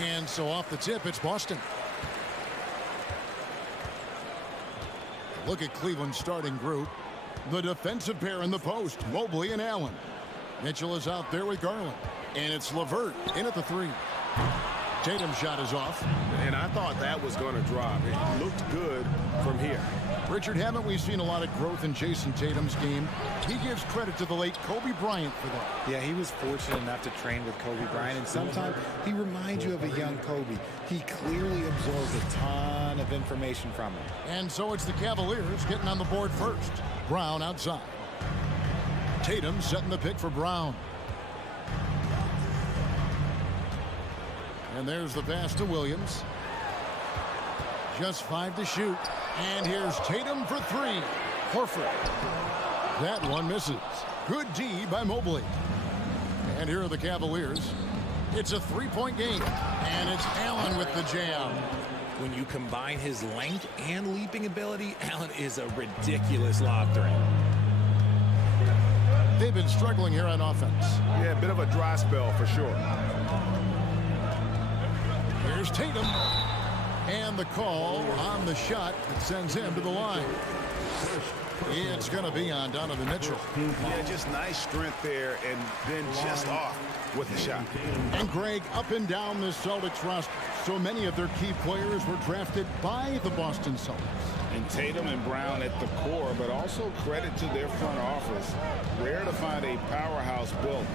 And so off the tip, it's Boston. Look at Cleveland's starting group. The defensive pair in the post, Mobley and Allen. Mitchell is out there with Garland. And it's LeVert in at the three. Tatum's shot is off. And I thought that was going to drop. It looked good from here. Richard, haven't we seen a lot of growth in Jason Tatum's game? He gives credit to the late Kobe Bryant for that. Yeah, he was fortunate enough to train with Kobe Bryant, and sometimes he reminds you of a young Kobe. He clearly absorbs a ton of information from him. And so it's the Cavaliers getting on the board first. Brown outside. Tatum setting the pick for Brown. And there's the pass to Williams. Just 5 to shoot. And here's Tatum for 3. Horford. That one misses. Good D by Mobley. And here are the Cavaliers. It's a 3-point game. And it's Allen with the jam. When you combine his length and leaping ability, Allen is a ridiculous lob threat. They've been struggling here on offense. Yeah, a bit of a dry spell for sure. Here's Tatum. And the call on the shot that sends him to the line. It's going to be on Donovan Mitchell. Yeah, just nice strength there and then just off with the shot. And Greg, up and down the Celtics roster, so many of their key players were drafted by the Boston Celtics. And Tatum and Brown at the core, but also credit to their front office. Rare to find a powerhouse built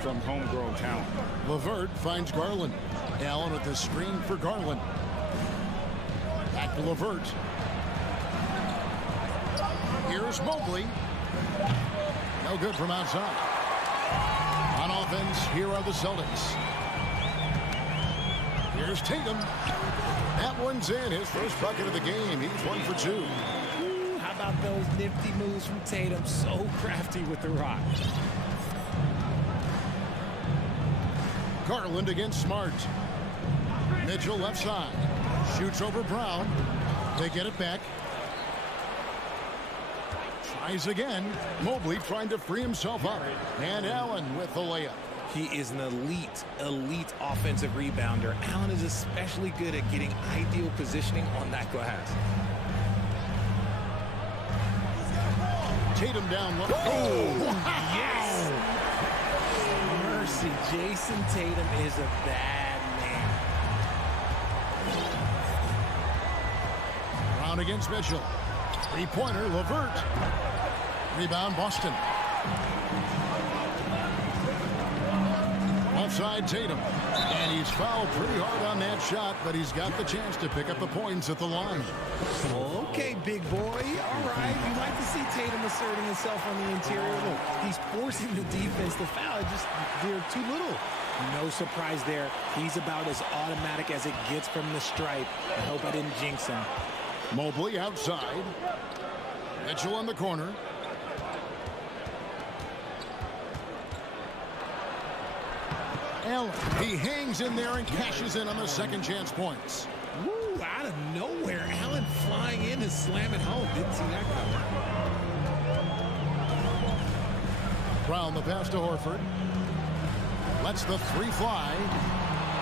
from homegrown talent. LeVert finds Garland. Allen with the screen for Garland. Back to LeVert. Here's Mobley. No good from outside. On offense, here are the Celtics. Here's Tatum. That one's in. His first bucket of the game. He's 1 for 2. Ooh, how about those nifty moves from Tatum? So crafty with the rock. Garland against Smart. Mitchell left side. Shoots over Brown. They get it back. Tries again. Mobley trying to free himself up. And Allen with the layup. He is an elite offensive rebounder. Allen is especially good at getting ideal positioning on that glass. Tatum down low. Oh, wow. Yes! Mercy, Jason Tatum is a bad man. Brown against Mitchell. Three-pointer, LeVert. Rebound, Boston. Offside Tatum. And he's fouled pretty hard on that shot, but he's got the chance to pick up the points at the line. Okay, big boy. All right. You like to see Tatum asserting himself on the interior. Look, he's forcing the defense to foul. They're too little. No surprise there. He's about as automatic as it gets from the stripe. I hope I didn't jinx him. Mobley outside. Mitchell in the corner. Allen, he hangs in there and cashes in on the second chance points. Woo, out of nowhere, Allen flying in and slamming home. Didn't see that coming. Brown the pass to Horford. Lets the three fly.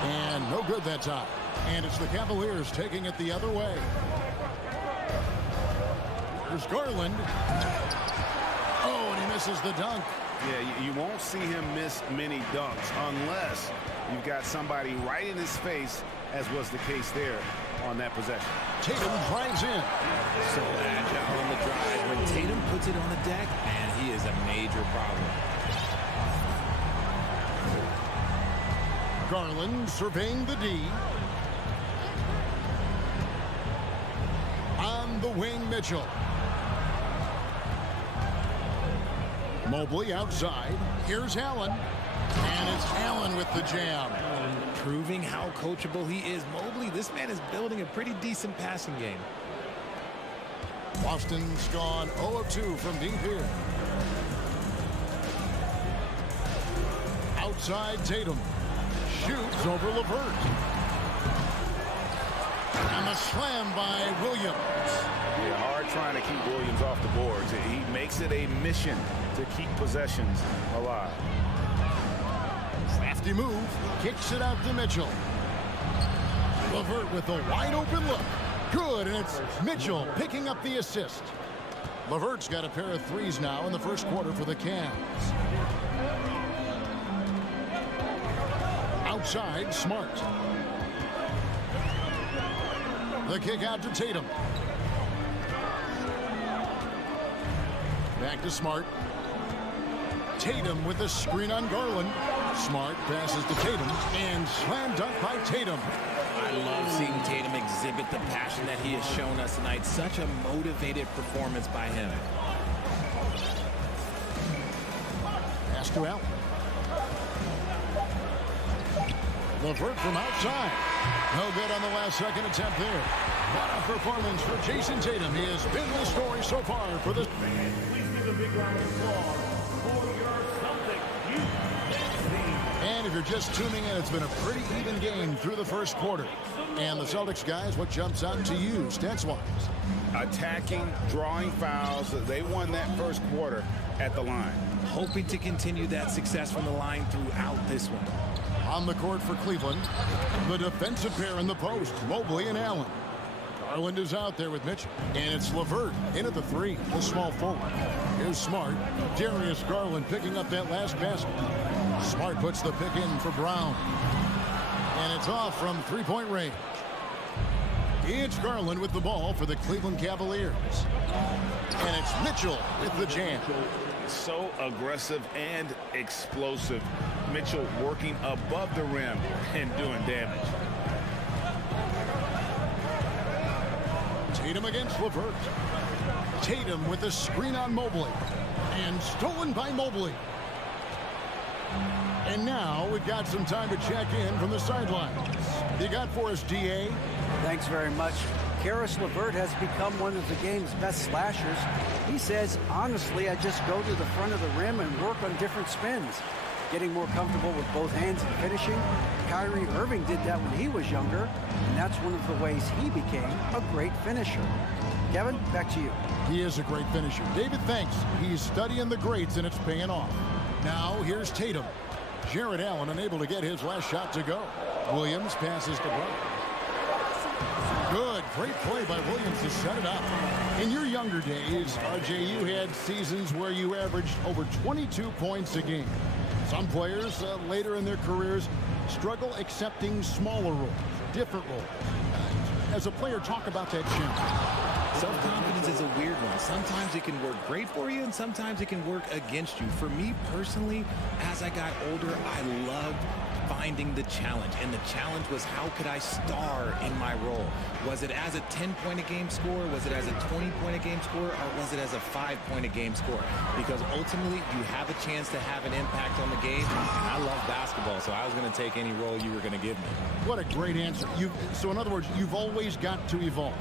And no good that time. And it's the Cavaliers taking it the other way. There's Garland. Oh, and he misses the dunk. Yeah, you won't see him miss many dunks unless you've got somebody right in his face, as was the case there on that possession. Tatum drives in. So agile on the drive. When Tatum puts it on the deck, man, he is a major problem. Garland surveying the D. On the wing, Mitchell. Mobley outside. Here's Allen. And it's Allen with the jam. Proving how coachable he is. Mobley, this man is building a pretty decent passing game. Boston's gone 0 of 2 from deep here. Outside Tatum. Shoots over LeVert. And the slam by Williams. Yeah, hard trying to keep Williams off the boards. He makes it a mission to keep possessions alive. Crafty move. Kicks it out to Mitchell. LeVert with a wide open look. Good, and it's Mitchell picking up the assist. LeVert's got a pair of threes now in the first quarter for the Cavs. Outside, Smart. The kick out to Tatum. Back to Smart. Tatum with a screen on Garland. Smart passes to Tatum and slam dunk by Tatum. I love seeing Tatum exhibit the passion that he has shown us tonight. Such a motivated performance by him. Pass to Allen. LeVert from outside. No good on the last second attempt there. What a performance for Jason Tatum. He has been the story so far for this. Please give a big round of applause for your Celtics team. And if you're just tuning in, it's been a pretty even game through the first quarter. And the Celtics guys, what jumps out to you stats-wise? Attacking, drawing fouls. They won that first quarter at the line. Hoping to continue that success from the line throughout this one. On the court for Cleveland, the defensive pair in the post, Mobley and Allen. Garland is out there with Mitchell, and it's LeVert in at the three, the small forward. Here's Smart. Darius Garland picking up that last basket. Smart puts the pick in for Brown, and it's off from three-point range. It's Garland with the ball for the Cleveland Cavaliers, and it's Mitchell with the jam. So aggressive and explosive. Mitchell working above the rim and doing damage. Tatum against LeVert. Tatum with a screen on Mobley. And stolen by Mobley. And now we've got some time to check in from the sidelines. You got for us, DA? Thanks very much. Karis LeVert has become one of the game's best slashers. He says, honestly, I just go to the front of the rim and work on different spins. Getting more comfortable with both hands and finishing. Kyrie Irving did that when he was younger, and that's one of the ways he became a great finisher. Kevin, back to you. He is a great finisher. David, thanks. He's studying the greats, and it's paying off. Now, here's Tatum. Jared Allen unable to get his last shot to go. Williams passes to Brown. Good, great play by Williams to set it up. In your younger days, RJ, you had seasons where you averaged over 22 points a game. Some players later in their careers struggle accepting smaller roles, different roles. As a player, talk about that challenge. Self-confidence is a weird one. Sometimes it can work great for you, and sometimes it can work against you. For me personally, as I got older, I loved finding the challenge, and the challenge was how could I star in my role? Was it as a 10-point-a-game scorer? Was it as a 20-point-a-game scorer? Or was it as a 5-point-a-game scorer? Because ultimately, you have a chance to have an impact on the game, and I love basketball, so I was going to take any role you were going to give me. What a great answer. So in other words, you've always got to evolve.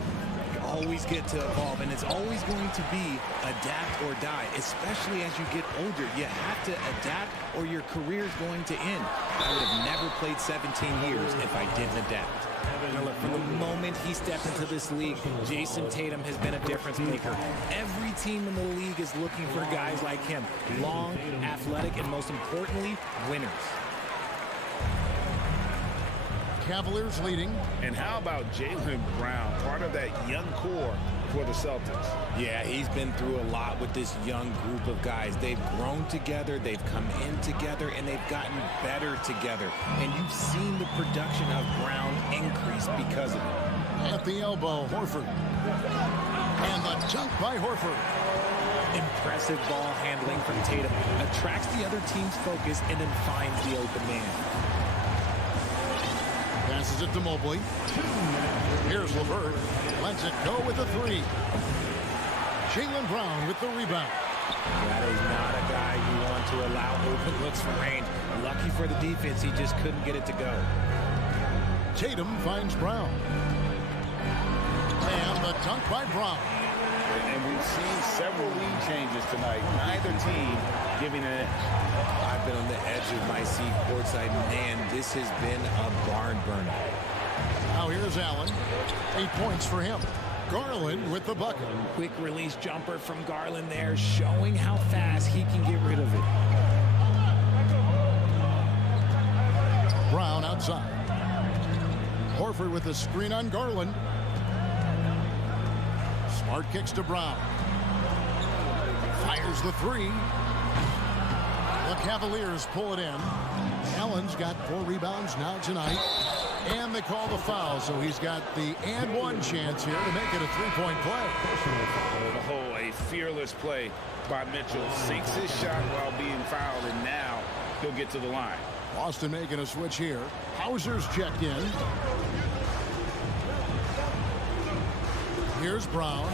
Always get to evolve, and it's always going to be adapt or die, especially as you get older. You have to adapt or your career is going to end. I would have never played 17 years if I didn't adapt. Now look, from the moment he stepped into this league, Jason Tatum has been a difference maker. Every team in the league is looking for guys like him. Long, athletic, and most importantly, winners. Cavaliers leading. And how about Jaylen Brown, part of that young core for the Celtics? Yeah, he's been through a lot with this young group of guys. They've grown together, they've come in together, and they've gotten better together. And you've seen the production of Brown increase because of it. At the elbow, Horford. And the dunk by Horford. Impressive ball handling from Tatum. Attracts the other team's focus and then finds the open man. Passes it to Mobley. Here's LeVert. Lets it go with a three. Jaylen Brown with the rebound. That is not a guy you want to allow open looks from range. Lucky for the defense, he just couldn't get it to go. Tatum finds Brown. And the dunk by Brown. And we've seen several lead changes tonight. Neither team giving an edge. I've been on the edge of my seat courtside. Man, this has been a barn burner. Now here's Allen. 8 points for him. Garland with the bucket. Quick release jumper from Garland there, showing how fast he can get rid of it. Brown outside. Horford with the screen on Garland. Smart kicks to Brown. Fires the three. The Cavaliers pull it in. Allen's got 4 rebounds now tonight. And they call the foul, so he's got the and one chance here to make it a 3-point play. Oh, a fearless play by Mitchell. Sinks his shot while being fouled, and now he'll get to the line. Boston making a switch here. Hauser's checked in. Here's Brown.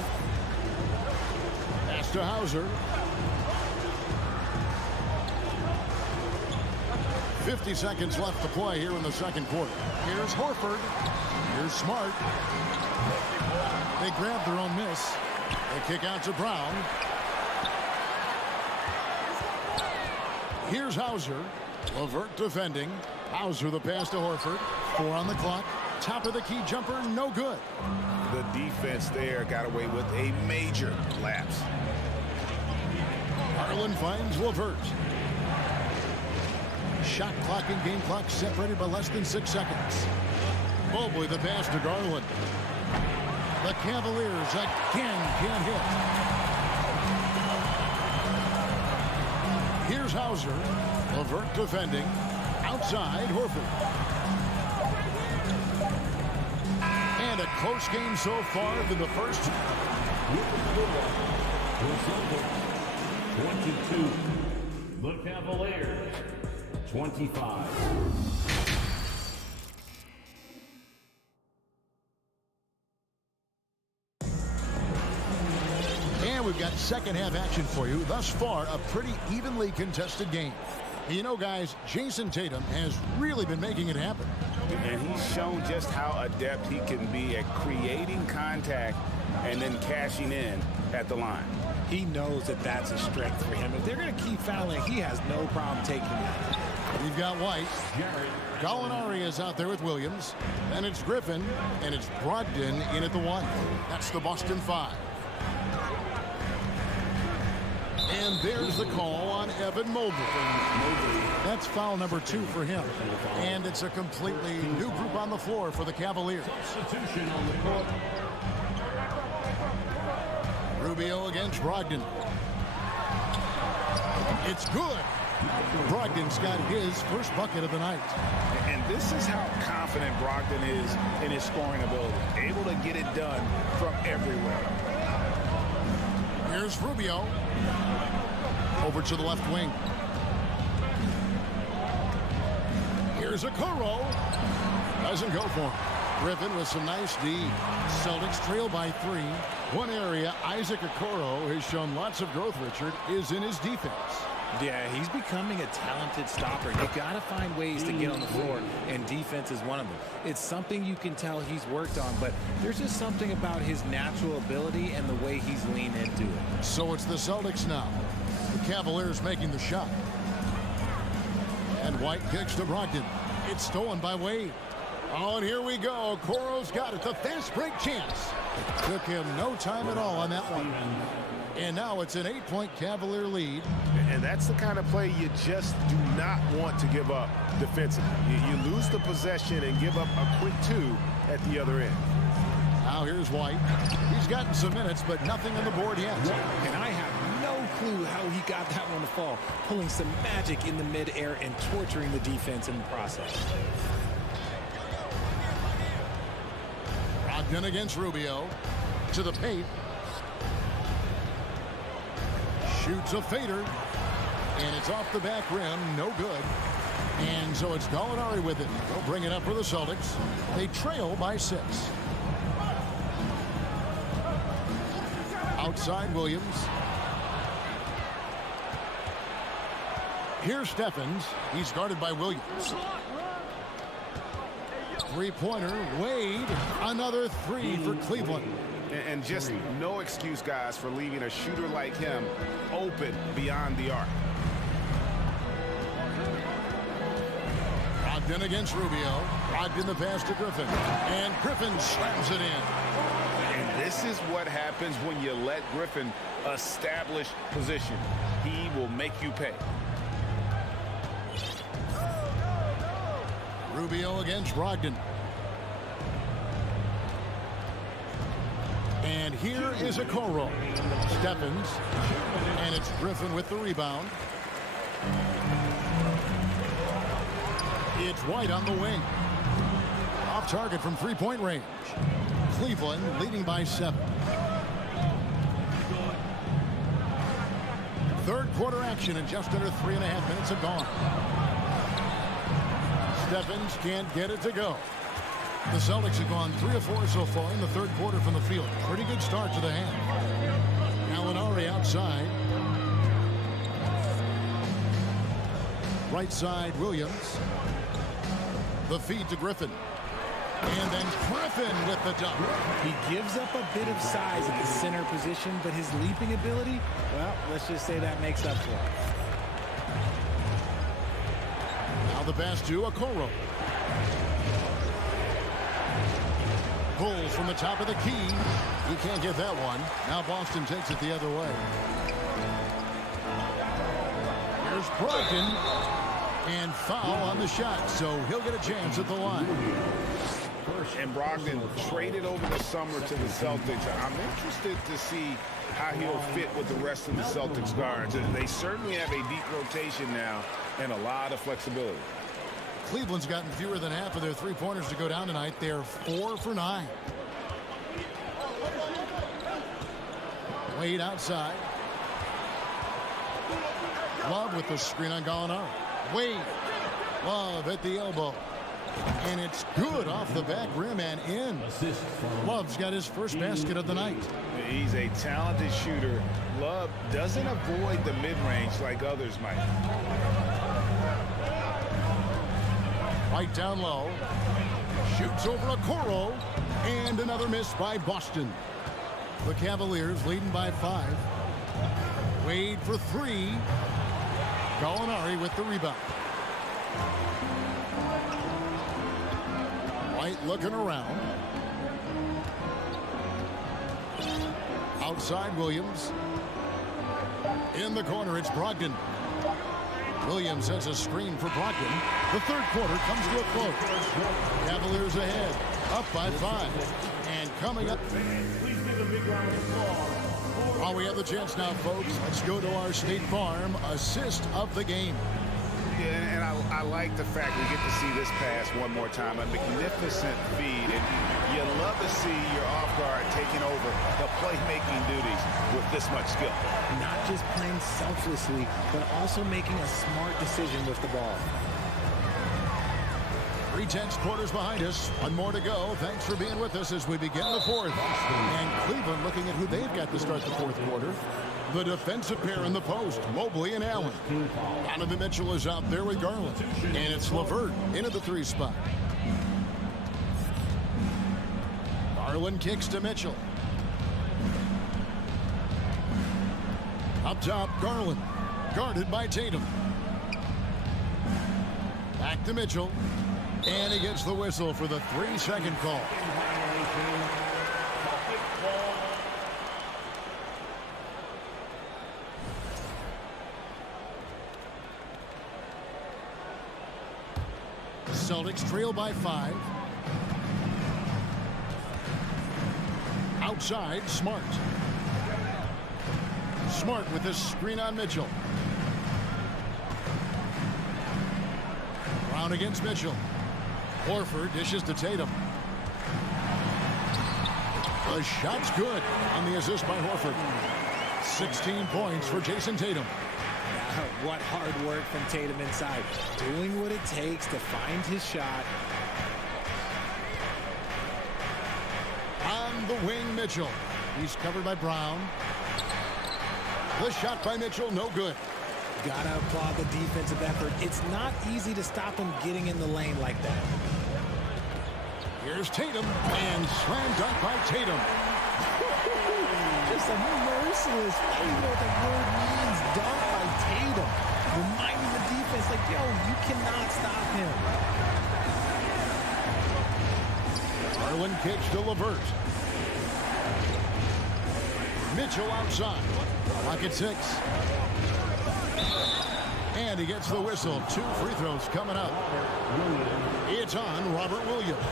Pass to Hauser. 50 seconds left to play here in the second quarter. Here's Horford. Here's Smart. They grab their own miss. They kick out to Brown. Here's Hauser. LeVert defending. Hauser the pass to Horford. 4 on the clock. Top of the key jumper, no good. The defense there got away with a major lapse. Harlan finds LeVert. Shot clock and game clock separated by less than 6 seconds. Mobley the pass to Garland. The Cavaliers again can't hit. Here's Hauser. LeVert defending. Outside, Horford. And a close game so far through the first. 22. The Cavaliers. 25. And we've got second half action for you. Thus far, a pretty evenly contested game. You know, guys, Jason Tatum has really been making it happen. And he's shown just how adept he can be at creating contact and then cashing in at the line. He knows that that's a strength for him. If they're going to keep fouling, he has no problem taking that. We've got White. Gallinari is out there with Williams. Then it's Griffin, and it's Brogdon in at the 1. That's the Boston 5. And there's the call on Evan Mobley. That's foul number 2 for him. And it's a completely new group on the floor for the Cavaliers. Substitution on the court. Rubio against Brogdon. It's good. Brogdon's got his first bucket of the night. And this is how confident Brogdon is in his scoring ability. Able to get it done from everywhere. Here's Rubio. Over to the left wing. Here's Okoro. Doesn't go for him. Griffin with some nice D. Celtics trail by 3. One area Isaac Okoro has shown lots of growth, Richard, is in his defense. Yeah, he's becoming a talented stopper. You got to find ways to get on the floor, and defense is one of them. It's something you can tell he's worked on, but there's just something about his natural ability and the way he's leaned into it. So it's the Celtics now. The Cavaliers making the shot. And White kicks to Brogdon. It's stolen by Wade. Oh, and here we go. Okoro's got it. The fast break chance. Took him no time at all on that one. And now it's an 8-point Cavalier lead. And that's the kind of play you just do not want to give up defensively. You lose the possession and give up a quick 2 at the other end. Now here's White. He's gotten some minutes, but nothing on the board yet. And I have no clue how he got that one to fall. Pulling some magic in the midair and torturing the defense in the process. Brogdon against Rubio. To the paint. Shoots a fader. And it's off the back rim. No good. And so it's Gallinari with it. They'll bring it up for the Celtics. They trail by 6. Outside Williams. Here's Stephens. He's guarded by Williams. Three-pointer. Wade. Another 3 for Cleveland. And just no excuse, guys, for leaving a shooter like him open beyond the arc. Brogdon against Rubio. Brogdon the pass to Griffin. And Griffin slams it in. And this is what happens when you let Griffin establish position. He will make you pay. Rubio against Brogdon. And here is a Okoro. Stephens. And it's Griffin with the rebound. It's White on the wing. Off target from three-point range. Cleveland leading by 7. Third quarter action and just under 3.5 minutes have gone. Stephens can't get it to go. The Celtics have gone 3 of 4 so far in the third quarter from the field. Pretty good start to the half. Gallinari outside. Right side, Williams. The feed to Griffin. And then Griffin with the dunk. He gives up a bit of size at the center position, but his leaping ability, well, let's just say that makes up for it. Now the pass to Okoro. Pulls from the top of the key. He can't get that one. Now Boston takes it the other way. Here's Brogdon. And foul on the shot, so he'll get a chance at the line. And Brogdon traded over the summer to the Celtics. I'm interested to see how he'll fit with the rest of the Celtics guards. They certainly have a deep rotation now and a lot of flexibility. Cleveland's gotten fewer than half of their three-pointers to go down tonight. They're 4 for 9. Wade outside. Love with the screen on Gallinari. Wade. Love at the elbow. And it's good off the back rim and in. Love's got his first basket of the night. He's a talented shooter. Love doesn't avoid the mid-range like others might. Right down low. Shoots over Okoro. And another miss by Boston. The Cavaliers leading by 5. Wade for 3. Gallinari with the rebound. White looking around. Outside Williams. In the corner, it's Brogdon. Williams sets a screen for Brogdon. The third quarter comes to a close. Cavaliers ahead, up by 5. And coming up. While we have the chance now, folks, let's go to our State Farm assist of the game. Yeah, and I like the fact we get to see this pass one more time. A magnificent feed, and you love to see your off guard taking over the playmaking duties with this much skill. Not just playing selflessly, but also making a smart decision with the ball. 3/10 quarters behind us. One more to go. Thanks for being with us as we begin the fourth. And Cleveland looking at who they've got to start the fourth quarter. The defensive pair in the post, Mobley and Allen. Donovan Mitchell is out there with Garland. And it's LeVert into the 3 spot. Garland kicks to Mitchell. Up top, Garland. Guarded by Tatum. Back to Mitchell. And he gets the whistle for the 3-second call. Celtics trail by 5. Outside, Smart. Smart with this screen on Mitchell. Brown against Mitchell. Horford dishes to Tatum. The shot's good on the assist by Horford. 16 points for Jason Tatum. What hard work from Tatum inside. Doing what it takes to find his shot. On the wing, Mitchell. He's covered by Brown. The shot by Mitchell, no good. Gotta applaud the defensive effort. It's not easy to stop him getting in the lane like that. Here's Tatum, and slam dunk by Tatum. Just a merciless, I don't even know what that word means, dunk by Tatum. Reminding the defense, like, yo, you cannot stop him. Garland kicks to LeVert. Mitchell outside. Clock at 6. And he gets the whistle. 2 free throws coming up. It's on Robert Williams.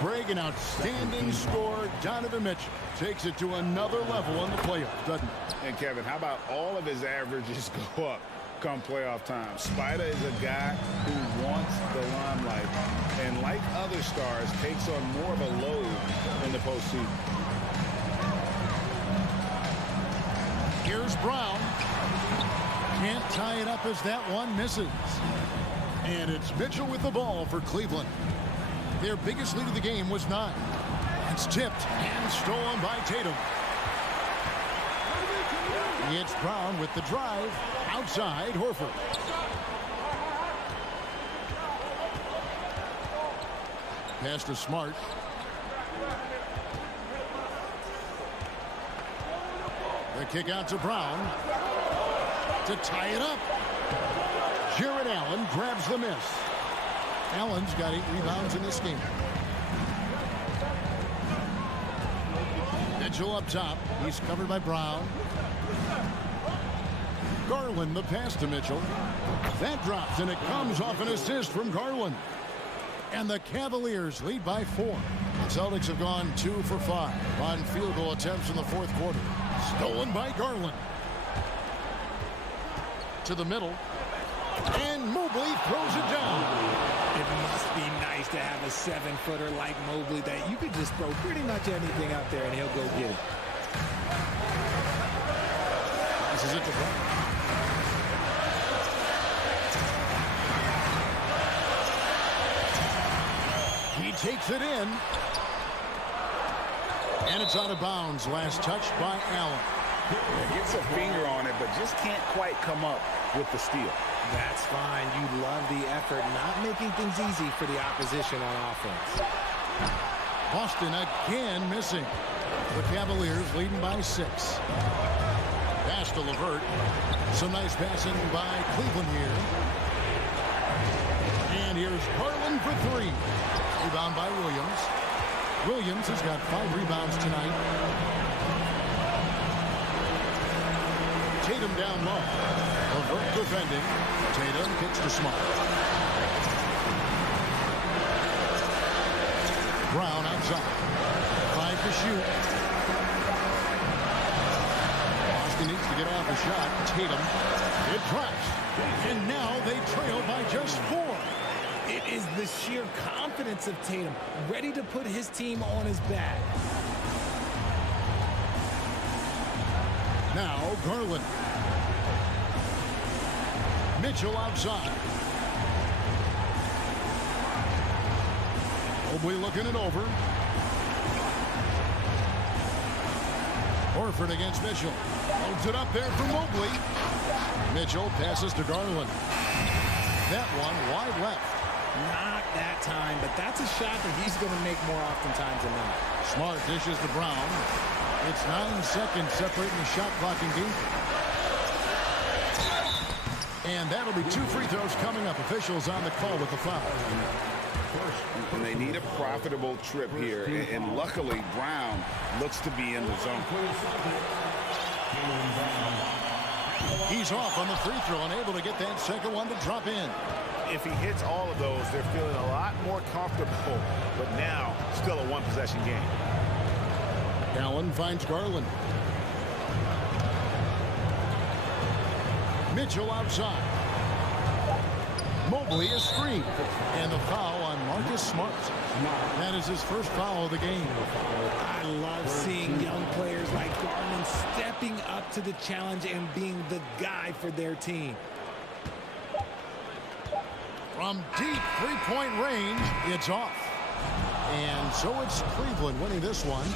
Greg an outstanding score. Donovan Mitchell takes it to another level in the playoffs, doesn't he? And Kevin, how about all of his averages go up come playoff time? Spider is a guy who wants the limelight, and like other stars, takes on more of a load in the postseason. Here's Brown. Can't tie it up as that one misses. And it's Mitchell with the ball for Cleveland. Their biggest lead of the game was 9. It's tipped and stolen by Tatum. It's Brown with the drive. Outside, Horford. Pass to Smart. The kick out to Brown. To tie it up. Jared Allen grabs the miss. Allen's got 8 rebounds in this game. Mitchell up top. He's covered by Brown. Garland the pass to Mitchell. That drops, and it comes off an assist from Garland. And the Cavaliers lead by 4. The Celtics have gone 2 for 5 on field goal attempts in the fourth quarter. Stolen by Garland. To the middle. And Mobley throws it down. It must be nice to have a 7-footer like Mobley that you could just throw pretty much anything out there and he'll go get it. This is it to Brown. He takes it in. And it's out of bounds. Last touch by Allen. Gets a finger on it, but just can't quite come up with the steal. That's fine. You love the effort, not making things easy for the opposition on offense. Boston again missing. The Cavaliers leading by 6. Pass to LeVert. Some nice passing by Cleveland here. And here's Garland for 3. Rebound by Williams. Williams has got 5 rebounds tonight. Tatum down low. LeVert defending. Tatum kicks to Smart. Brown outside. 5 to shoot. Boston needs to get off a shot. Tatum. It drops. And now they trail by just 4. It is the sheer confidence of Tatum, ready to put his team on his back. Now Garland. Mitchell outside. Mobley looking it over. Horford against Mitchell. Holds it up there for Mobley. Mitchell passes to Garland. That one wide left. Not that time, but that's a shot that he's going to make more oftentimes than not. Smart dishes to Brown. It's 9 seconds separating the shot clock and game. And that'll be 2 free throws coming up. Officials on the call with the foul. And they need a profitable trip here. And luckily, Brown looks to be in the zone. He's off on the free throw and able to get that second one to drop in. If he hits all of those, they're feeling a lot more comfortable. But now, still a one-possession game. Allen finds Garland. Mitchell outside. Mobley is screened. And the foul on Marcus Smart. That is his first foul of the game. I love seeing young players like Garland stepping up to the challenge and being the guy for their team. From deep three-point range, it's off. And so it's Cleveland winning this one.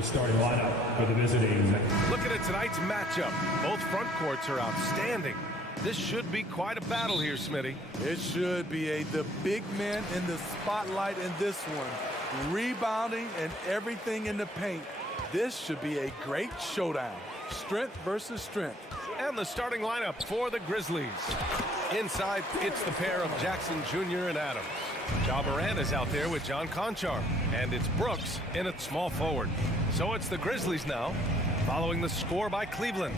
the starting lineup for the visiting. Looking at tonight's matchup, both front courts are outstanding. This should be quite a battle here, Smitty. It should be. The big men in the spotlight in this one. Rebounding and everything in the paint. This should be a great showdown. Strength versus strength. And the starting lineup for the Grizzlies. Inside, it's the pair of Jackson Jr. and Adams. Ja Morant is out there with John Conchar. And it's Brooks in at small forward. So it's the Grizzlies now, following the score by Cleveland.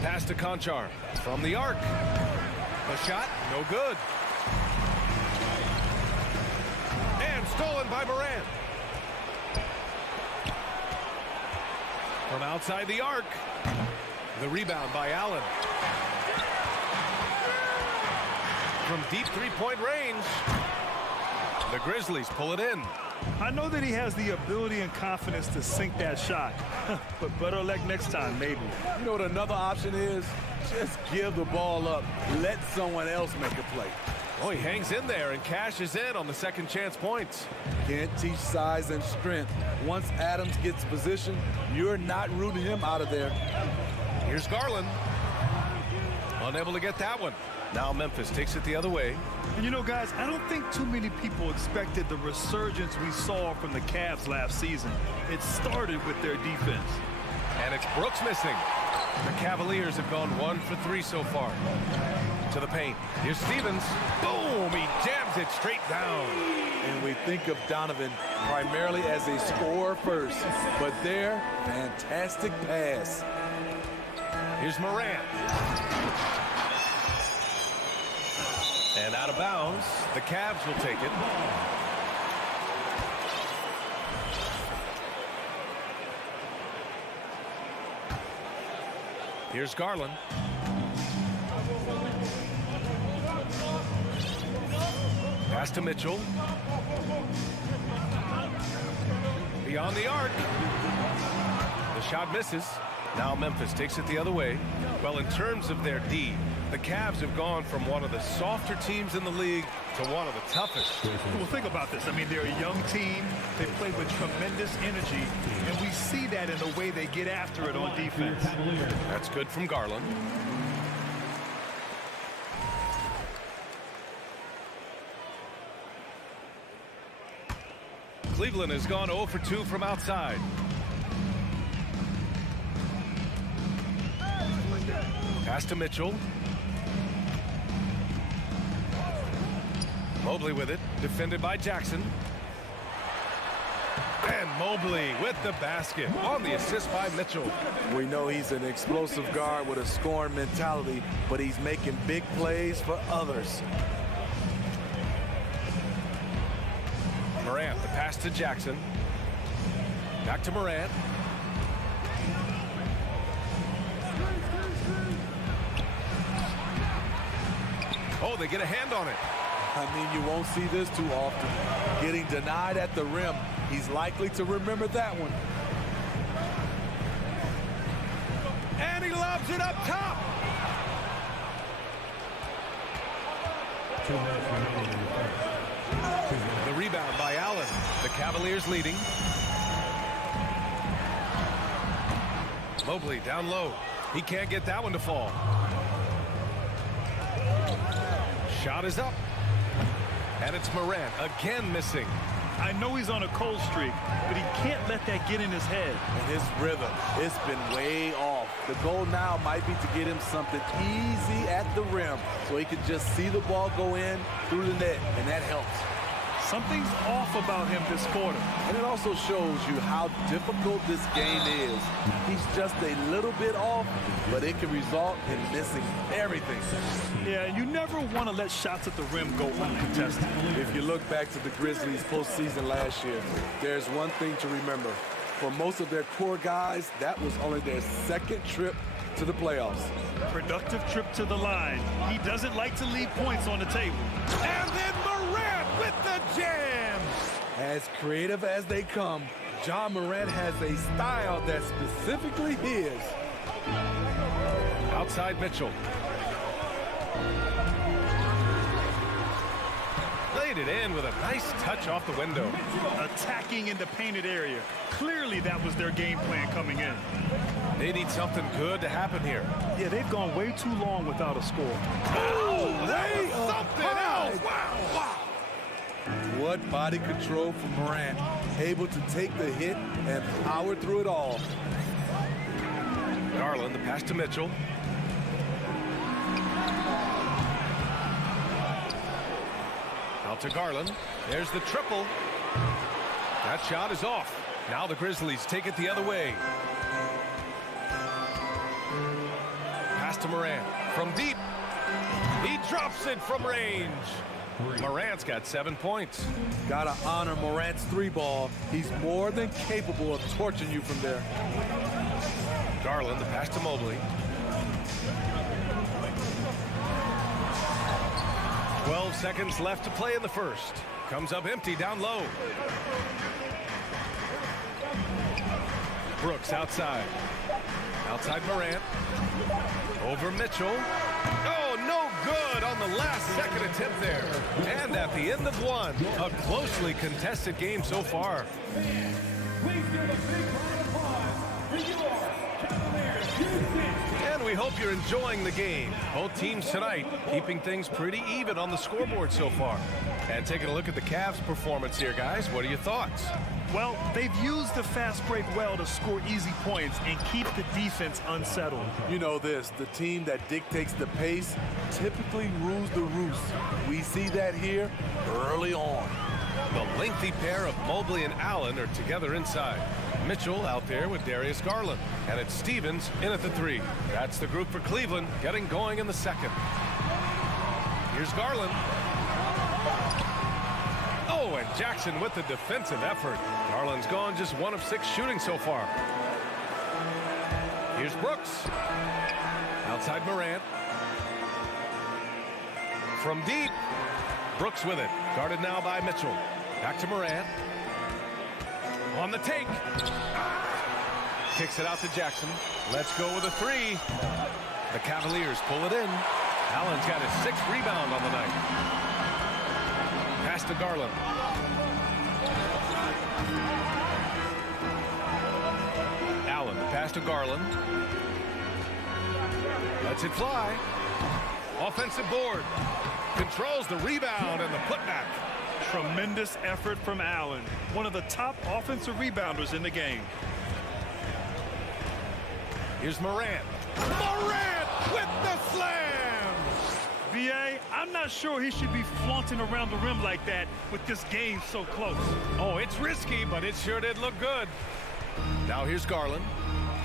Pass to Conchar from the arc. The shot, no good. And stolen by Morant. From outside the arc. The rebound by Allen. From deep three-point range. The Grizzlies pull it in. I know that he has the ability and confidence to sink that shot, but better luck next time, maybe. You know what another option is? Just give the ball up. Let someone else make a play. Oh, he hangs in there and cashes in on the second chance points. Can't teach size and strength. Once Adams gets position, you're not rooting him out of there. Here's Garland. Unable to get that one. Now Memphis takes it the other way. And you know, guys, I don't think too many people expected the resurgence we saw from the Cavs last season. It started with their defense. And it's Brooks missing. The Cavaliers have gone 1 for 3 so far. To the paint. Here's Stevens. Boom! He jams it straight down. And we think of Donovan primarily as a scorer first, but there, fantastic pass. Here's Morant. And out of bounds. The Cavs will take it. Here's Garland. Pass to Mitchell. Beyond the arc. The shot misses. Now Memphis takes it the other way. Well, in terms of their D, the Cavs have gone from one of the softer teams in the league to one of the toughest. Well, think about this. I mean, they're a young team. They play with tremendous energy, and we see that in the way they get after it on defense. That's good from Garland. Cleveland has gone 0 for 2 from outside. Pass to Mitchell. Mobley with it, defended by Jackson. And Mobley with the basket on the assist by Mitchell. We know he's an explosive guard with a scoring mentality, but he's making big plays for others. Morant, the pass to Jackson. Back to Morant. Oh, they get a hand on it. I mean, you won't see this too often. Getting denied at the rim. He's likely to remember that one. And he lobs it up top. 2 minutes remaining in the first. The rebound by Allen. The Cavaliers leading. Mobley down low. He can't get that one to fall. Shot is up. And it's Morant again missing. I know he's on a cold streak, but he can't let that get in his head. And his rhythm, it's been way off. The goal now might be to get him something easy at the rim so he can just see the ball go in through the net, and that helps. Something's off about him this quarter. And it also shows you how difficult this game is. He's just a little bit off, but it can result in missing everything. Yeah, you never want to let shots at the rim go uncontested. If you look back to the Grizzlies postseason last year, there's one thing to remember. For most of their core guys, that was only their second trip to the playoffs. Productive trip to the line. He doesn't like to leave points on the table. And then Morant with the jam. As creative as they come, Ja Morant has a style that's specifically his. Outside Mitchell. Laid it in with a nice touch off the window. Attacking in the painted area. Clearly that was their game plan coming in. They need something good to happen here. Yeah, they've gone way too long without a score. Oh, that was something else. Wow. What body control from Morant. Able to take the hit and power through it all. Garland, the pass to Mitchell. Out to Garland. There's the triple. That shot is off. Now the Grizzlies take it the other way. Pass to Morant. From deep. He drops it from range. Morant's got 7 points. Gotta honor Morant's 3-ball. He's more than capable of torching you from there. Garland, the pass to Mobley. 12 seconds left to play in the first. Comes up empty down low. Brooks outside. Outside Morant. Over Mitchell. Oh, no good on the last second attempt there. And at the end of one, a closely contested game so far. Please give a big round of applause for your Cavaliers Houston. And we hope you're enjoying the game. Both teams tonight keeping things pretty even on the scoreboard so far. And taking a look at the Cavs' performance here, guys. What are your thoughts? Well, they've used the fast break well to score easy points and keep the defense unsettled. You know this, the team that dictates the pace typically rules the roost. We see that here early on. The lengthy pair of Mobley and Allen are together inside. Mitchell out there with Darius Garland. And it's Stevens in at the 3. That's the group for Cleveland getting going in the second. Here's Garland. Oh, and Jackson with the defensive effort. Garland's gone just 1 of 6 shooting so far. Here's Brooks. Outside Morant. From deep. Brooks with it. Guarded now by Mitchell. Back to Morant. On the take. Kicks it out to Jackson. Let's go with a 3. The Cavaliers pull it in. Allen's got his 6th rebound on the night. Pass to Garland. Allen, pass to Garland. Lets it fly. Offensive board. Controls the rebound and the putback. Tremendous effort from Allen, one of the top offensive rebounders in the game. Here's Morant. Morant with the slam! VA, I'm not sure he should be flaunting around the rim like that with this game so close. Oh, it's risky, but it sure did look good. Now here's Garland.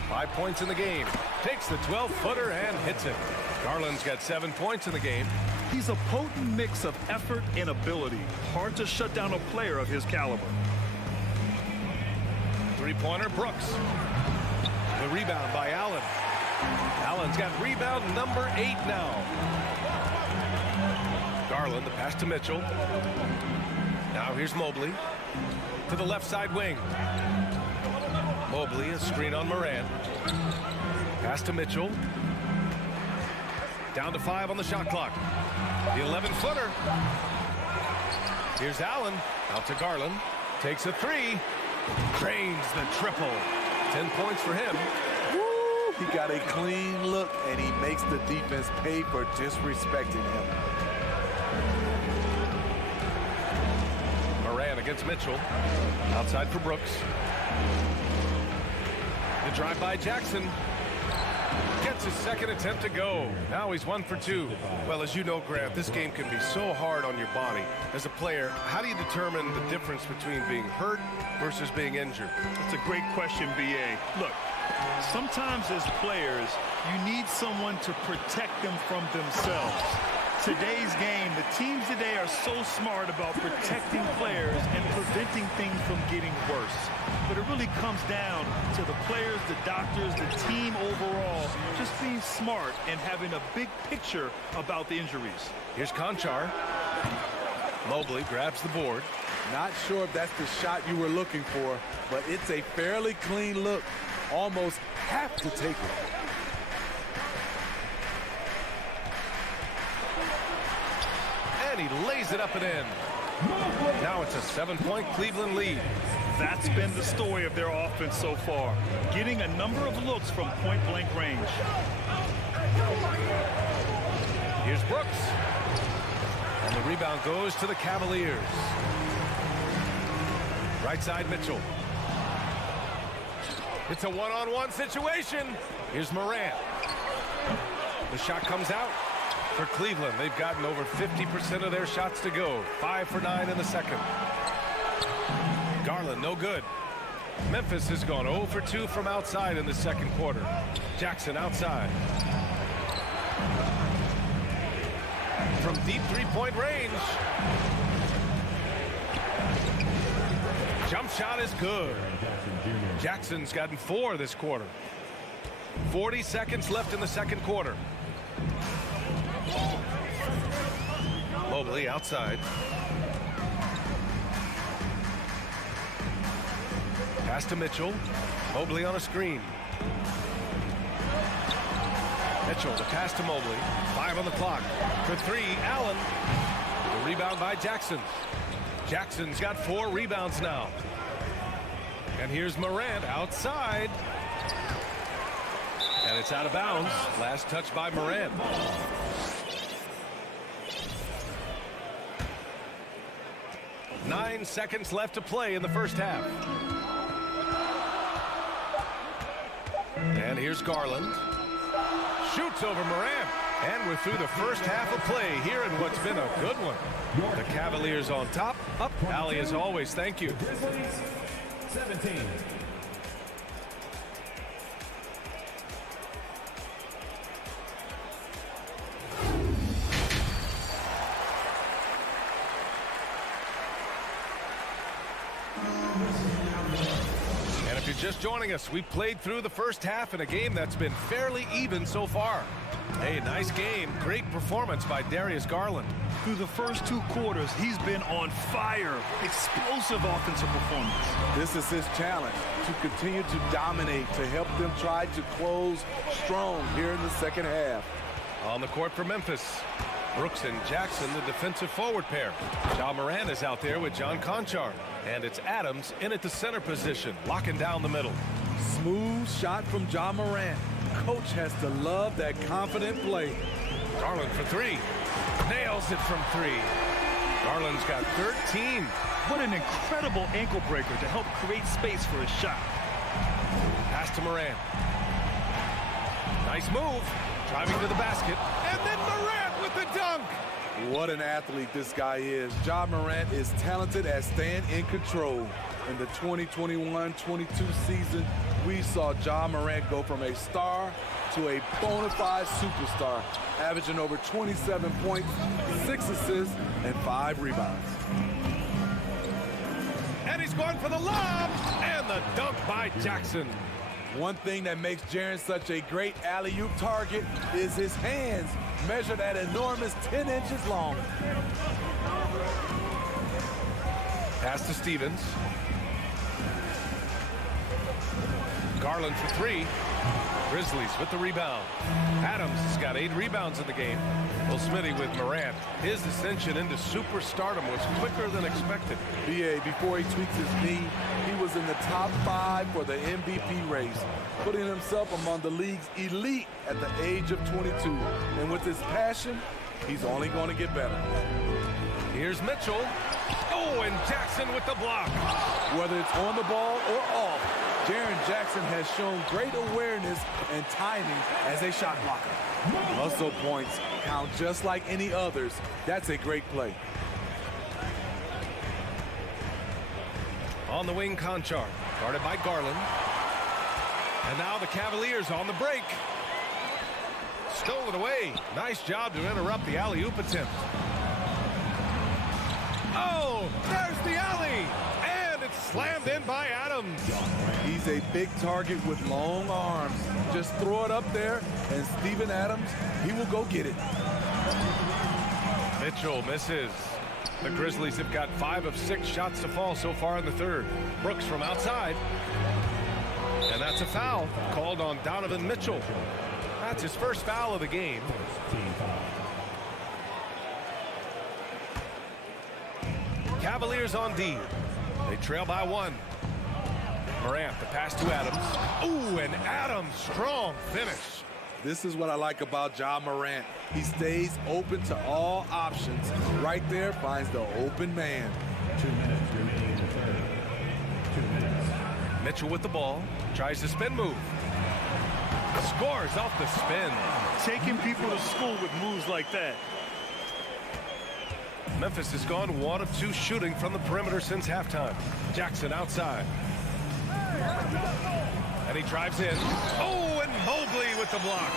5 points in the game. Takes the 12-footer and hits it. Garland's got 7 points in the game. He's a potent mix of effort and ability. Hard to shut down a player of his caliber. Three-pointer, Brooks. The rebound by Allen. Allen's got rebound number 8 now. Garland, the pass to Mitchell. Now here's Mobley. To the left side wing. Mobley, a screen on Morant. Pass to Mitchell. Down to 5 on the shot clock. The 11-footer. Here's Allen. Out to Garland. Takes a 3. Drains the triple. 10 points for him. Woo! He got a clean look, and he makes the defense pay for disrespecting him. Morant against Mitchell. Outside for Brooks. The drive by Jackson. Gets his second attempt to go. Now he's 1 for 2. Well, as you know, Grant, this game can be so hard on your body. As a player, how do you determine the difference between being hurt versus being injured? That's a great question, BA. Look, sometimes as players, you need someone to protect them from themselves. Today's game, the teams today are so smart about protecting players and preventing things from getting worse. But it really comes down to the players, the doctors, the team overall, just being smart and having a big picture about the injuries. Here's Conchar. Mobley grabs the board. Not sure if that's the shot you were looking for, but it's a fairly clean look. Almost have to take it. And he lays it up and in. Now it's a 7-point Cleveland lead. That's been the story of their offense so far, getting a number of looks from point-blank range. Here's Brooks. And the rebound goes to the Cavaliers. Right side Mitchell. It's a one-on-one situation. Here's Morant. The shot comes out. For Cleveland, they've gotten over 50% of their shots to go. 5 for 9 in the second. Garland, no good. Memphis has gone 0 for 2 from outside in the second quarter. Jackson outside. From deep three-point range. Jump shot is good. Jackson's gotten 4 this quarter. 40 seconds left in the second quarter. Mobley outside. Pass to Mitchell. Mobley on a screen. Mitchell, the pass to Mobley. 5 on the clock. For 3, Allen. The rebound by Jackson. Jackson's got 4 rebounds now. And here's Morant outside. And it's out of bounds. Last touch by Morant. Nine seconds left to play in the first half. And here's Garland. Shoots over Morant. And we're through the first half of play here in what's been a good one. The Cavaliers on top. Up, Allie, as always. Thank you. 17. Just joining us, we played through the first half in a game that's been fairly even so far. Hey, nice game. Great performance by Darius Garland. Through the first 2 quarters, he's been on fire. Explosive offensive performance. This is his challenge, to continue to dominate, to help them try to close strong here in the second half. On the court for Memphis, Brooks and Jackson, the defensive forward pair. Ja Morant is out there with John Conchar. And it's Adams in at the center position, locking down the middle. Smooth shot from Ja Morant. Coach has to love that confident play. Garland for 3. Nails it from 3. Garland's got 13. What an incredible ankle breaker to help create space for a shot. Pass to Morant. Nice move. Driving to the basket. And then Morant with the dunk. What an athlete this guy is. Ja Morant is talented at staying in control. In the 2021-22 season, we saw Ja Morant go from a star to a bona fide superstar, averaging over 27 points, 6 assists, and 5 rebounds. And he's going for the lob, and the dunk by Jackson. One thing that makes Jaren such a great alley-oop target is his hands, measured at enormous 10 inches long. Pass to Stevens. Garland for 3. Grizzlies with the rebound. Adams has got 8 rebounds in the game. Well, Smitty with Morant. His ascension into superstardom was quicker than expected. BA, before he tweaked his knee, he was in the top 5 for the MVP race, putting himself among the league's elite at the age of 22. And with his passion, he's only going to get better. Here's Mitchell. Oh, and Jackson with the block. Whether it's on the ball or off, Jaren Jackson has shown great awareness and timing as a shot blocker. Muscle points count just like any others. That's a great play. On the wing, Conchar, guarded by Garland. And now the Cavaliers on the break. Stolen away. Nice job to interrupt the alley-oop attempt. Oh, there's the alley. And it's slammed in by Adams. He's a big target with long arms. Just throw it up there, and Steven Adams, he will go get it. Mitchell misses. The Grizzlies have got 5 of 6 shots to fall so far in the third. Brooks from outside. And that's a foul called on Donovan Mitchell. That's his first foul of the game. Cavaliers on D. They trail by 1. Morant, the pass to Adams. Ooh, and Adams, strong finish. This is what I like about Ja Morant. He stays open to all options. Right there finds the open man. 2 minutes remaining in the third. 2 minutes. Mitchell with the ball. Tries the spin move. Scores off the spin. Taking people to school with moves like that. Memphis has gone 1 of 2 shooting from the perimeter since halftime. Jackson outside. And he drives in. Oh, and Mobley with the block.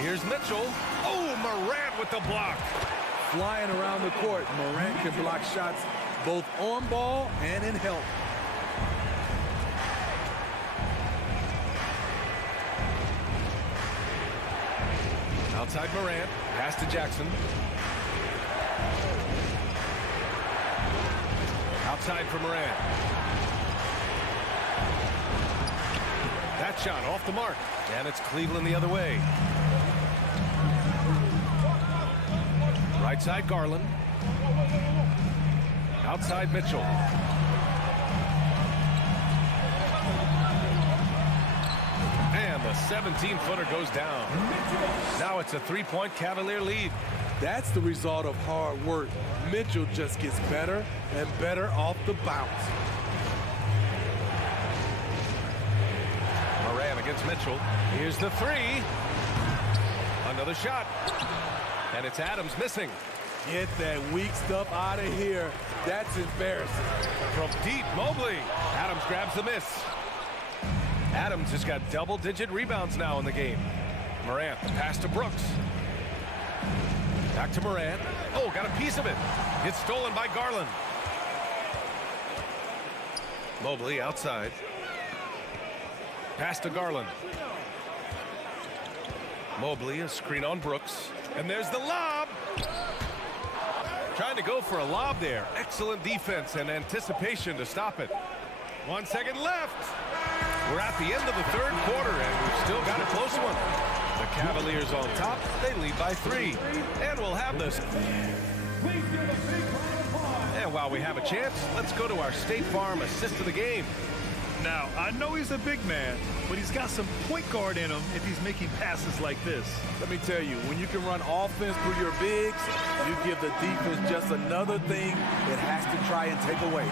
Here's Mitchell. Oh, Morant with the block. Flying around the court, Morant can block shots both on ball and in help. Outside Morant. Pass to Jackson. Outside for Morant. That shot off the mark. And it's Cleveland the other way. Right side Garland. Outside Mitchell. And the 17-footer goes down. Now it's a 3-point Cavalier lead. That's the result of hard work. Mitchell just gets better and better off the bounce. Morant against Mitchell. Here's the 3. Another shot. And it's Adams missing. Get that weak stuff out of here. That's embarrassing. From deep, Mobley. Adams grabs the miss. Adams has got double-digit rebounds now in the game. Morant, the pass to Brooks. Back to Morant. Oh, got a piece of it. It's stolen by Garland. Mobley outside. Pass to Garland. Mobley, a screen on Brooks. And there's the lob. Trying to go for a lob there. Excellent defense and anticipation to stop it. 1 second left. We're at the end of the third quarter, and we've still got a close one. The Cavaliers on top. They lead by 3. And we'll have this. And while we have a chance, let's go to our State Farm assist of the game. Now, I know he's a big man, but he's got some point guard in him if he's making passes like this. Let me tell you, when you can run offense through your bigs, you give the defense just another thing it has to try and take away.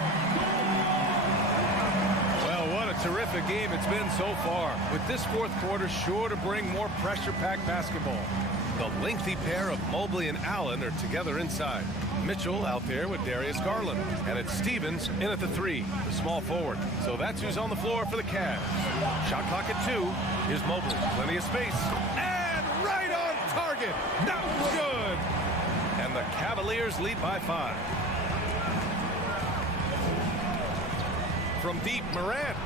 Well, what a terrific game it's been so far. With this fourth quarter sure to bring more pressure-packed basketball. The lengthy pair of Mobley and Allen are together inside. Mitchell out there with Darius Garland. And it's Stevens in at the 3, the small forward. So that's who's on the floor for the Cavs. Shot clock at 2. Here's Mobley. Plenty of space. And right on target. That was good. And the Cavaliers lead by 5. From deep, Morant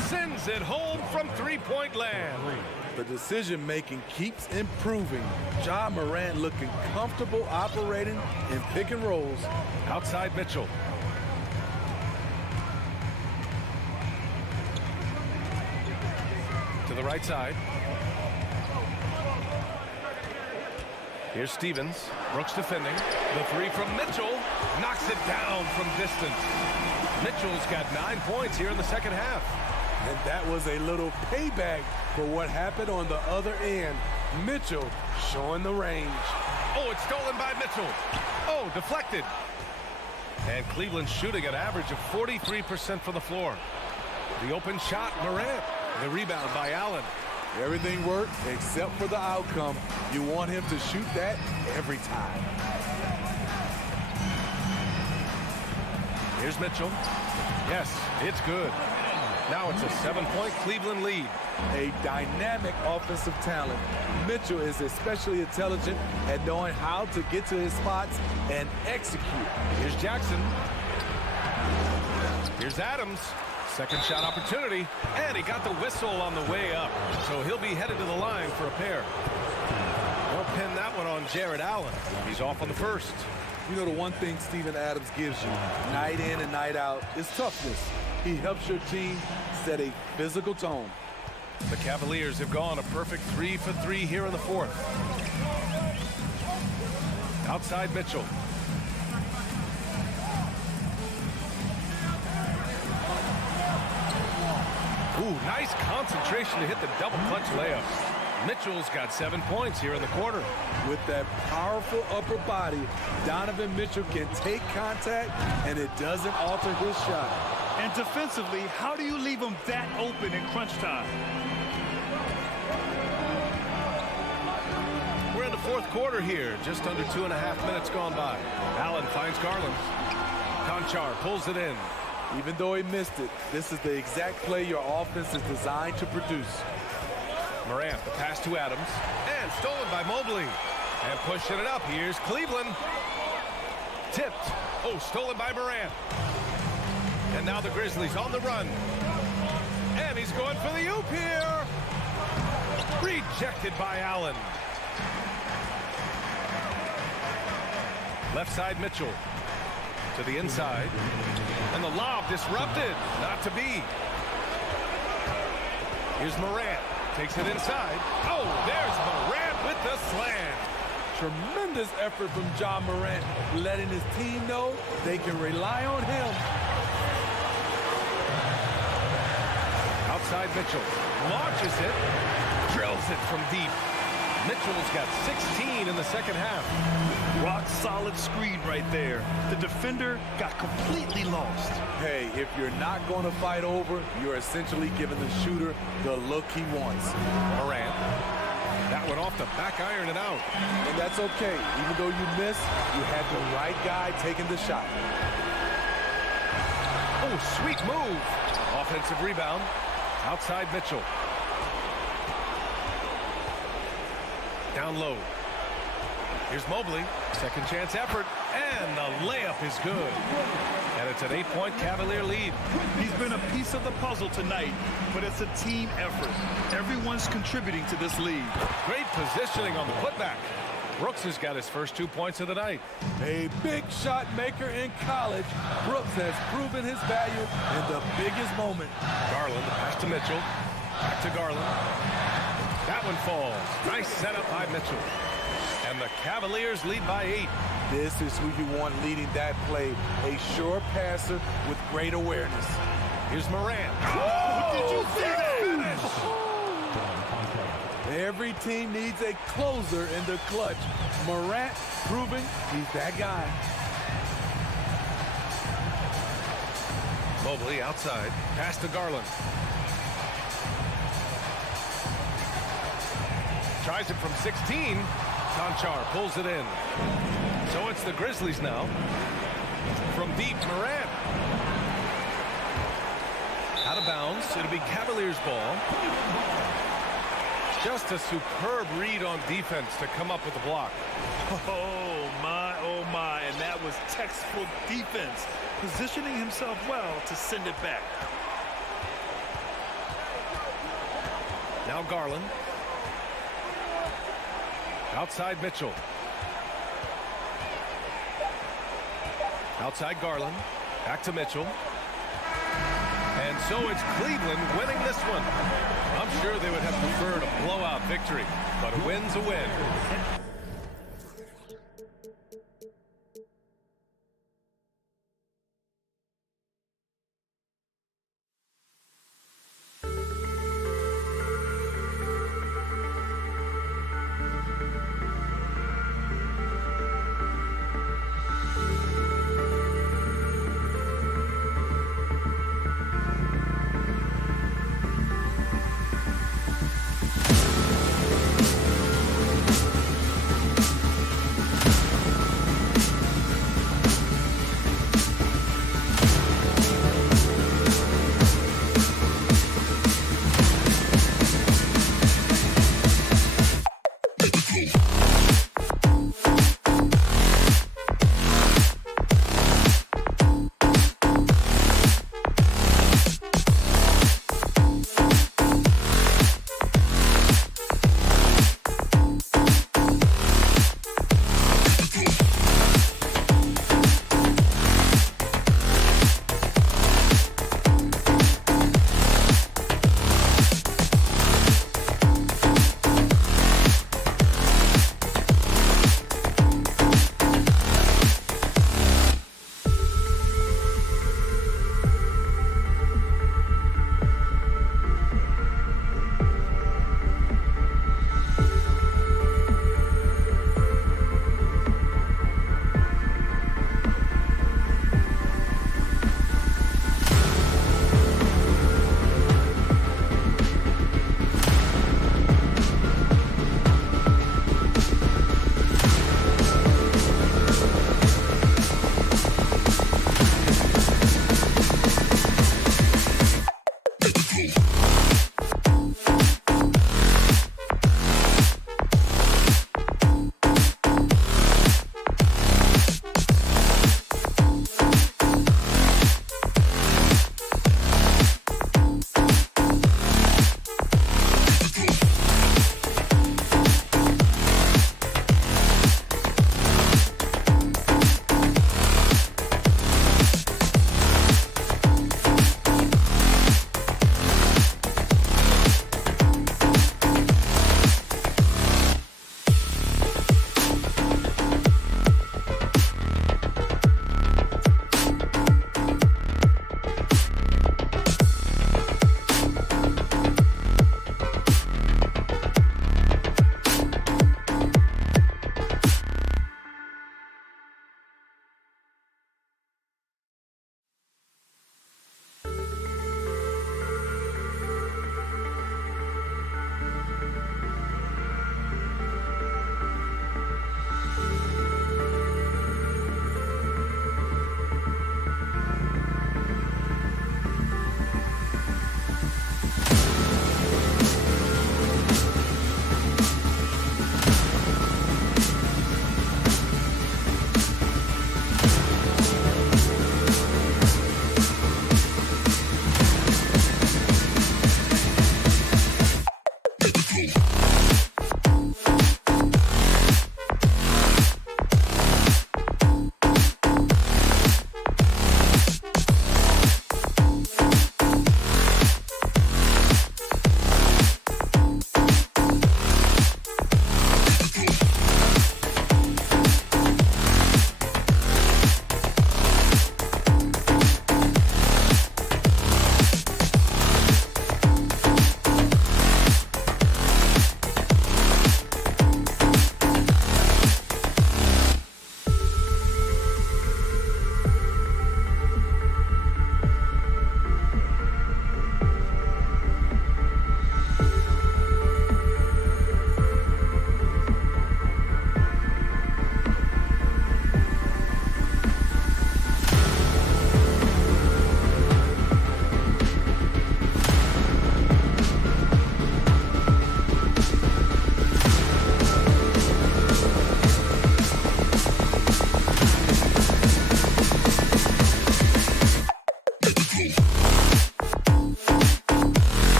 sends it home from 3-point land. The decision-making keeps improving. Ja Morant looking comfortable operating in pick and rolls. Outside Mitchell. To the right side. Here's Stevens. Brooks defending. The 3 from Mitchell. Knocks it down from distance. Mitchell's got 9 points here in the second half. And that was a little payback for what happened on the other end. Mitchell showing the range. Oh, it's stolen by Mitchell. Oh, deflected. And Cleveland shooting an average of 43% from the floor. The open shot, Morant. The rebound by Allen. Everything worked except for the outcome. You want him to shoot that every time. Here's Mitchell. Yes, it's good. Now it's a 7-point Cleveland lead. A dynamic offensive talent. Mitchell is especially intelligent at knowing how to get to his spots and execute. Here's Jackson. Here's Adams. Second shot opportunity. And he got the whistle on the way up. So he'll be headed to the line for a pair. Don't pin that one on Jared Allen. He's off on the first. You know, the one thing Steven Adams gives you night in and night out is toughness. He helps your team set a physical tone. The Cavaliers have gone a perfect 3 for 3 here in the fourth. Outside Mitchell. Ooh, nice concentration to hit the double clutch layup. Mitchell's got 7 points here in the quarter. With that powerful upper body, Donovan Mitchell can take contact, and it doesn't alter his shot. And defensively, how do you leave him that open in crunch time? We're in the fourth quarter here, just under 2.5 minutes gone by. Allen finds Garland. Conchar pulls it in. Even though he missed it, this is the exact play your offense is designed to produce. Morant, the pass to Adams, and stolen by Mobley. And pushing it up, here's Cleveland. Tipped. Oh, stolen by Morant. And now the Grizzlies on the run. And he's going for the oop here. Rejected by Allen. Left side, Mitchell. To the inside. And the lob disrupted. Not to be. Here's Morant. Takes it inside. Oh, there's Morant with the slam. Tremendous effort from Ja Morant, letting his team know they can rely on him. Outside Mitchell. Launches it. Drills it from deep. Mitchell's got 16 in the second half. Rock solid screen right there. The defender got completely lost. Hey, if you're not going to fight over, you're essentially giving the shooter the look he wants. Morant. That one off the back iron and out. And that's okay. Even though you missed, you had the right guy taking the shot. Oh, sweet move. Offensive rebound. Outside Mitchell. Down low. Here's Mobley. Second chance effort. And the layup is good. And it's an 8-point Cavalier lead. He's been a piece of the puzzle tonight, but it's a team effort. Everyone's contributing to this lead. Great positioning on the putback. Brooks has got his first 2 points of the night. A big shot maker in college, Brooks has proven his value in the biggest moment. Garland, pass to Mitchell. Back to Garland. That one falls. Nice setup by Mitchell. And the Cavaliers lead by 8. This is who you want leading that play. A sure passer with great awareness. Here's Morant. Oh, did you see that? Every team needs a closer in the clutch. Morant proving he's that guy. Mobley outside. Pass to Garland. Tries it from 16. Conchar pulls it in. So it's the Grizzlies now. From deep, Morant. Out of bounds. It'll be Cavaliers ball. Just a superb read on defense to come up with the block. Oh my, and that was textbook defense. Positioning himself well to send it back. Now Garland. Outside Mitchell. Outside Garland. Back to Mitchell. And so it's Cleveland winning this one. I'm sure they would have preferred a blowout victory, but a win's a win.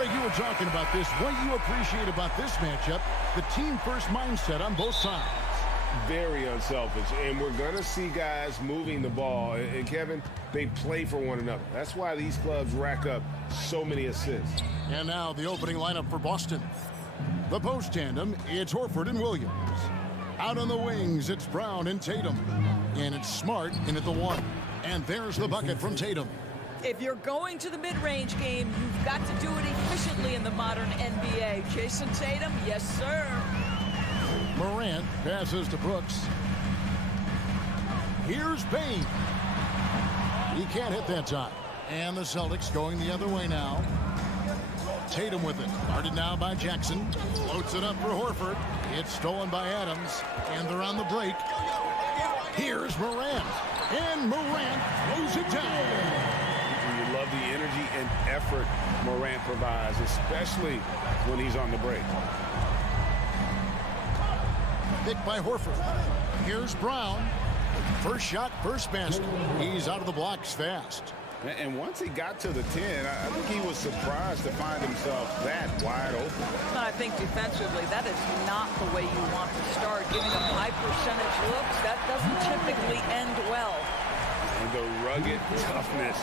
Greg, you were talking about this. What you appreciate about this matchup, the team-first mindset on both sides. Very unselfish, and we're going to see guys moving the ball. And Kevin, they play for one another. That's why these clubs rack up so many assists. And now the opening lineup for Boston. The post tandem, it's Horford and Williams. Out on the wings, it's Brown and Tatum. And it's Smart in at the one. And there's the bucket from Tatum. If you're going to the mid-range game, you've got to do it efficiently in the modern NBA. Jason Tatum, yes, sir. Morant passes to Brooks. Here's Payne. He can't hit that time. And the Celtics going the other way now. Tatum with it. Guarded now by Jackson. Floats it up for Horford. It's stolen by Adams. And they're on the break. Here's Morant. And Morant throws it down. You love the energy and effort Morant provides, especially when he's on the break. Picked by Horford. Here's Brown. First shot, first basket. He's out of the blocks fast. And once he got to the 10, I think he was surprised to find himself that wide open. I think defensively, that is not the way you want to start. Giving up high percentage looks, that doesn't typically end well. And the rugged toughness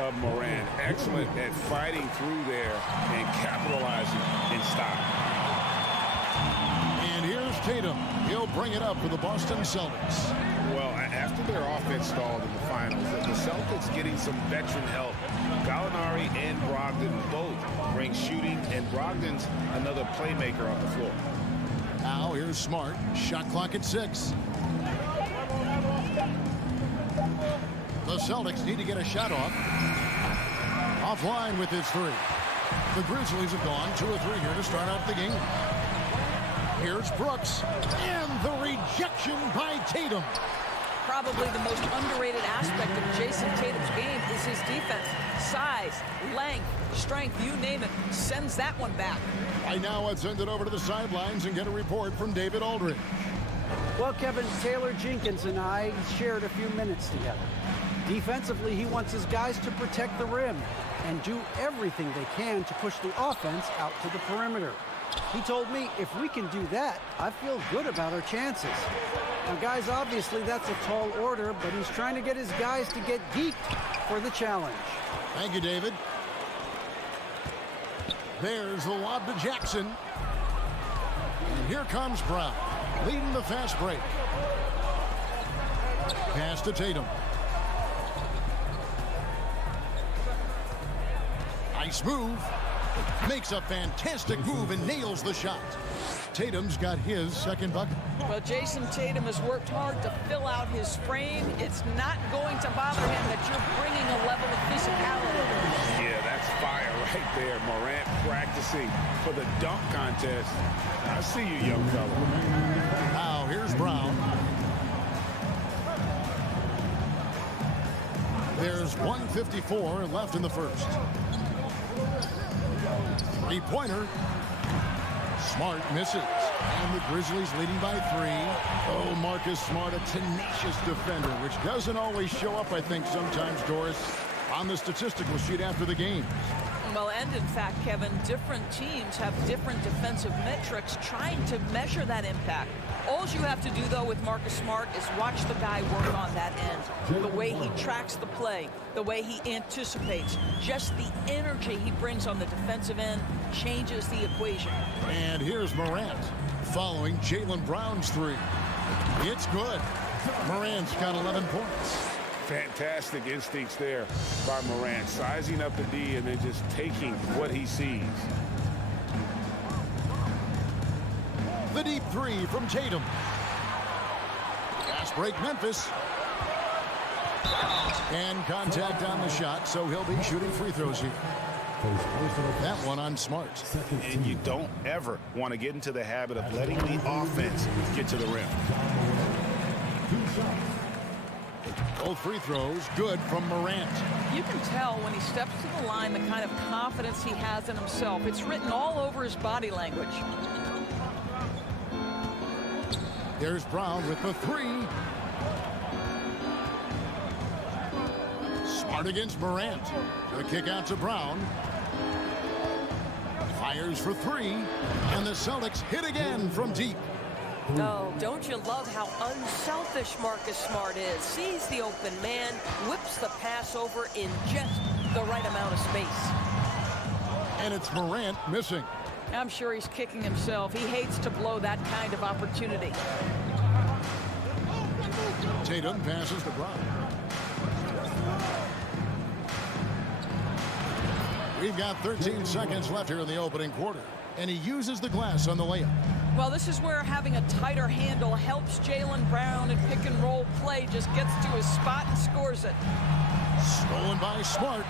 of Morant. Excellent at fighting through there and capitalizing in style. And here's Tatum. He'll bring it up for the Boston Celtics. Well, after their offense stalled in the finals, the Celtics getting some veteran help. Gallinari and Brogdon both bring shooting, and Brogdon's another playmaker on the floor. Now here's Smart. Shot clock at 6. The Celtics need to get a shot off. Offline with his 3. The Grizzlies have gone 2 or 3 here to start out the game. Here's Brooks. And the rejection by Tatum. Probably the most underrated aspect of Jason Tatum's game is his defense. Size, length, strength, you name it, sends that one back. Right now, let's send it over to the sidelines and get a report from David Aldridge. Well, Kevin, Taylor Jenkins and I shared a few minutes together. Defensively, he wants his guys to protect the rim and do everything they can to push the offense out to the perimeter. He told me if we can do that, I feel good about our chances. Now, guys, obviously that's a tall order, but he's trying to get his guys to get geeked for the challenge. Thank you, David. There's the lob to Jackson. And here comes Brown, leading the fast break. Pass to Tatum. Nice move. Makes a fantastic move and nails the shot. Tatum's got his second bucket. Well, Jason Tatum has worked hard to fill out his frame. It's not going to bother him that you're bringing a level of physicality. Yeah, that's fire right there. Morant practicing for the dunk contest. I see you, young fella. Now, here's Brown. There's 1:54 left in the first. Three-pointer. Smart misses. And the Grizzlies leading by 3. Oh, Marcus Smart, a tenacious defender, which doesn't always show up, I think, sometimes, Doris, on the statistical sheet after the game. Well, and in fact, Kevin, different teams have different defensive metrics trying to measure that impact. All you have to do, though, with Marcus Smart is watch the guy work on that end. The way he tracks the play, the way he anticipates, just the energy he brings on the defensive end changes the equation. And here's Morant following Jaylen Brown's 3. It's good. Morant's got 11 points. Fantastic instincts there by Morant, sizing up the D and then just taking what he sees. The deep 3 from Tatum. Fast break Memphis. And contact on the shot, so he'll be shooting free throws here. That one on Smart. And you don't ever want to get into the habit of letting the offense get to the rim. Both free throws good from Morant. You can tell when he steps to the line the kind of confidence he has in himself. It's written all over his body language. There's Brown with the 3. Smart against Morant. The kick out to Brown. Fires for three, and the Celtics hit again from deep. Oh, don't you love how unselfish Marcus Smart is? Sees the open man, whips the pass over in just the right amount of space. And it's Morant missing. I'm sure he's kicking himself. He hates to blow that kind of opportunity. Tatum passes to Brown. We've got 13 seconds left here in the opening quarter, and he uses the glass on the layup. Well, this is where having a tighter handle helps Jaylen Brown in pick and roll play. Just gets to his spot and scores it. Stolen by Smart.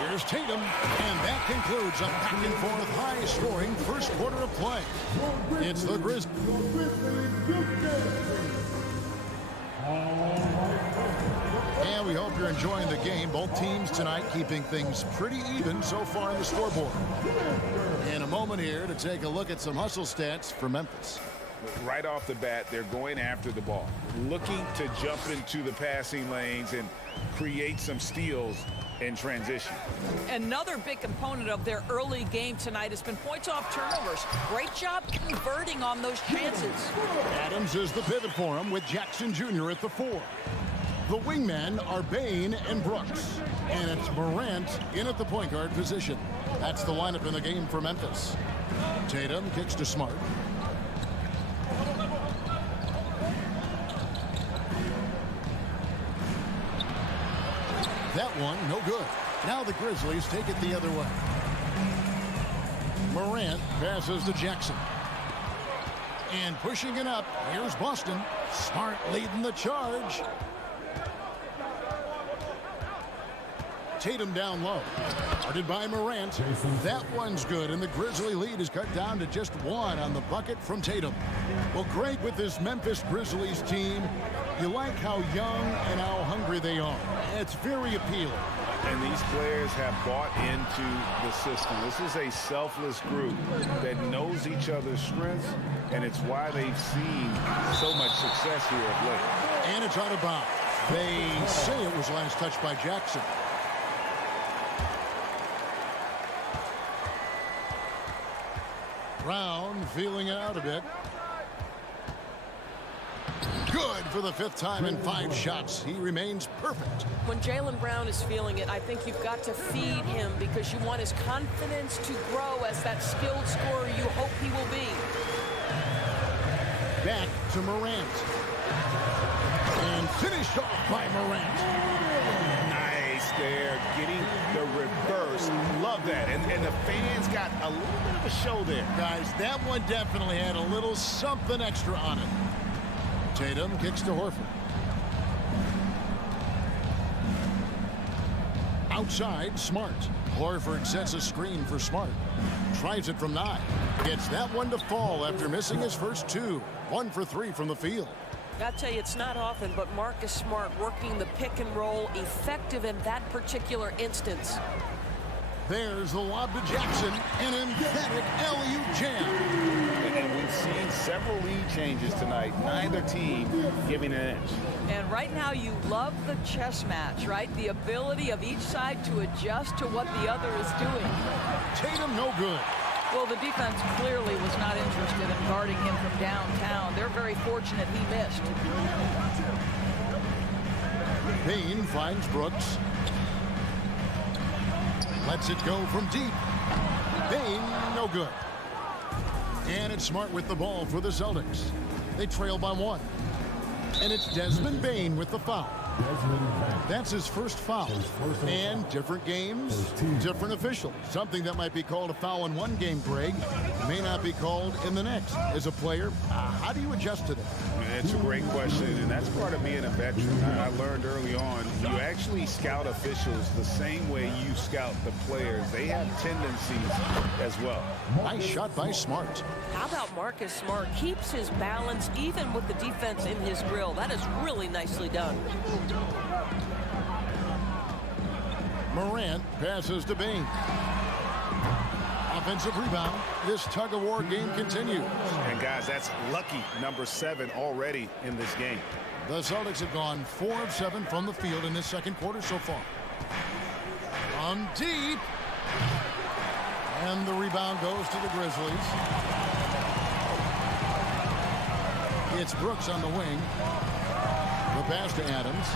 Here's Tatum, and that concludes a back-and-forth high-scoring first quarter of play. It's the Grizzlies. And we hope you're enjoying the game. Both teams tonight keeping things pretty even so far on the scoreboard. In a moment here to take a look at some hustle stats for Memphis. Right off the bat, they're going after the ball, looking to jump into the passing lanes and create some steals in transition. Another big component of their early game tonight has been points off turnovers. Great job converting on those chances. Adams is the pivot for him with Jackson Jr. at the 4. The wingmen are Bane and Brooks. And it's Morant in at the point guard position. That's the lineup in the game for Memphis. Tatum kicks to Smart. That one, no good. Now the Grizzlies take it the other way. Morant passes to Jackson. And pushing it up, here's Boston. Smart leading the charge. Tatum down low. Guarded by Morant. That one's good, and the Grizzly lead is cut down to just 1 on the bucket from Tatum. Well, Greg, with this Memphis Grizzlies team, you like how young and how hungry they are. It's very appealing. And these players have bought into the system. This is a selfless group that knows each other's strengths, and it's why they've seen so much success here of late. And it's out of bounds. They say it was last touched by Jackson. Brown feeling it out a bit. Good for the 5th time in 5 shots. He remains perfect. When Jaylen Brown is feeling it, I think you've got to feed him because you want his confidence to grow as that skilled scorer you hope he will be. Back to Morant. And finished off by Morant. Nice there, getting the reverse. Love that. And the fans got a little bit of a show there. Guys, that one definitely had a little something extra on it. Tatum kicks to Horford. Outside, Smart. Horford sets a screen for Smart. Tries it from 9. Gets that one to fall after missing his first 2. 1 for 3 from the field. I tell you, it's not often, but Marcus Smart working the pick and roll, effective in that particular instance. There's the lob to Jackson, an emphatic LU jam. And we've seen several lead changes tonight, neither team giving an edge. And right now you love the chess match, right? The ability of each side to adjust to what the other is doing. Tatum no good. Well, the defense clearly was not interested in guarding him from downtown. They're very fortunate he missed. Bane finds Brooks. Lets it go from deep. Bane, no good. And it's Smart with the ball for the Celtics. They trail by 1. And it's Desmond Bane with the foul. That's his first foul. And different games, different officials. Something that might be called a foul in one game, Greg, may not be called in the next. As a player, how do you adjust to that? It's a great question, and that's part of being a veteran. I learned early on, you actually scout officials the same way you scout the players. They have tendencies as well. Nice shot by Smart. How about Marcus Smart? Keeps his balance even with the defense in his grill. That is really nicely done. Morant passes to Bane. Offensive rebound. This tug-of-war game continues. And guys, that's lucky number 7 already in this game. The Celtics have gone 4 of 7 from the field in this second quarter so far. From deep, And the rebound goes to the Grizzlies. It's Brooks on the wing. The pass to Adams.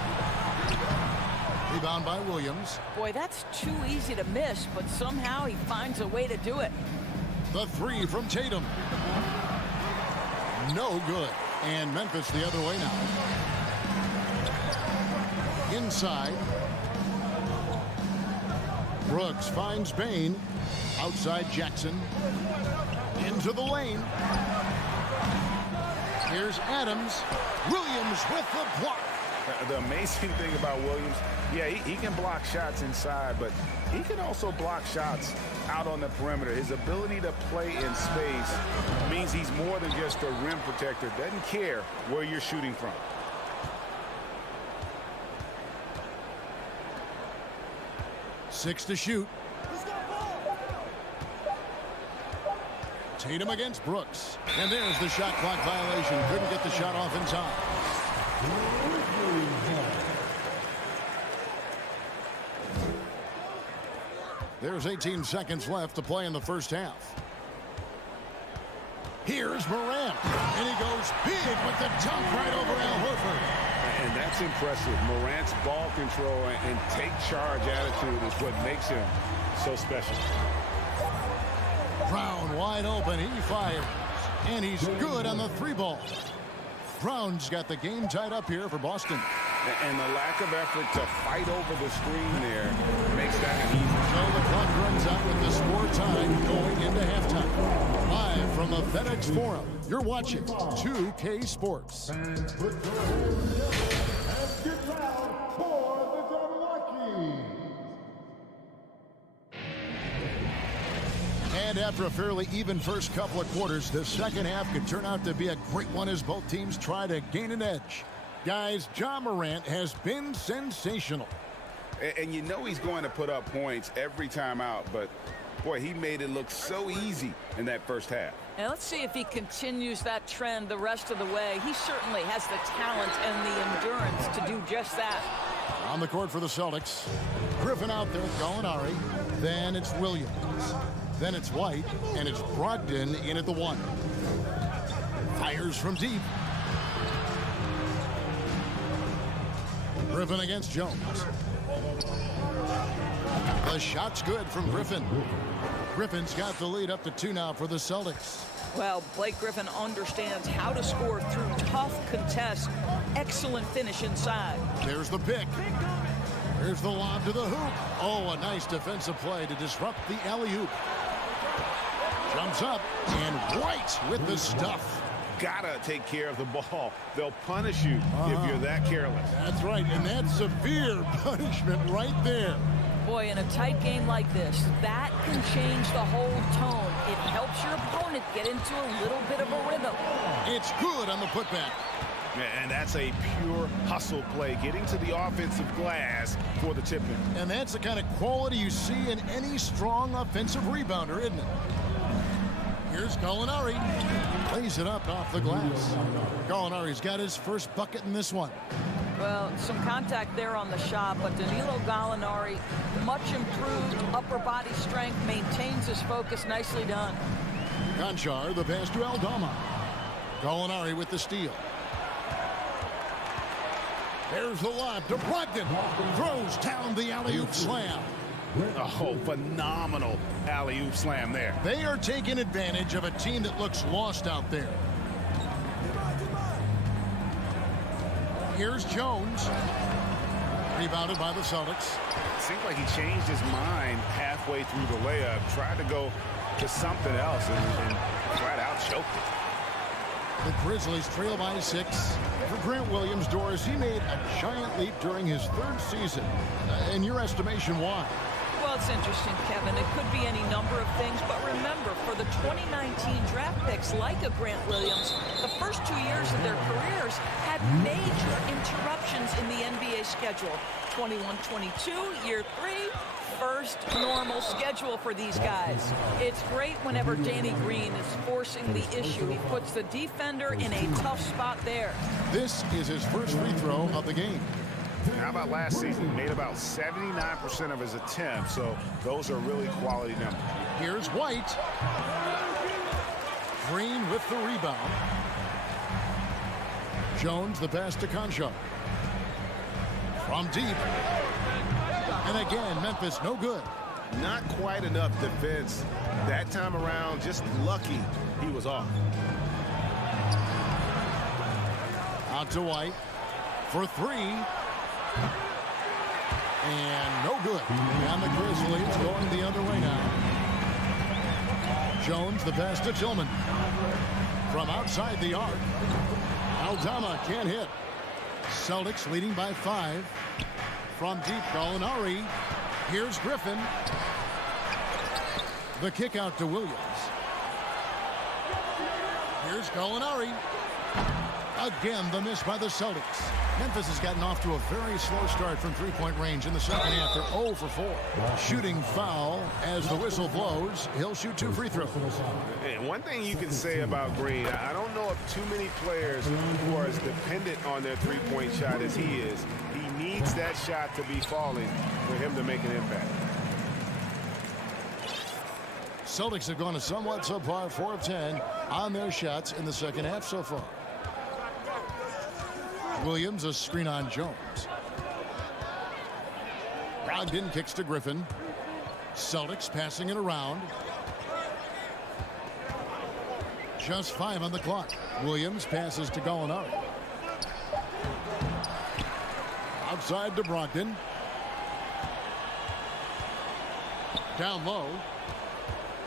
Rebound by Williams. Boy, that's too easy to miss, but somehow he finds a way to do it. The three from Tatum. No good. And Memphis the other way now. Inside. Brooks finds Bain. Outside Jackson. Into the lane. Here's Adams. Williams with the block. The amazing thing about Williams, yeah, he can block shots inside, but he can also block shots out on the perimeter. His ability to play in space means he's more than just a rim protector. Doesn't care where you're shooting from. Six to shoot. Tatum against Brooks. And there's the shot clock violation. Couldn't get the shot off in time. There's 18 seconds left to play in the first half. Here's Morant. And he goes big with the dunk right over Al Horford. And that's impressive. Morant's ball control and take charge attitude is what makes him so special. Brown wide open. He fires. And he's good on the three ball. Brown's got the game tied up here for Boston. And the lack of effort to fight over the screen there makes that easy. So the clock runs out with the score time going into halftime. Live from the FedEx Forum, you're watching 2K Sports. Fans, put your hands and get loud for the Cavaliers. And after a fairly even first couple of quarters, the second half could turn out to be a great one as both teams try to gain an edge. Guys, Ja Morant has been sensational. And you know he's going to put up points every time out, but boy, he made it look so easy in that first half. And let's see if he continues that trend the rest of the way. He certainly has the talent and the endurance to do just that. On the court for the Celtics, Griffin out there, Gallinari. Then it's Williams. Then it's White, and it's Brogdon in at the one. Fires from deep. Griffin against Jones. The shot's good from Griffin. Griffin's got the lead up to 2 now for the Celtics. Well, Blake Griffin understands how to score through tough contests. Excellent finish inside. There's the pick. There's the lob to the hoop. Oh, a nice defensive play to disrupt the alley-oop. Jumps up, and White with the stuff. Gotta take care of the ball. They'll punish you if you're that careless. That's right, and that's severe punishment right there. Boy, in a tight game like this, that can change the whole tone. It helps your opponent get into a little bit of a rhythm. It's good on the putback. And that's a pure hustle play, getting to the offensive glass for the tip-in. And that's the kind of quality you see in any strong offensive rebounder, isn't it? Here's Gallinari. Lays it up off the glass. Gallinari's got his first bucket in this one. Well, some contact there on the shot, but Danilo Gallinari, much improved upper body strength, maintains his focus. Nicely done. Conchar, the pass to Aldama. Gallinari with the steal. There's the lob to Brogdon. Throws down the alley-oop slam. Oh, phenomenal alley-oop slam there. They are taking advantage of a team that looks lost out there. Here's Jones. Rebounded by the Celtics. It seems like he changed his mind halfway through the layup, tried to go to something else, and flat out choked it. The Grizzlies trail by 6. For Grant Williams, Doris, he made a giant leap during his 3rd season. In your estimation, why? Well, it's interesting, Kevin. It could be any number of things, but remember, for the 2019 draft picks like a Grant Williams, the first 2 years of their careers had major interruptions in the NBA schedule. 21-22, year 3, first normal schedule for these guys. It's great whenever Danny Green is forcing the issue. He puts the defender in a tough spot there. This is his first free throw of the game. How about last season? He made about 79% of his attempts, so those are really quality numbers. Here's White. Green with the rebound. Jones the pass to Conchar. From deep. And again, Memphis no good. Not quite enough defense that time around. Just lucky he was off. Out to White for three. And no good. And the Grizzlies going the other way now. Jones the pass to Tillman. From outside the arc. Aldama can't hit. Celtics leading by 5. From deep, Gallinari. Here's Griffin. The kick out to Williams. Here's Gallinari. Again, the miss by the Celtics. Memphis has gotten off to a very slow start from three-point range in the second half. They're 0 for 4. Shooting foul as the whistle blows. He'll shoot 2 free throws. And one thing you can say about Green, I don't know of too many players who are as dependent on their three-point shot as he is. He needs that shot to be falling for him to make an impact. Celtics have gone a somewhat subpar 4 of 10 on their shots in the second half so far. Williams, a screen on Jones. Brogdon kicks to Griffin. Celtics passing it around. Just 5 on the clock. Williams passes to Gallinari. Outside to Brogdon. Down low.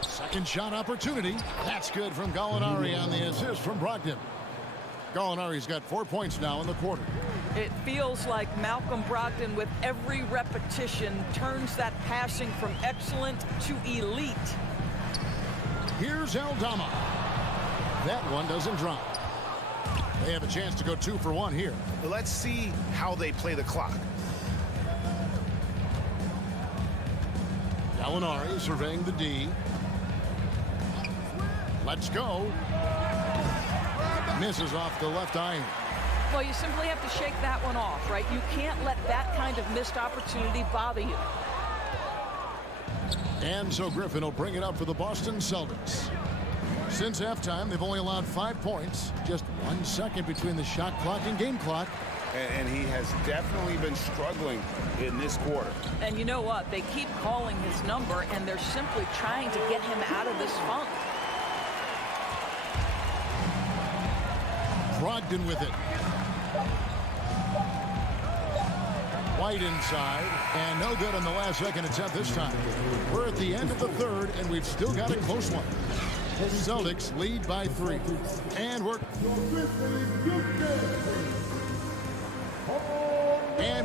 Second shot opportunity. That's good from Gallinari on the assist from Brogdon. Gallinari's got 4 points now in the quarter. It feels like Malcolm Brogdon, with every repetition, turns that passing from excellent to elite. Here's Aldama. That one doesn't drop. They have a chance to go 2 for 1 here. Let's see how they play the clock. Gallinari surveying the D. Let's go. Misses off the left iron. Well, you simply have to shake that one off, right? You can't let that kind of missed opportunity bother you. And so Griffin will bring it up for the Boston Celtics. Since halftime, they've only allowed 5 points. Just 1 second between the shot clock and game clock. And he has definitely been struggling in this quarter. And you know what? They keep calling his number, and they're simply trying to get him out of this funk. Brogdon with it. White inside, and no good on the last second attempt this time. We're at the end of the third, and we've still got a close one. Celtics lead by 3. And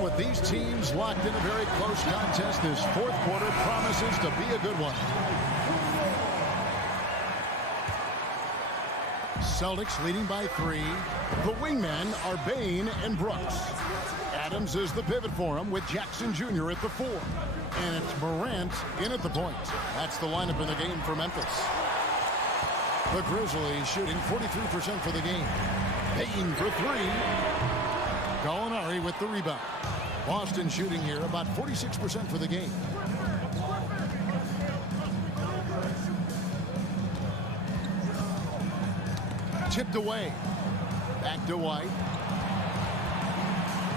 with these teams locked in a very close contest, this fourth quarter promises to be a good one. Celtics leading by 3. The wingmen are Bain and Brooks. Adams is the pivot for him with Jackson Jr. at the 4. And it's Morant in at the point. That's the lineup in the game for Memphis. The Grizzlies shooting 43% for the game. Bain for 3. Gallinari with the rebound. Boston shooting here about 46% for the game. Tipped away. Back to White.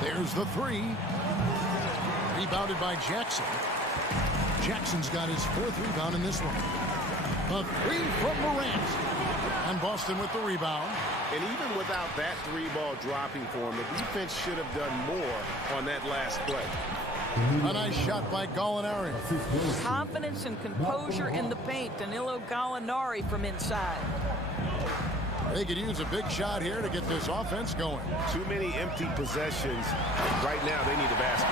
There's the 3. Rebounded by Jackson. Jackson's got his 4th rebound in this one. The 3 from Morant. And Boston with the rebound. And even without that 3-ball dropping for him, the defense should have done more on that last play. A nice shot by Gallinari. Confidence and composure in the paint. Danilo Gallinari from inside. They could use a big shot here to get this offense going. Too many empty possessions. Right now, they need a basket.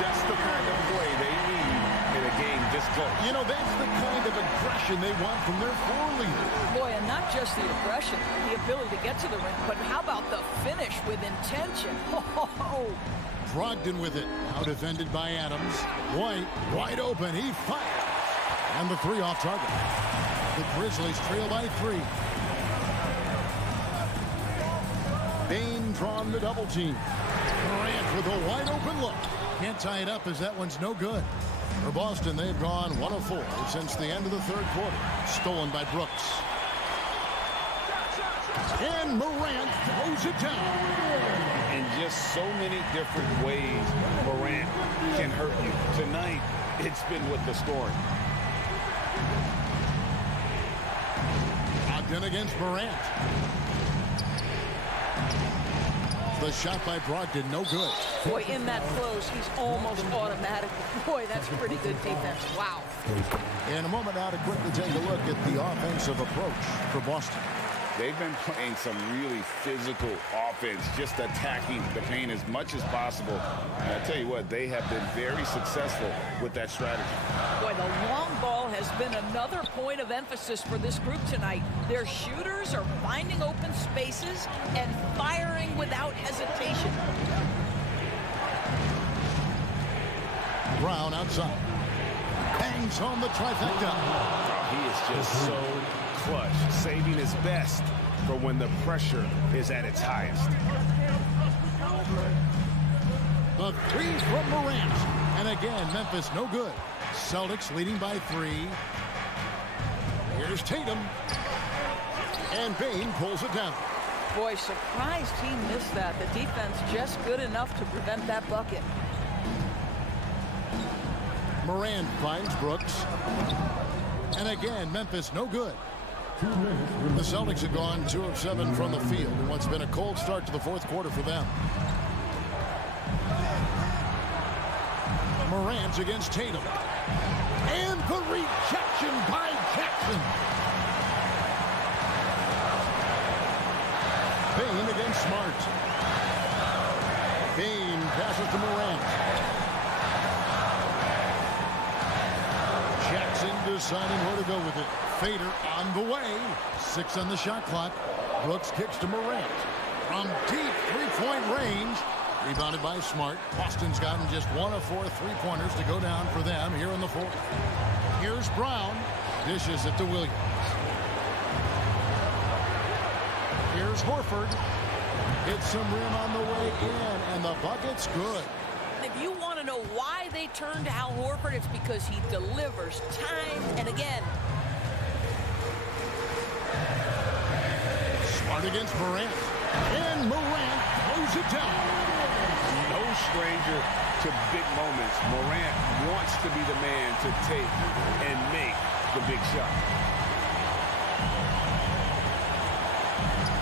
Just the kind of play they need in a game this close. You know, that's the kind of aggression they want from their floor leader. Boy, and not just the aggression, the ability to get to the rim, but how about the finish with intention? Oh. Brogdon with it. Now defended by Adams. White, wide open. He fires. And the 3 off target. The Grizzlies trail by 3. Bain drawn the double team. Morant with a wide open look. Can't tie it up as that one's no good. For Boston, they've gone 1 of 4 since the end of the third quarter. Stolen by Brooks. And Morant throws it down. In just so many different ways, Morant can hurt you. Tonight, it's been with the scoring. Ogden against Morant. The shot by Brogdon, no good. Boy, in that close, he's almost automatic. Boy, that's pretty good defense. Wow. In a moment now to quickly take a look at the offensive approach for Boston. They've been playing some really physical offense, just attacking the paint as much as possible. And I tell you what, they have been very successful with that strategy. Boy, the long ball has been another point of emphasis for this group tonight. Their shooters are finding open spaces and firing without hesitation. Brown outside. Bangs home the trifecta. He is just so clutch, saving his best for when the pressure is at its highest. The three from Morant. And again, Memphis no good. Celtics leading by 3. Here's Tatum. And Bane pulls it down. Boy, surprised he missed that. The defense just good enough to prevent that bucket. Morant finds Brooks. And again, Memphis no good. The Celtics have gone 2 of 7 from the field in what's been a cold start to the fourth quarter for them. Morant against Tatum. And the rejection by Jackson. Bane against Smart. Bane passes to Morant. Jackson deciding where to go with it. Fader on the way. 6 on the shot clock. Brooks kicks to Morant. From deep three-point range. Rebounded by Smart. Boston's gotten just 1 of 4 three-pointers to go down for them here in the fourth. Here's Brown. Dishes it to Williams. Here's Horford. Hits some rim on the way in, and the bucket's good. If you want to know why they turned to Al Horford, it's because he delivers time and again. Smart against Morant. And Morant throws it down. No stranger to big moments. Morant wants to be the man to take and make the big shot.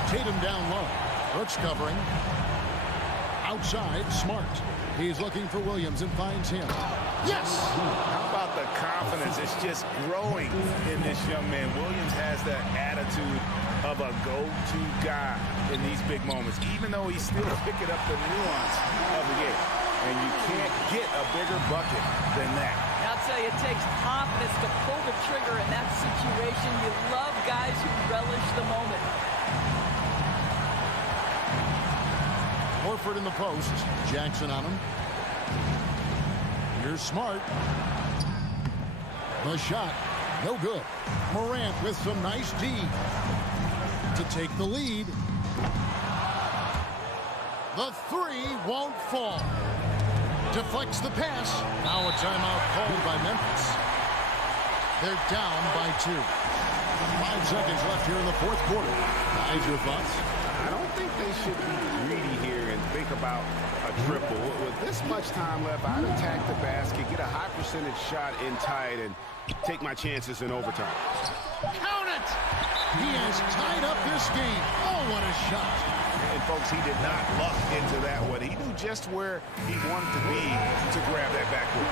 Tatum down low. Brooks covering. Outside, Smart. He's looking for Williams and finds him. Yes! How about the confidence? It's just growing in this young man. Williams has that attitude of a go-to guy in these big moments, even though he's still picking up the nuance of the game. And you can't get a bigger bucket than that. I'll tell you, it takes confidence to pull the trigger in that situation. You love guys who relish the moment. Horford in the post. Jackson on him. Here's Smart. The shot. No good. Morant with some nice D to take the lead. The 3 won't fall. Deflects the pass. Now a timeout called by Memphis. They're down by 2. 5 seconds left here in the fourth quarter. Guys, your thoughts? I don't think they should be greedy here and think about a triple. With this much time left, I'd attack the basket, get a high percentage shot in tight, and take my chances in overtime. Count it! He has tied up this game. Oh, what a shot. And folks, he did not luck into that one. He knew just where he wanted to be to grab that backboard.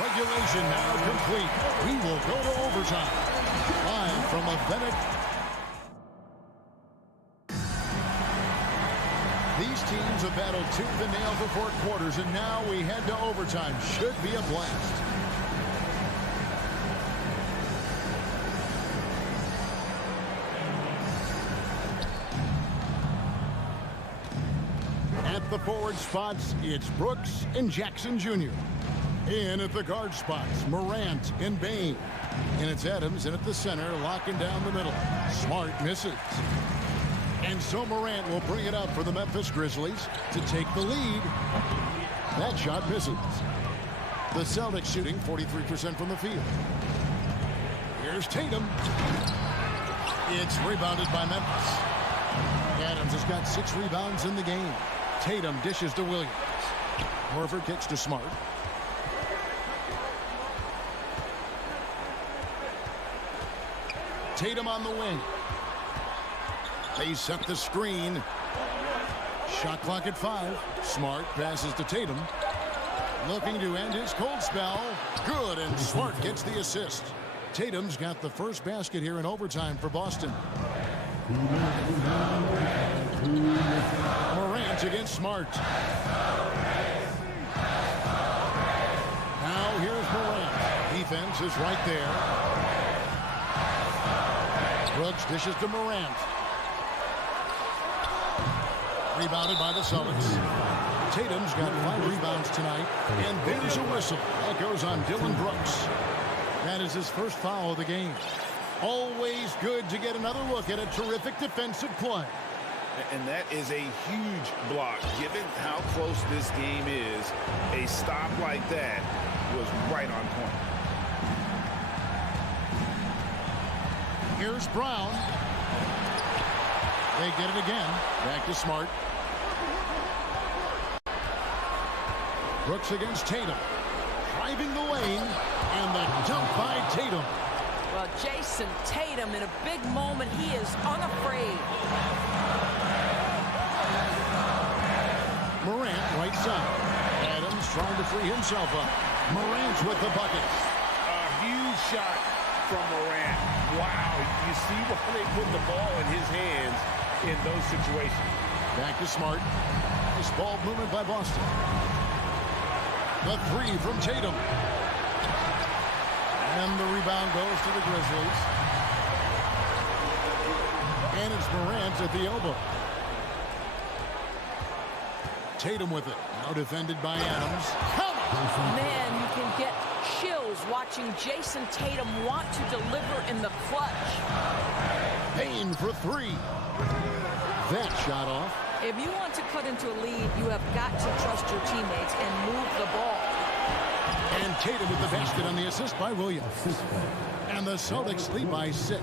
Regulation now complete. We will go to overtime. Live from a Bennett. These teams have battled tooth and nail for 4 quarters, and now we head to overtime. Should be a blast. At the forward spots, it's Brooks and Jackson Jr. In at the guard spots, Morant and Bain. And it's Adams in at the center, locking down the middle. Smart misses. And so Morant will bring it up for the Memphis Grizzlies to take the lead. That shot misses. The Celtics shooting 43% from the field. Here's Tatum. It's rebounded by Memphis. Adams has got 6 rebounds in the game. Tatum dishes to Williams. Horford kicks to Smart. Tatum on the wing. They set the screen. Shot clock at 5. Smart passes to Tatum. Looking to end his cold spell. Good, and Smart gets the assist. Tatum's got the first basket here in overtime for Boston. Morant against Smart. Now here's Morant. Defense is right there. Brooks dishes to Morant. Rebounded by the Celtics. Tatum's got 5 rebounds tonight. And there's a whistle. That goes on Dylan Brooks. That is his first foul of the game. Always good to get another look at a terrific defensive play. And that is a huge block. Given how close this game is, a stop like that was right on point. Here's Brown. They get it again. Back to Smart. Brooks against Tatum. Driving the lane. And the dunk by Tatum. Well, Jason Tatum in a big moment. He is unafraid. Morant right side. Adams trying to free himself up. Morant with the bucket. A huge shot from Morant. Wow, you see why they put the ball in his hands in those situations. Back to Smart. Nice ball movement by Boston. The 3 from Tatum. And the rebound goes to the Grizzlies. And it's Morant at the elbow. Tatum with it. Now defended by Adams. Man, you can get chills watching Jason Tatum want to deliver in the clutch. Bain for 3. That shot off. If you want to cut into a lead, you have got to trust your teammates and move the ball. And Tatum with the basket on the assist by Williams. And the Celtics lead by 6.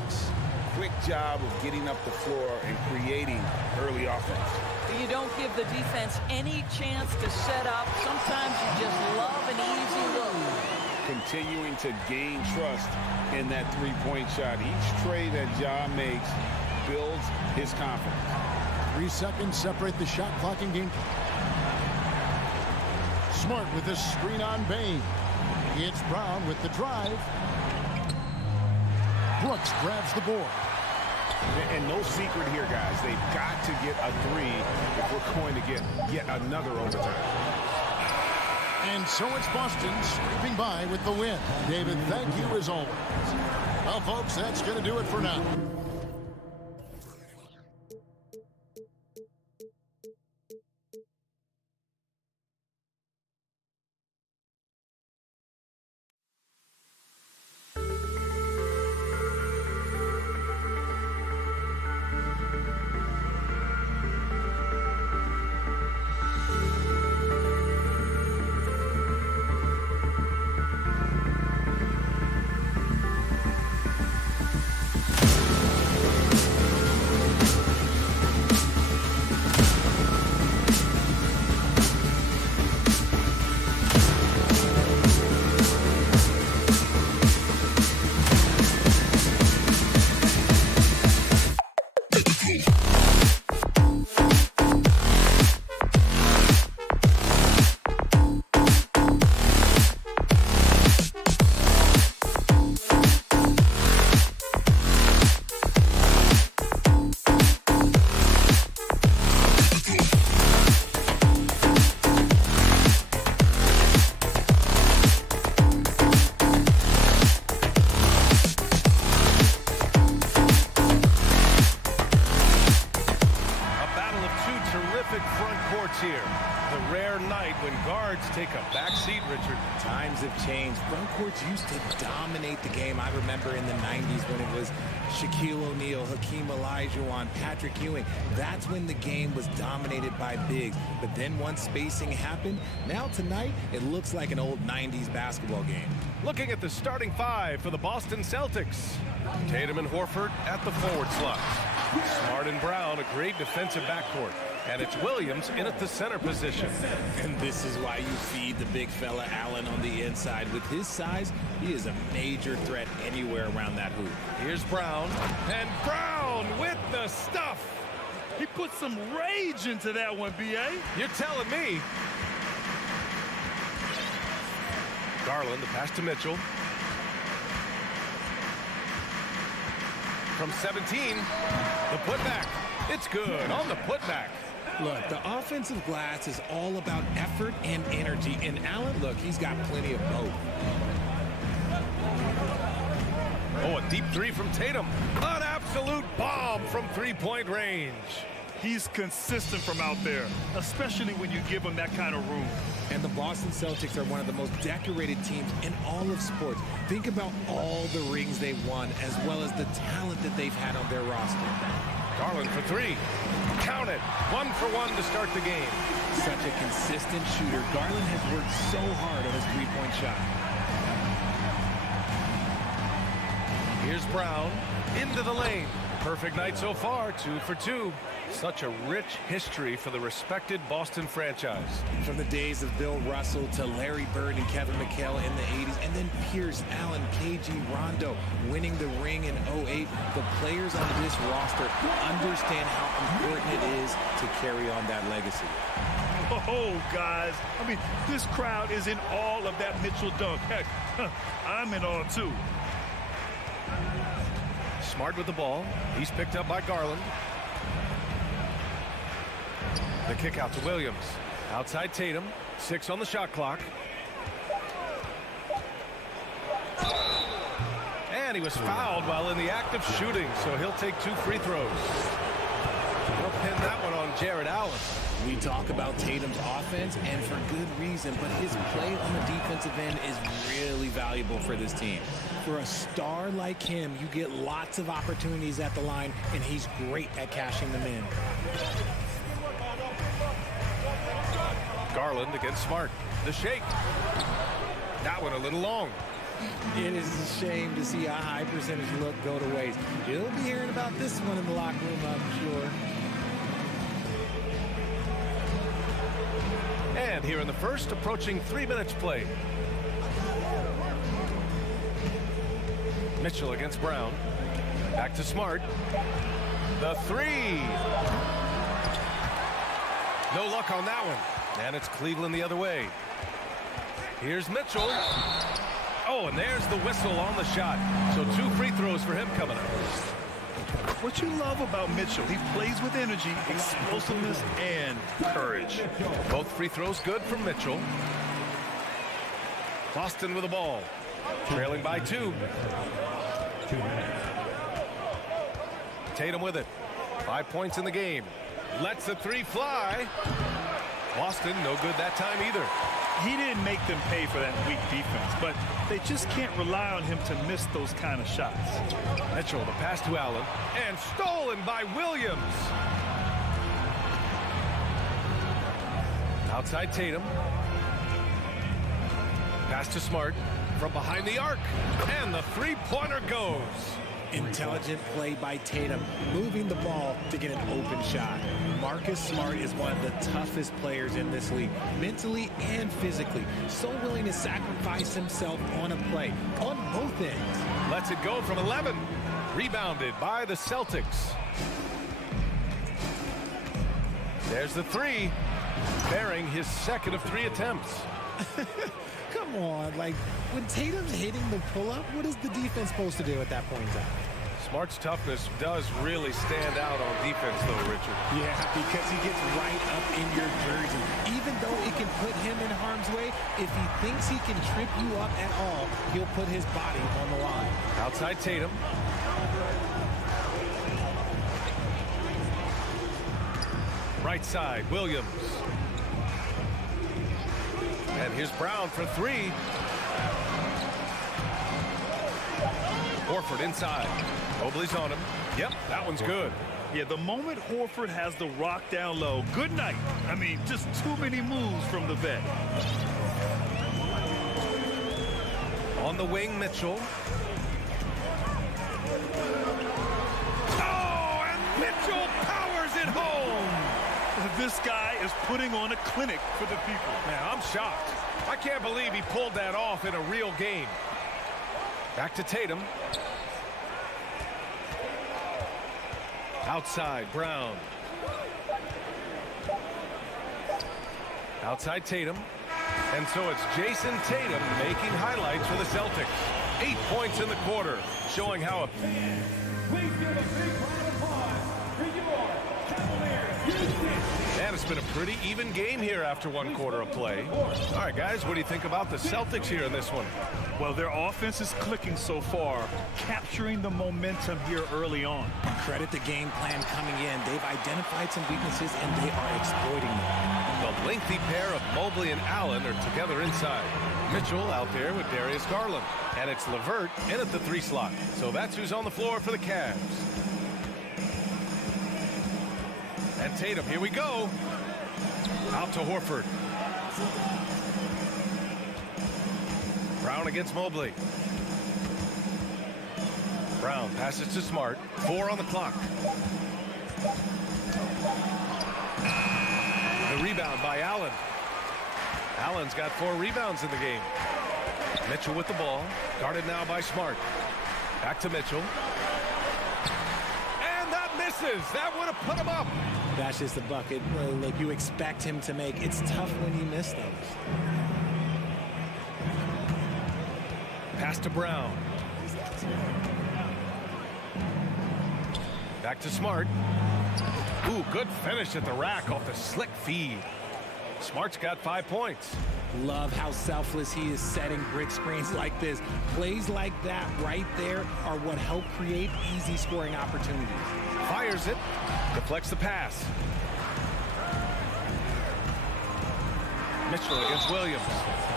Quick job of getting up the floor and creating early offense. You don't give the defense any chance to set up. Sometimes you just love an easy look. Continuing to gain trust in that three-point shot. Each trade that Ja makes builds his confidence. 3 seconds separate the shot clock and game. Smart with this screen on Bain. It's Brown with the drive. Brooks grabs the board. And no secret here, guys. They've got to get a 3 if we're going to get yet another overtime. And so it's Boston scraping by with the win. David, thank you as always. Well, folks, that's going to do it for now. front courts used to dominate the game. I remember in the 90s when it was Shaquille O'Neal, Hakeem Olajuwon, Patrick Ewing. That's when the game was dominated by bigs. But then once spacing happened, now tonight it looks like an old 90s basketball game. Looking at the starting five for the Boston Celtics. Tatum and Horford at the forward slots. Smart and Brown, a great defensive backcourt. And it's Williams in at the center position. And this is why you feed the big fella Allen on the inside. With his size, he is a major threat anywhere around that hoop. Here's Brown. And Brown with the stuff. He put some rage into that one, B.A. You're telling me. Garland, the pass to Mitchell. From 17, the putback. It's good on the putback. Look, the offensive glass is all about effort and energy. And Allen, look, he's got plenty of both. Oh, a deep three from Tatum. An absolute bomb from three-point range. He's consistent from out there, especially when you give him that kind of room. And the Boston Celtics are one of the most decorated teams in all of sports. Think about all the rings they've won, as well as the talent that they've had on their roster. Garland for three. Count it. 1 for 1 to start the game. Such a consistent shooter. Garland has worked so hard on his three-point shot. Here's Brown into the lane. Perfect night so far, 2 for 2. Such a rich history for the respected Boston franchise. From the days of Bill Russell to Larry Bird and Kevin McHale in the 80s, and then Pierce, Allen, KG, Rondo winning the ring in 08. The players on this roster understand how important it is to carry on that legacy. Oh, guys, I mean, this crowd is in awe of that Mitchell dunk. Heck, I'm in awe, too. Smart with the ball. He's picked up by Garland. The kick out to Williams. Outside Tatum. 6 on the shot clock. And he was fouled while in the act of shooting, so he'll take 2 free throws. They'll pin that one on Jared Allen. We talk about Tatum's offense, and for good reason, but his play on the defensive end is really valuable for this team. For a star like him, you get lots of opportunities at the line, and he's great at cashing them in. Garland against Smart. The shake. That one a little long. It is a shame to see a high percentage look go to waste. You'll be hearing about this one in the locker room, I'm sure. And here in the first, approaching 3 minutes played. Mitchell against Brown. Back to Smart. The three. No luck on that one. And it's Cleveland the other way. Here's Mitchell. Oh, and there's the whistle on the shot. So 2 free throws for him coming up. What you love about Mitchell, he plays with energy, explosiveness, and courage. Both free throws good from Mitchell. Boston with the ball. Trailing by 2. Tatum with it. 5 points in the game. Lets the 3 fly. Boston no good that time either. He didn't make them pay for that weak defense, but they just can't rely on him to miss those kind of shots. Mitchell, the pass to Allen, and stolen by Williams. Outside Tatum. Pass to Smart from behind the arc, and the three-pointer goes. Intelligent play by Tatum, moving the ball to get an open shot. Marcus Smart is one of the toughest players in this league, mentally and physically. So willing to sacrifice himself on a play, on both ends. Lets it go from 11. Rebounded by the Celtics. There's the 3, bearing his second of 3 attempts. Come on, like, when Tatum's hitting the pull-up, what is the defense supposed to do at that point in time? Smart's toughness does really stand out on defense, though, Richard. Yeah, because he gets right up in your jersey. Even though it can put him in harm's way, if he thinks he can trip you up at all, he'll put his body on the line. Outside Tatum. Right side, Williams. And here's Brown for 3. Horford inside. Mobley's on him. Yep, that one's good. Yeah, the moment Horford has the rock down low, good night. I mean, just too many moves from the vet. On the wing, Mitchell. Oh, and Mitchell powers it home. This guy is putting on a clinic for the people. Man, I'm shocked. I can't believe he pulled that off in a real game. Back to Tatum. Outside, Brown. Outside Tatum. And so it's Jason Tatum making highlights for the Celtics. 8 points in the quarter, showing how Please give a big round of applause for your Cavaliers. Man, it's been a pretty even game here after one quarter of play. All right, guys, what do you think about the Celtics here in this one? Well, their offense is clicking so far, capturing the momentum here early on. Credit the game plan coming in. They've identified some weaknesses, and they are exploiting them. The lengthy pair of Mobley and Allen are together inside. Mitchell out there with Darius Garland. And it's LeVert in at the 3 slot. So that's who's on the floor for the Cavs. And Tatum, here we go. Out to Horford. Brown against Mobley. Brown passes to Smart. 4 on the clock. The rebound by Allen. Allen's got 4 rebounds in the game. Mitchell with the ball. Guarded now by Smart. Back to Mitchell. And that misses. That would have put him up. That's just a bucket. Look, you expect him to make. It's tough when you miss those. Pass to Brown. Back to Smart. Ooh, good finish at the rack off the slick feed. Smart's got 5 points. Love how selfless he is setting brick screens like this. Plays like that right there are what help create easy scoring opportunities. Fires it. Deflects the pass. Mitchell against Williams.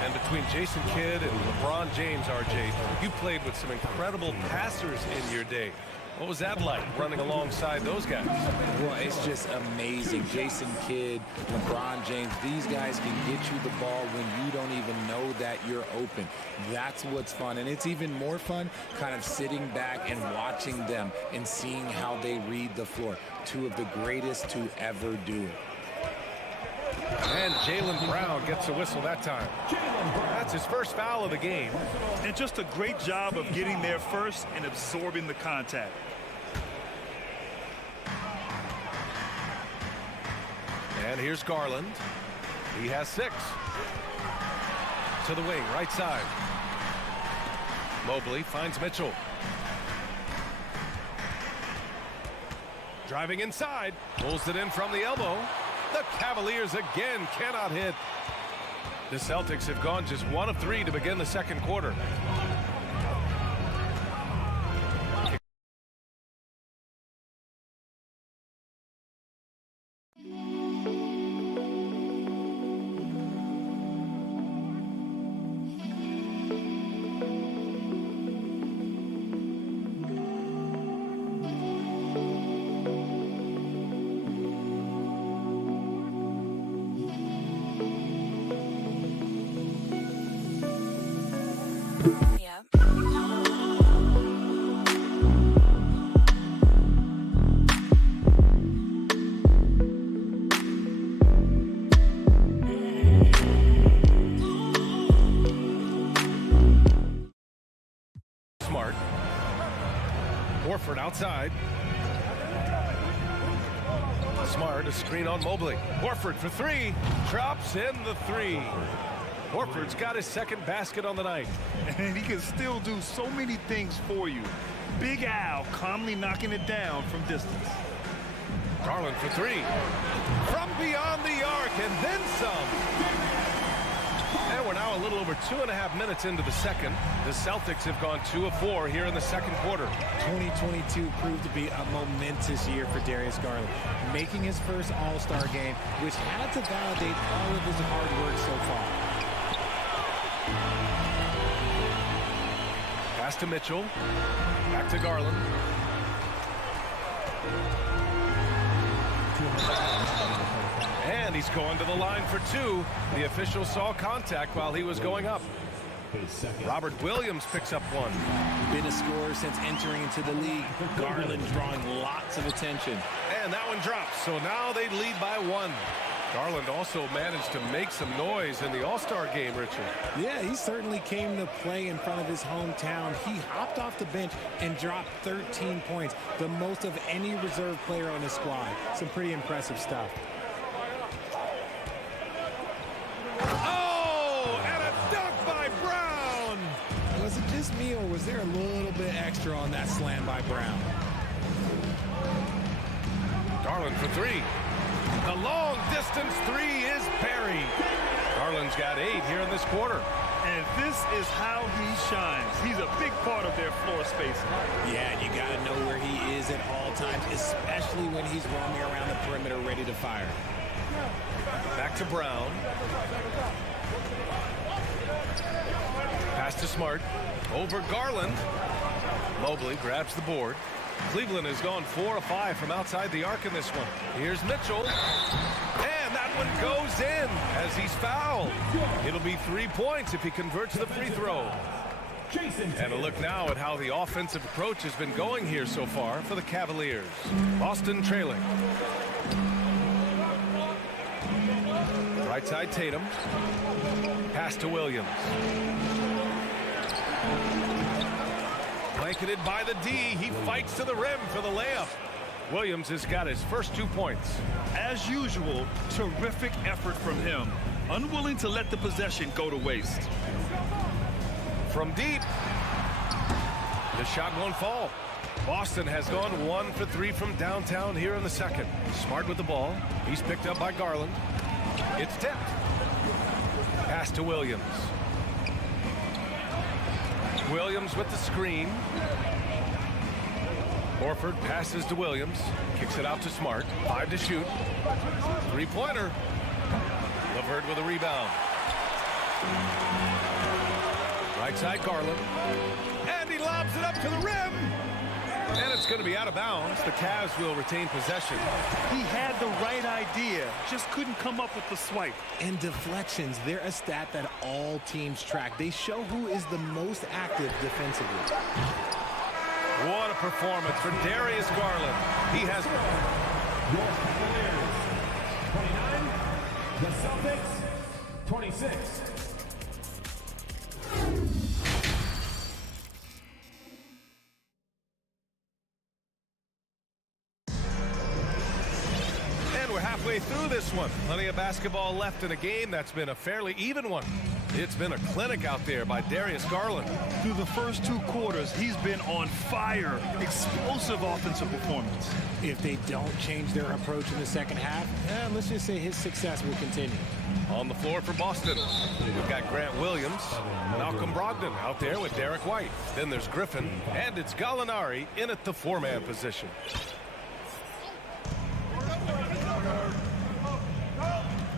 And between Jason Kidd and LeBron James, RJ, you played with some incredible passers in your day. What was that like, running alongside those guys? Well, it's just amazing. Jason Kidd, LeBron James, these guys can get you the ball when you don't even know that you're open. That's what's fun. And it's even more fun kind of sitting back and watching them and seeing how they read the floor. 2 of the greatest to ever do it. And Jaylen Brown gets a whistle that time. That's his first foul of the game. And just a great job of getting there first and absorbing the contact. And here's Garland. He has 6. To the wing, right side. Mobley finds Mitchell. Driving inside. Pulls it in from the elbow. The Cavaliers again cannot hit. The Celtics have gone just 1 of 3 to begin the second quarter. Smart. Horford outside. Smart, a screen on Mobley. Horford for 3. Drops in the 3. Horford's got his second basket on the night. And he can still do so many things for you. Big Al calmly knocking it down from distance. Garland for 3. From beyond the arc and then some. And we're now a little over 2.5 minutes into the second. The Celtics have gone 2 of 4 here in the second quarter. 2022 proved to be a momentous year for Darius Garland, making his first All-Star game, which had to validate all of his hard work so far. Pass to Mitchell. Back to Garland. And he's going to the line for two. The official saw contact while he was going up. Robert Williams picks up one. Been a scorer since entering into the league. Garland drawing lots of attention. And that one drops, so now they lead by one. Garland also managed to make some noise in the All-Star game, Richard. Yeah, he certainly came to play in front of his hometown. He hopped off the bench and dropped 13 points, the most of any reserve player on his squad. Some pretty impressive stuff. Oh, and a dunk by Brown! Was it just me, or was there a little bit extra on that slam by Brown? Garland for three. The long distance three is buried. Garland's got 8 here in this quarter. And this is how he shines. He's a big part of their floor spacing. Yeah, and you got to know where he is at all times, especially when he's roaming around the perimeter ready to fire. Back to Brown. Pass to Smart. Over Garland. Mobley grabs the board. Cleveland has gone 4 of 5 from outside the arc in this one. Here's Mitchell. And that one goes in as he's fouled. It'll be 3 points if he converts the free throw. And a look now at how the offensive approach has been going here so far for the Cavaliers. Boston trailing. Right side Tatum. Pass to Williams. Blanketed by the D. He fights to the rim for the layup. Williams has got his first 2 points. As usual, terrific effort from him. Unwilling to let the possession go to waste. From deep. The shot won't fall. Boston has gone 1 for 3 from downtown here in the second. Smart with the ball. He's picked up by Garland. It's tipped. Pass to Williams. Williams with the screen. Horford passes to Williams. Kicks it out to Smart. 5 to shoot. 3-pointer. LeVert with a rebound. Right side Garland. And he lobs it up to the rim. And it's going to be out of bounds. The Cavs will retain possession. He had the right idea, just couldn't come up with the swipe. And deflections, they're a stat that all teams track. They show who is the most active defensively. What a performance for Darius Garland. He has... Your Cavaliers, 29. The Celtics, 26. Through this one. Plenty of basketball left in a game that's been a fairly even one. It's been a clinic out there by Darius Garland. Through the first 2 quarters, he's been on fire. Explosive offensive performance. If they don't change their approach in the second half, let's just say his success will continue. On the floor for Boston, we've got Grant Williams, Malcolm Brogdon out there with Derek White. Then there's Griffin, and it's Gallinari in at the 4-man position.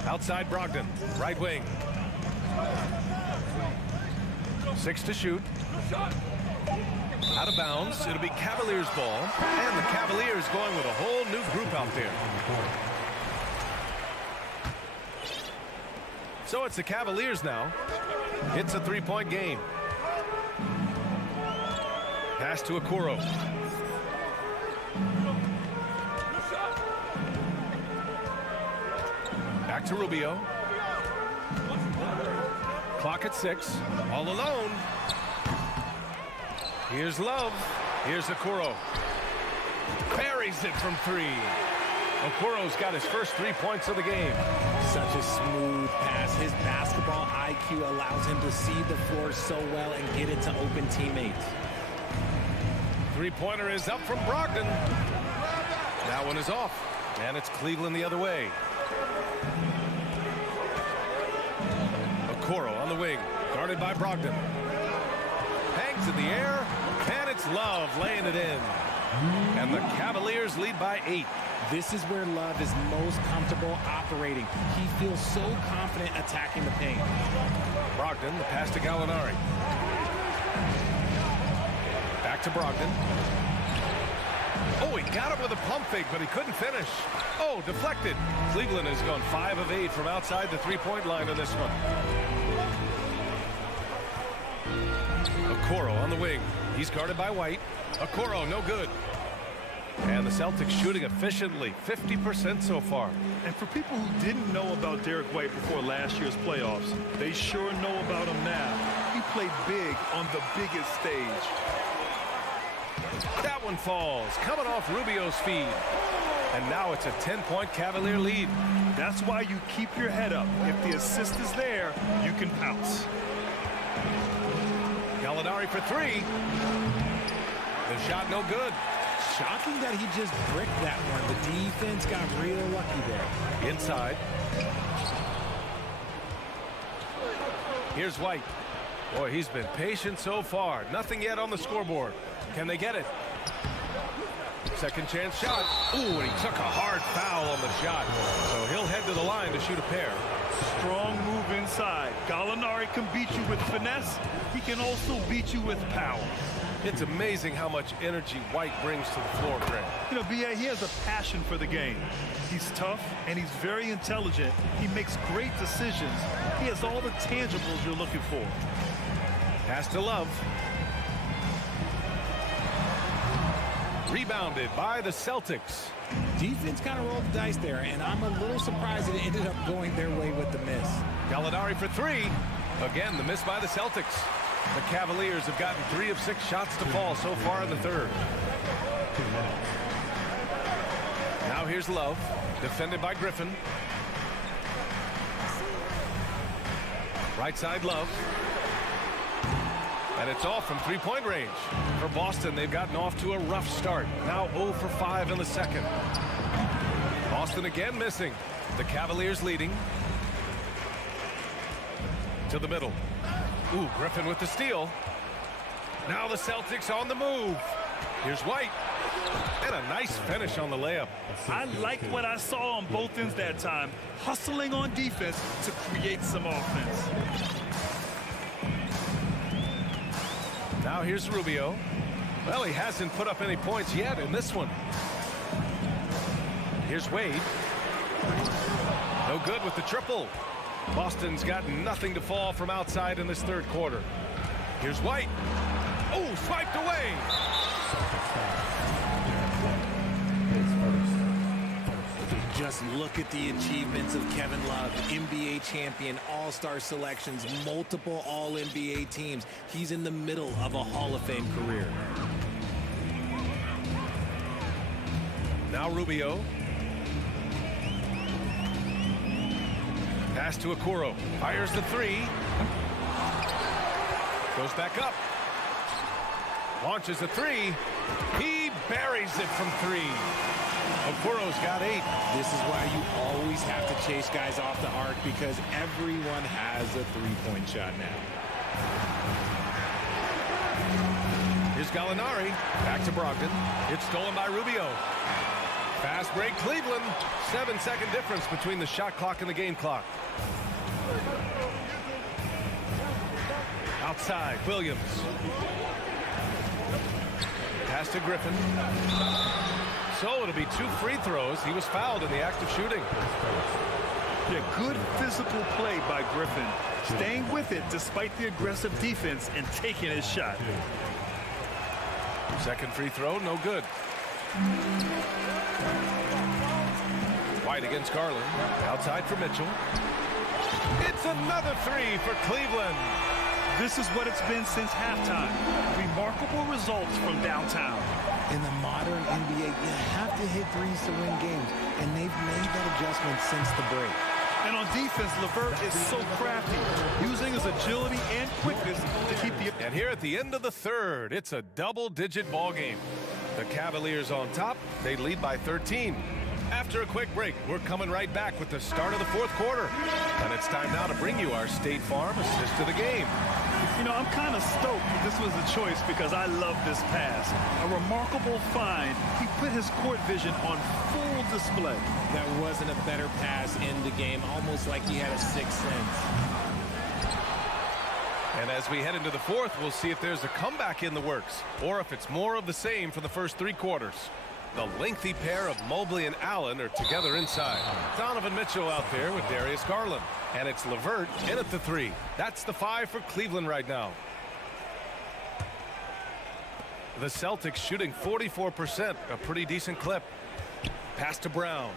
Outside Brogdon, right wing. 6 to shoot. Out of bounds. It'll be Cavaliers ball. And the Cavaliers going with a whole new group out there. So it's the Cavaliers now. It's a 3-point game. Pass to Okoro. Back to Rubio. Clock at 6. All alone. Here's Love. Here's Okoro. Buries it from 3. Okoro's got his first 3 points of the game. Such a smooth pass. His basketball IQ allows him to see the floor so well and get it to open teammates. 3-pointer is up from Brogdon. That one is off. And it's Cleveland the other way. Okoro on the wing, guarded by Brogdon. Hangs in the air, and it's Love laying it in. And the Cavaliers lead by 8. This is where Love is most comfortable operating. He feels so confident attacking the paint. Brogdon, the pass to Gallinari. Back to Brogdon. Oh, he got him with a pump fake, but he couldn't finish. Oh, deflected. Cleveland has gone 5 of 8 from outside the three-point line on this one. Okoro on the wing. He's guarded by White. Okoro, no good. And the Celtics shooting efficiently, 50% so far. And for people who didn't know about Derek White before last year's playoffs, they sure know about him now. He played big on the biggest stage. That one falls, coming off Rubio's feed. And now it's a 10-point Cavalier lead. That's why you keep your head up. If the assist is there, you can pounce. Gallinari for 3. The shot no good. Shocking that he just bricked that one. The defense got real lucky there. Inside. Here's White. Boy, he's been patient so far. Nothing yet on the scoreboard. Can they get it? Second chance shot. Ooh, and he took a hard foul on the shot. So he'll head to the line to shoot a pair. Strong move inside. Gallinari can beat you with finesse. He can also beat you with power. It's amazing how much energy White brings to the floor, Greg. You know, B.A., he has a passion for the game. He's tough, and he's very intelligent. He makes great decisions. He has all the tangibles you're looking for. Pass to Love. Rebounded by the Celtics. Defense kind of rolled the dice there, and I'm a little surprised that it ended up going their way with the miss. Gallinari for 3. Again, the miss by the Celtics. The Cavaliers have gotten 3 of 6 shots to fall so far in the third. Now here's Love, defended by Griffin. Right side Love. And it's off from three-point range. For Boston, they've gotten off to a rough start. Now 0 for 5 in the second. Boston again missing. The Cavaliers leading. To the middle. Ooh, Griffin with the steal. Now the Celtics on the move. Here's White. And a nice finish on the layup. I liked what I saw on both ends that time. Hustling on defense to create some offense. Now here's Rubio. Well, he hasn't put up any points yet in this one. Here's Wade. No good with the triple. Boston's got nothing to fall from outside in this third quarter. Here's White. Oh, swiped away. Just look at the achievements of Kevin Love, NBA champion, all-star selections, multiple all-NBA teams. He's in the middle of a Hall of Fame career. Now Rubio. Pass to Okoro. Fires the 3. Goes back up. Launches a 3. He buries it from 3. Okoro's got 8. This is why you always have to chase guys off the arc, because everyone has a three-point shot now. Here's Gallinari. Back to Brogdon. It's stolen by Rubio. Fast break Cleveland. 7-second difference between the shot clock and the game clock. Outside, Williams. Pass to Griffin. So it'll be 2 free throws. He was fouled in the act of shooting. Yeah, good physical play by Griffin. Staying with it despite the aggressive defense and taking his shot. Second free throw, no good. White against Garland. Outside for Mitchell. It's another 3 for Cleveland. This is what it's been since halftime. Remarkable results from downtown. In the modern NBA, you have to hit threes to win games, and they've made that adjustment since the break. And on defense, LeVert is so crafty, using his agility and quickness to keep the... And here at the end of the third, it's a double-digit ball game. The Cavaliers on top. They lead by 13. After a quick break, we're coming right back with the start of the fourth quarter. And it's time now to bring you our State Farm assist of the game. You know, I'm kind of stoked that this was a choice because I love this pass. A remarkable find. He put his court vision on full display. That wasn't a better pass in the game, almost like he had a sixth sense. And as we head into the fourth, we'll see if there's a comeback in the works or if it's more of the same for the first 3 quarters. The lengthy pair of Mobley and Allen are together inside. Donovan Mitchell out there with Darius Garland. And it's LeVert in at the 3. That's the 5 for Cleveland right now. The Celtics shooting 44%, a pretty decent clip. Pass to Brown.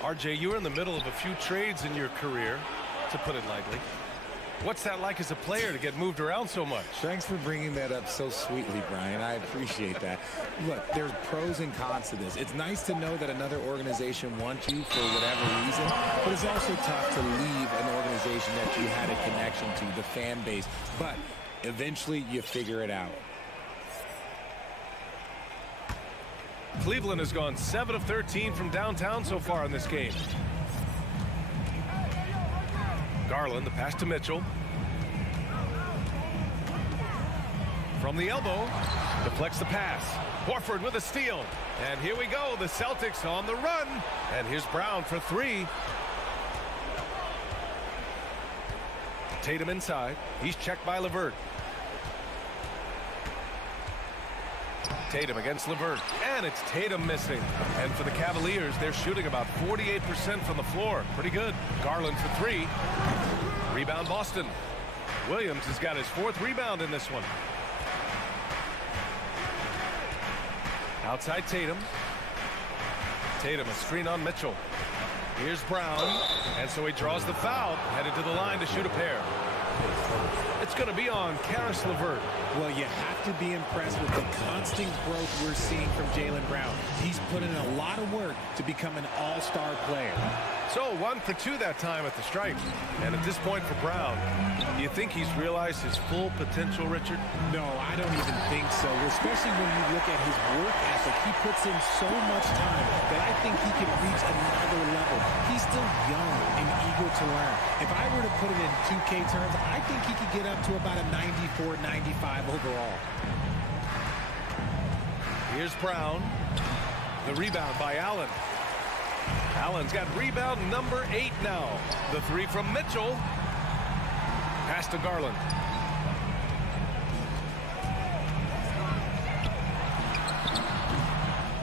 RJ, you were in the middle of a few trades in your career, to put it lightly. What's that like as a player to get moved around so much? Thanks for bringing that up so sweetly, Brian. I appreciate that. Look, there's pros and cons to this. It's nice to know that another organization wants you for whatever reason, but it's also tough to leave an organization that you had a connection to, the fan base. But eventually you figure it out. Cleveland has gone 7 of 13 from downtown so far in this game. Garland, the pass to Mitchell. From the elbow, deflects the pass. Horford with a steal. And here we go, the Celtics on the run. And here's Brown for 3. Tatum inside. He's checked by LeVert. Tatum against LeVert. And it's Tatum missing. And for the Cavaliers, they're shooting about 48% from the floor. Pretty good. Garland for 3. Rebound Boston. Williams has got his 4th rebound in this one. Outside Tatum. Tatum, a screen on Mitchell. Here's Brown. And so he draws the foul. Headed to the line to shoot a pair. It's going to be on Caris LeVert. Well, you have to be impressed with the constant growth we're seeing from Jaylen Brown. He's put in a lot of work to become an all-star player. So 1 for 2 that time at the stripe. And at this point for Brown, do you think he's realized his full potential, Richard? No, I don't even think so, especially when you look at his work ethic. He puts in so much time that I think he can reach another level. He's still young and eager to learn. If I were to put it in 2K terms, I think he could get up to about a 94, 95 overall. Here's Brown. The rebound by Allen. Allen's got rebound number 8 now. The 3 from Mitchell. Pass to Garland.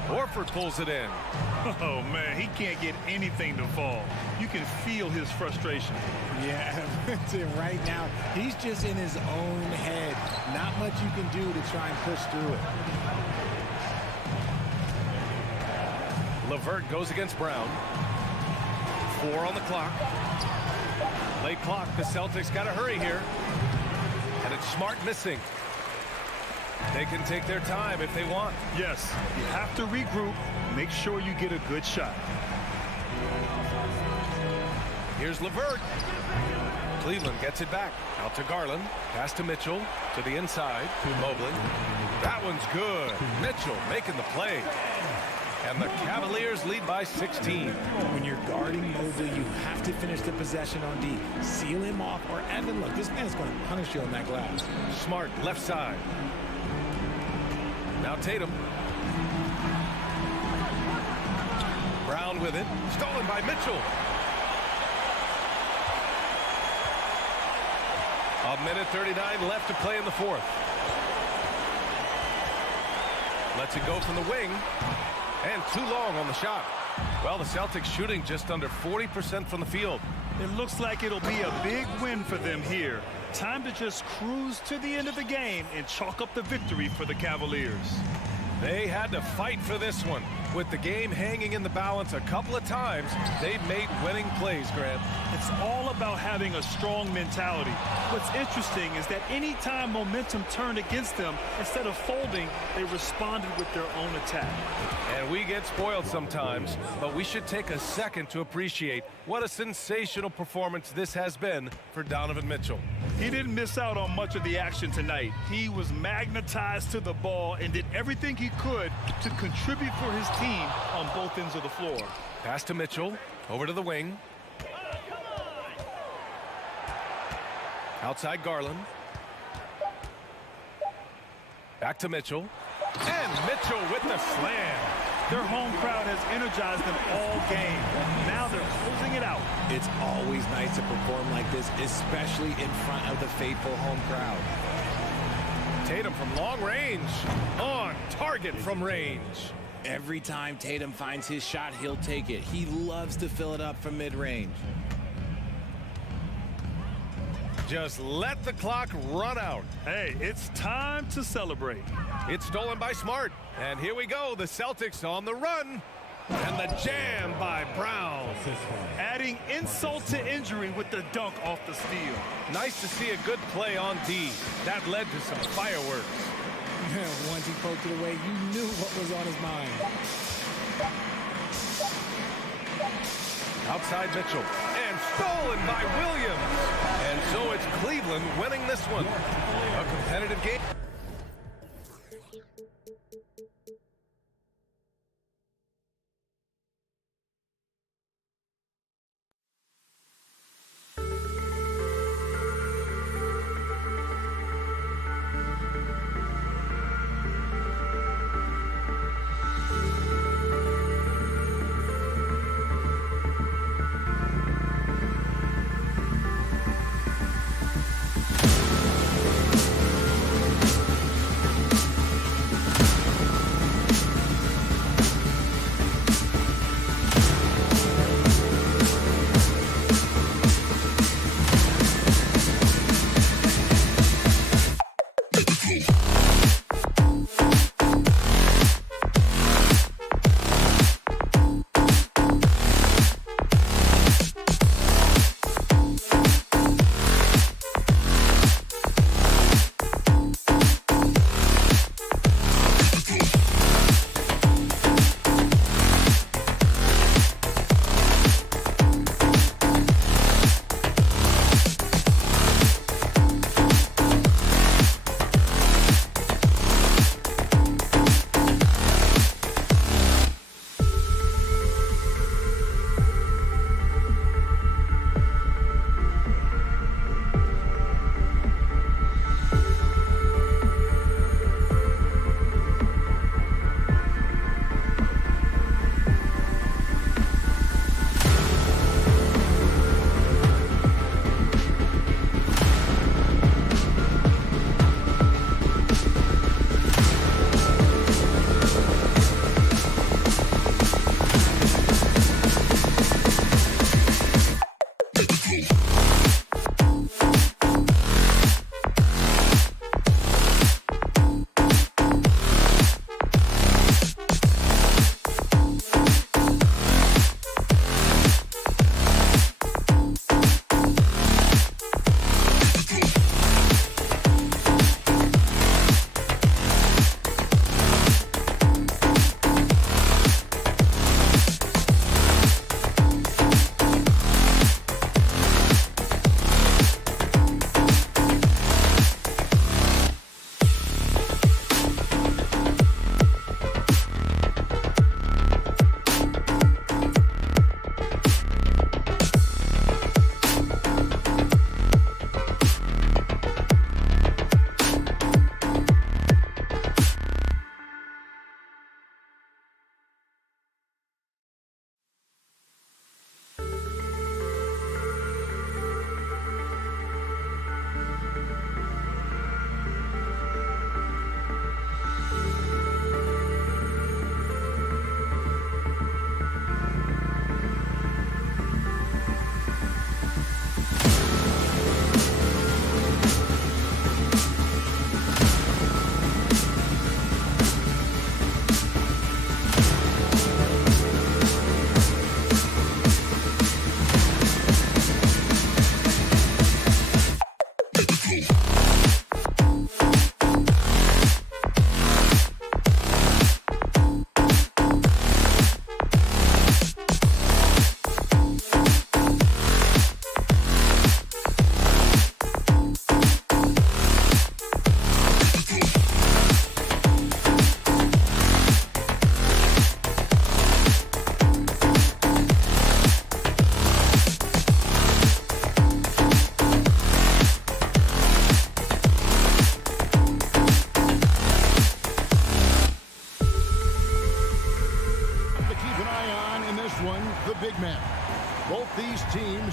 Horford pulls it in. Oh, man, he can't get anything to fall. You can feel his frustration. Yeah, right now, he's just in his own head. Not much you can do to try and push through it. LeVert goes against Brown. 4 on the clock. Late clock. The Celtics got to hurry here. And it's Smart missing. They can take their time if they want. Yes, you have to regroup. Make sure you get a good shot. Here's LeVert. Cleveland gets it back. Out to Garland. Pass to Mitchell. To the inside. To Mobley. That one's good. Mitchell making the play. And the Cavaliers lead by 16. When you're guarding Mobley, you have to finish the possession on D. Seal him off, or Evan, look, this man's going to punish you on that glass. Smart, left side. Now Tatum. Brown with it. Stolen by Mitchell. A minute 39 left to play in the fourth. Lets it go from the wing. And too long on the shot. Well, the Celtics shooting just under 40% from the field. It looks like it'll be a big win for them here. Time to just cruise to the end of the game and chalk up the victory for the Cavaliers. They had to fight for this one. With the game hanging in the balance a couple of times, they made winning plays, Grant. It's all about having a strong mentality. What's interesting is that anytime momentum turned against them, instead of folding, they responded with their own attack. And we get spoiled sometimes, but we should take a second to appreciate what a sensational performance this has been for Donovan Mitchell. He didn't miss out on much of the action tonight. He was magnetized to the ball and did everything he could to contribute for his team on both ends of the floor. Pass to Mitchell, over to the wing. Outside Garland. Back to Mitchell. And Mitchell with the slam. Their home crowd has energized them all game. Now they're closing it out. It's always nice to perform like this, especially in front of the faithful home crowd. Tatum from long range. On target from range. Every time Tatum finds his shot, he'll take it. He loves to fill it up from mid-range. Just let the clock run out. Hey, it's time to celebrate. It's stolen by Smart. And here we go. The Celtics on the run. And the jam by Brown. Adding insult to injury with the dunk off the steal. Nice to see a good play on D. That led to some fireworks. Once he poked it away, you knew what was on his mind. Outside Mitchell. And stolen by Williams. And so it's Cleveland winning this one. A competitive game.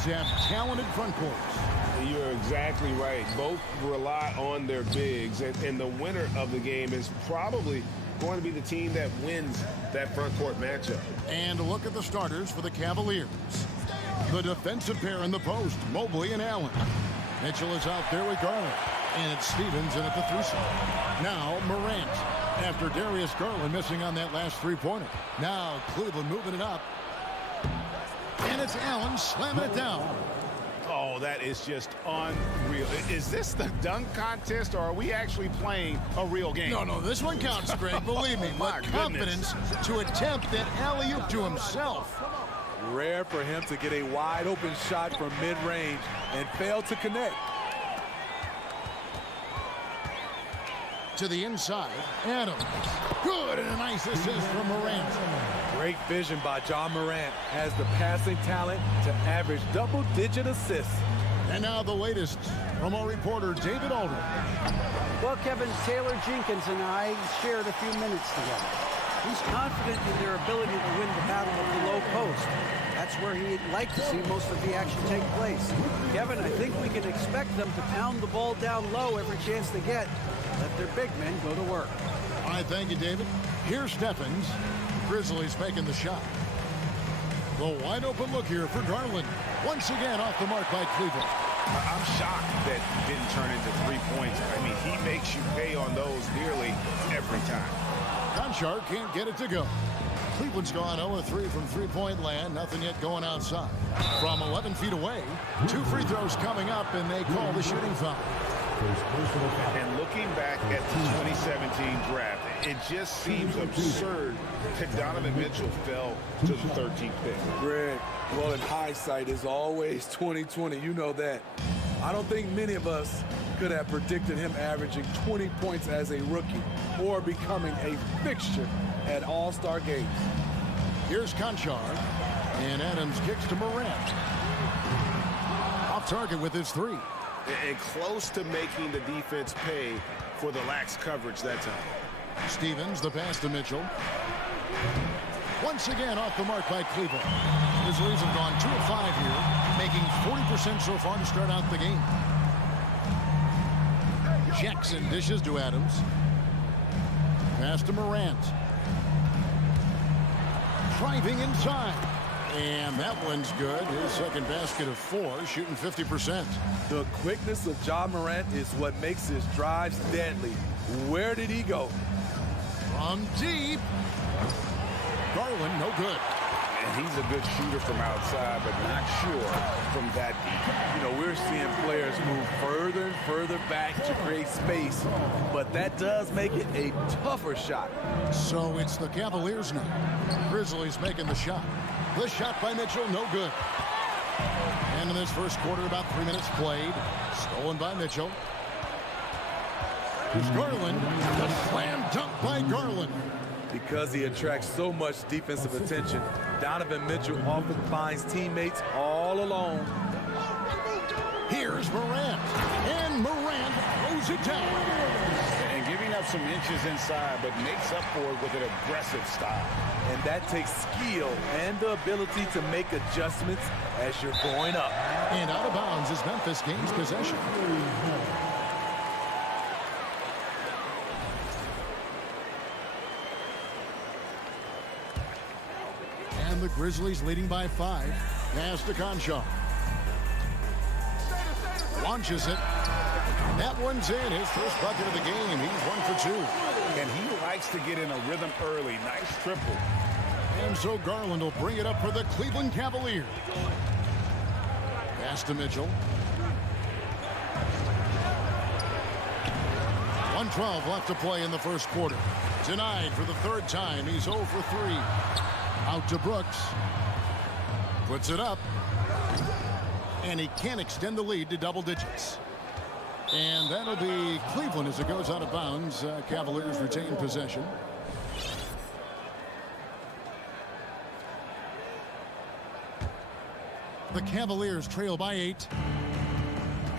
Grizzlies have talented front courts. You're exactly right. Both rely on their bigs, and the winner of the game is probably going to be the team that wins that front court matchup. And look at the starters for the Cavaliers. The defensive pair in the post, Mobley and Allen. Mitchell is out there with Garland. And it's Stevens in at the 3 spot. Now Morant. After Darius Garland missing on that last three-pointer. Now Cleveland moving it up. And it's Allen slamming it down. Oh, that is just unreal. Is this the dunk contest, or are we actually playing a real game? No, this one counts, Greg. Believe me. But confidence to attempt that alley-oop to himself. Rare for him to get a wide-open shot from mid-range and fail to connect. To the inside, Adams. Good, and a nice assist from Morant. Great vision by John Morant. Has the passing talent to average double-digit assists. And now the latest from our reporter, David Aldridge. Well, Kevin, Taylor Jenkins and I shared a few minutes together. He's confident in their ability to win the battle of the low post. That's where he'd like to see most of the action take place. Kevin, I think we can expect them to pound the ball down low every chance they get. Let their big men go to work. All right, thank you, David. Here's Stephens. Grizzlies making the shot. The wide open look here for Garland. Once again off the mark by Cleveland. I'm shocked that didn't turn into 3 points. I mean, he makes you pay on those nearly every time. Conchar can't get it to go. Cleveland's gone 0-3 from three-point land. Nothing yet going outside. From 11 feet away, 2 free throws coming up, and they call the shooting foul. And looking back at the 2017 draft, it just seems absurd that Donovan Mitchell fell to the 13th pick. Greg, well, in hindsight, is always 20/20. You know that. I don't think many of us could have predicted him averaging 20 points as a rookie or becoming a fixture at All-Star games. Here's Conchar, and Adams kicks to Morant. Off target with his 3. And close to making the defense pay for the lax coverage that time. Stevens, the pass to Mitchell. Once again off the mark by Cleveland. The Grizzlies have gone 2 of 5 here, making 40% so far to start out the game. Jackson dishes to Adams. Pass to Morant. Driving inside. And that one's good. His second basket of 4, shooting 50%. The quickness of John Morant is what makes his drives deadly. Where did he go? From deep. Garland, no good. And he's a good shooter from outside, but not sure from that deep. You know, we're seeing players move further and further back to create space, but that does make it a tougher shot. So it's the Cavaliers now. Grizzlies making the shot. The shot by Mitchell, no good. And in this first quarter, about 3 minutes played. Stolen by Mitchell. Here's Garland. The slam dunk by Garland. Because he attracts so much defensive attention, Donovan Mitchell often finds teammates all alone. Here's Morant. And Morant throws it down. And giving up some inches inside, but makes up for it with an aggressive style. And that takes skill and the ability to make adjustments as you're going up. And out of bounds as Memphis gains possession. And the Grizzlies leading by 5. Pass to Conchar. Launches it. That one's in. His first bucket of the game. He's 1 for 2. And he likes to get in a rhythm early. Nice triple. And so Garland will bring it up for the Cleveland Cavaliers. Pass to Mitchell. 1:12 left to play in the first quarter. Denied for the 3rd time. He's 0 for 3. Out to Brooks. Puts it up. And he can't extend the lead to double digits. And that'll be Cleveland as it goes out of bounds. Cavaliers retain possession. The Cavaliers trail by 8.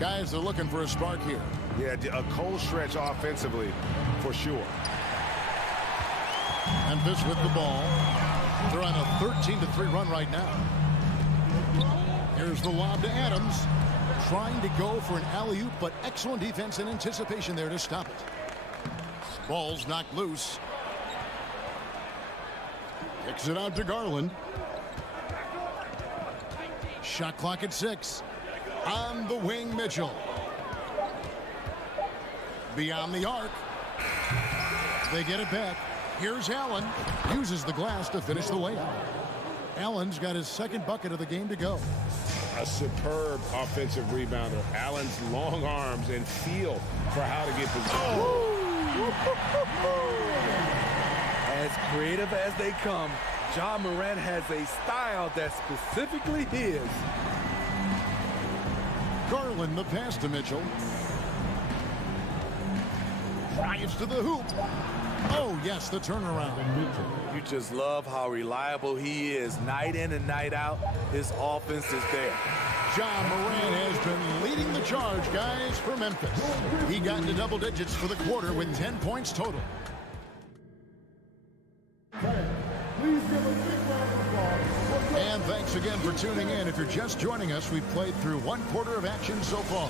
Guys are looking for a spark here. Yeah, a cold stretch offensively, for sure. Memphis with the ball. They're on a 13-3 run right now. Here's the lob to Adams. Trying to go for an alley-oop, but excellent defense and anticipation there to stop it. Ball's knocked loose. Kicks it out to Garland. Shot clock at 6. On the wing, Mitchell. Beyond the arc. They get it back. Here's Allen. Uses the glass to finish the layup. Allen's got his second bucket of the game to go. A superb offensive rebounder. Allen's long arms and feel for how to get position. As creative as they come, Ja Morant has a style that's specifically his. Garland the pass to Mitchell. Drives to the hoop. Oh, yes, the turnaround. You just love how reliable he is. Night in and night out, his offense is there. Ja Morant has been leading the charge, guys, for Memphis. He got into double digits for the quarter with 10 points total. Please give a big round of applause. And thanks again for tuning in. If you're just joining us, we've played through one quarter of action so far.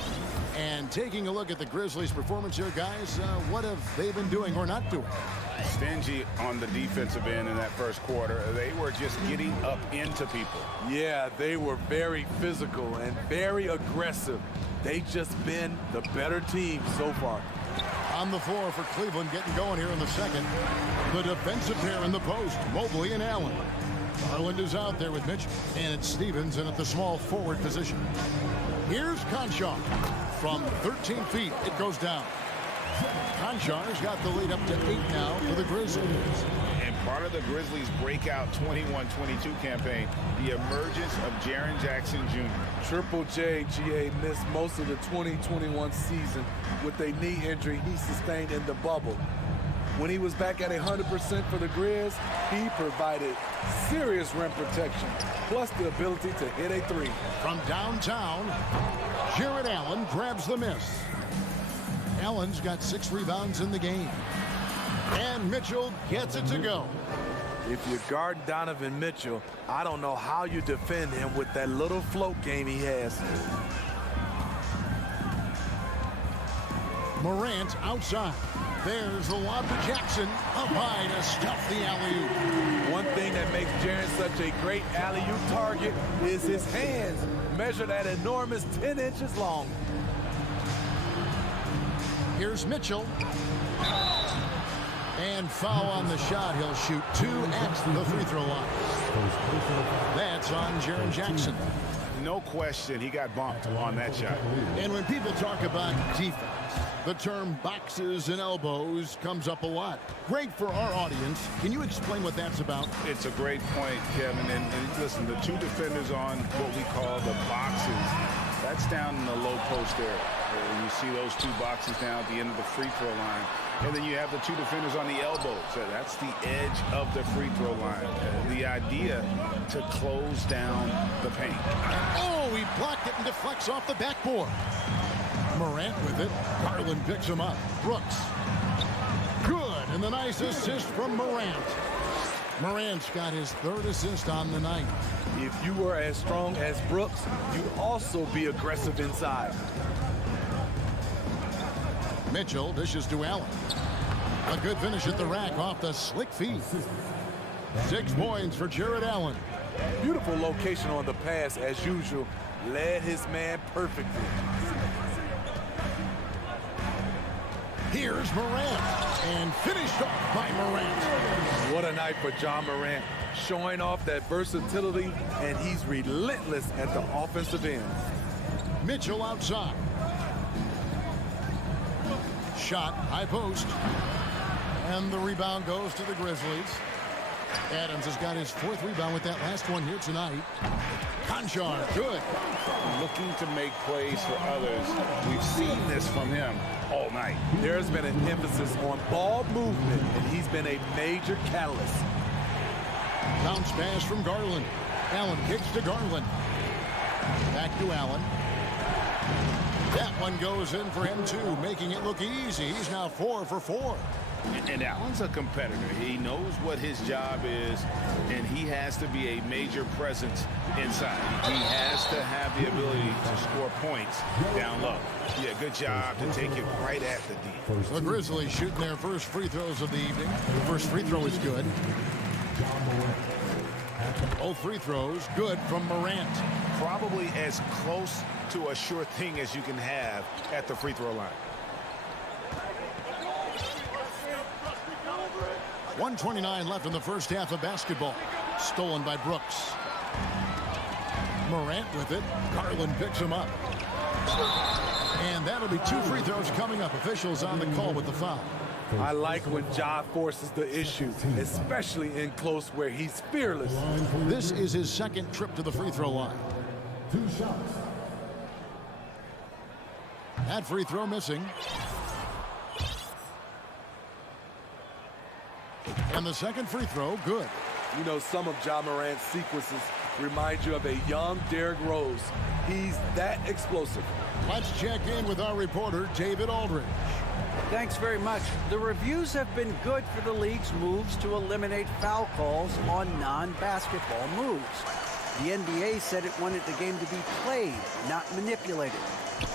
And taking a look at the Grizzlies' performance here, guys, what have they been doing or not doing? Stingy on the defensive end in that first quarter. They were just getting up into people. Yeah, they were very physical and very aggressive. They just been the better team so far. On the floor for Cleveland, getting going here in the second. The defensive pair in the post, Mobley and Allen. Garland is out there with Mitchell, and it's Stevens in at the small forward position. Here's Conchar. From 13 feet, it goes down. Conchar's got the lead up to 8 now for the Grizzlies. And part of the Grizzlies' breakout 21-22 campaign, the emergence of Jaren Jackson Jr. Triple J, GA, missed most of the 2021 season with a knee injury he sustained in the bubble. When he was back at 100% for the Grizz, he provided serious rim protection, plus the ability to hit a three. From downtown, Jared Allen grabs the miss. Allen's got 6 rebounds in the game. And Mitchell gets it to go. If you guard Donovan Mitchell, I don't know how you defend him with that little float game he has. Morant outside. There's the lob to Jackson. Up high to stuff the alley-oop. One thing that makes Jaren such a great alley-oop target is his hands, measured at enormous 10 inches long. Here's Mitchell. And foul on the shot. He'll shoot 2 at the free throw line. That's on Jaren Jackson. No question, he got bumped on that shot. And when people talk about defense, the term boxes and elbows comes up a lot. Great for our audience. Can you explain what that's about? It's a great point, Kevin. And listen, the 2 defenders on what we call the boxes, that's down in the low post area. You see those 2 boxes down at the end of the free throw line. And then you have the 2 defenders on the elbows. That's the edge of the free throw line. The idea to close down the paint. Oh, he blocked it and deflects off the backboard. Morant with it. Garland picks him up. Brooks. Good. And the nice assist from Morant. Morant's got his 3rd assist on the night. If you were as strong as Brooks, you'd also be aggressive inside. Mitchell dishes to Allen. A good finish at the rack off the slick feet. 6 points for Jared Allen. Beautiful location on the pass as usual. Led his man perfectly. Here's Morant. And finished off by Morant. What a night for Ja Morant. Showing off that versatility, and he's relentless at the offensive end. Mitchell outside. Shot, high post. And the rebound goes to the Grizzlies. Adams has got his 4th rebound with that last one here tonight. Conchar, good. Looking to make plays for others. We've seen this from him all night. There's been an emphasis on ball movement, and he's been a major catalyst. Bounce pass from Garland. Allen kicks to Garland. Back to Allen. That one goes in for him, too, making it look easy. He's now 4 for 4. And Allen's a competitor. He knows what his job is, and he has to be a major presence inside. He has to have the ability to score points down low. Yeah, good job to take it right at the D. The Grizzlies shooting their first free throws of the evening. The first free throw is good. Both free throws good from Morant. Probably as close to a sure thing as you can have at the free throw line. 1:29 left in the first half of basketball. Stolen by Brooks. Morant with it. Garland picks him up. And that'll be 2 free throws coming up. Officials on the call with the foul. I like when Ja forces the issue, especially in close where he's fearless. This is his second trip to the free throw line. 2 shots. That free throw missing. And the second free throw, good. You know, some of Ja Morant's sequences remind you of a young Derrick Rose. He's that explosive. Let's check in with our reporter, David Aldridge. Thanks very much. The reviews have been good for the league's moves to eliminate foul calls on non-basketball moves. The NBA said it wanted the game to be played, not manipulated.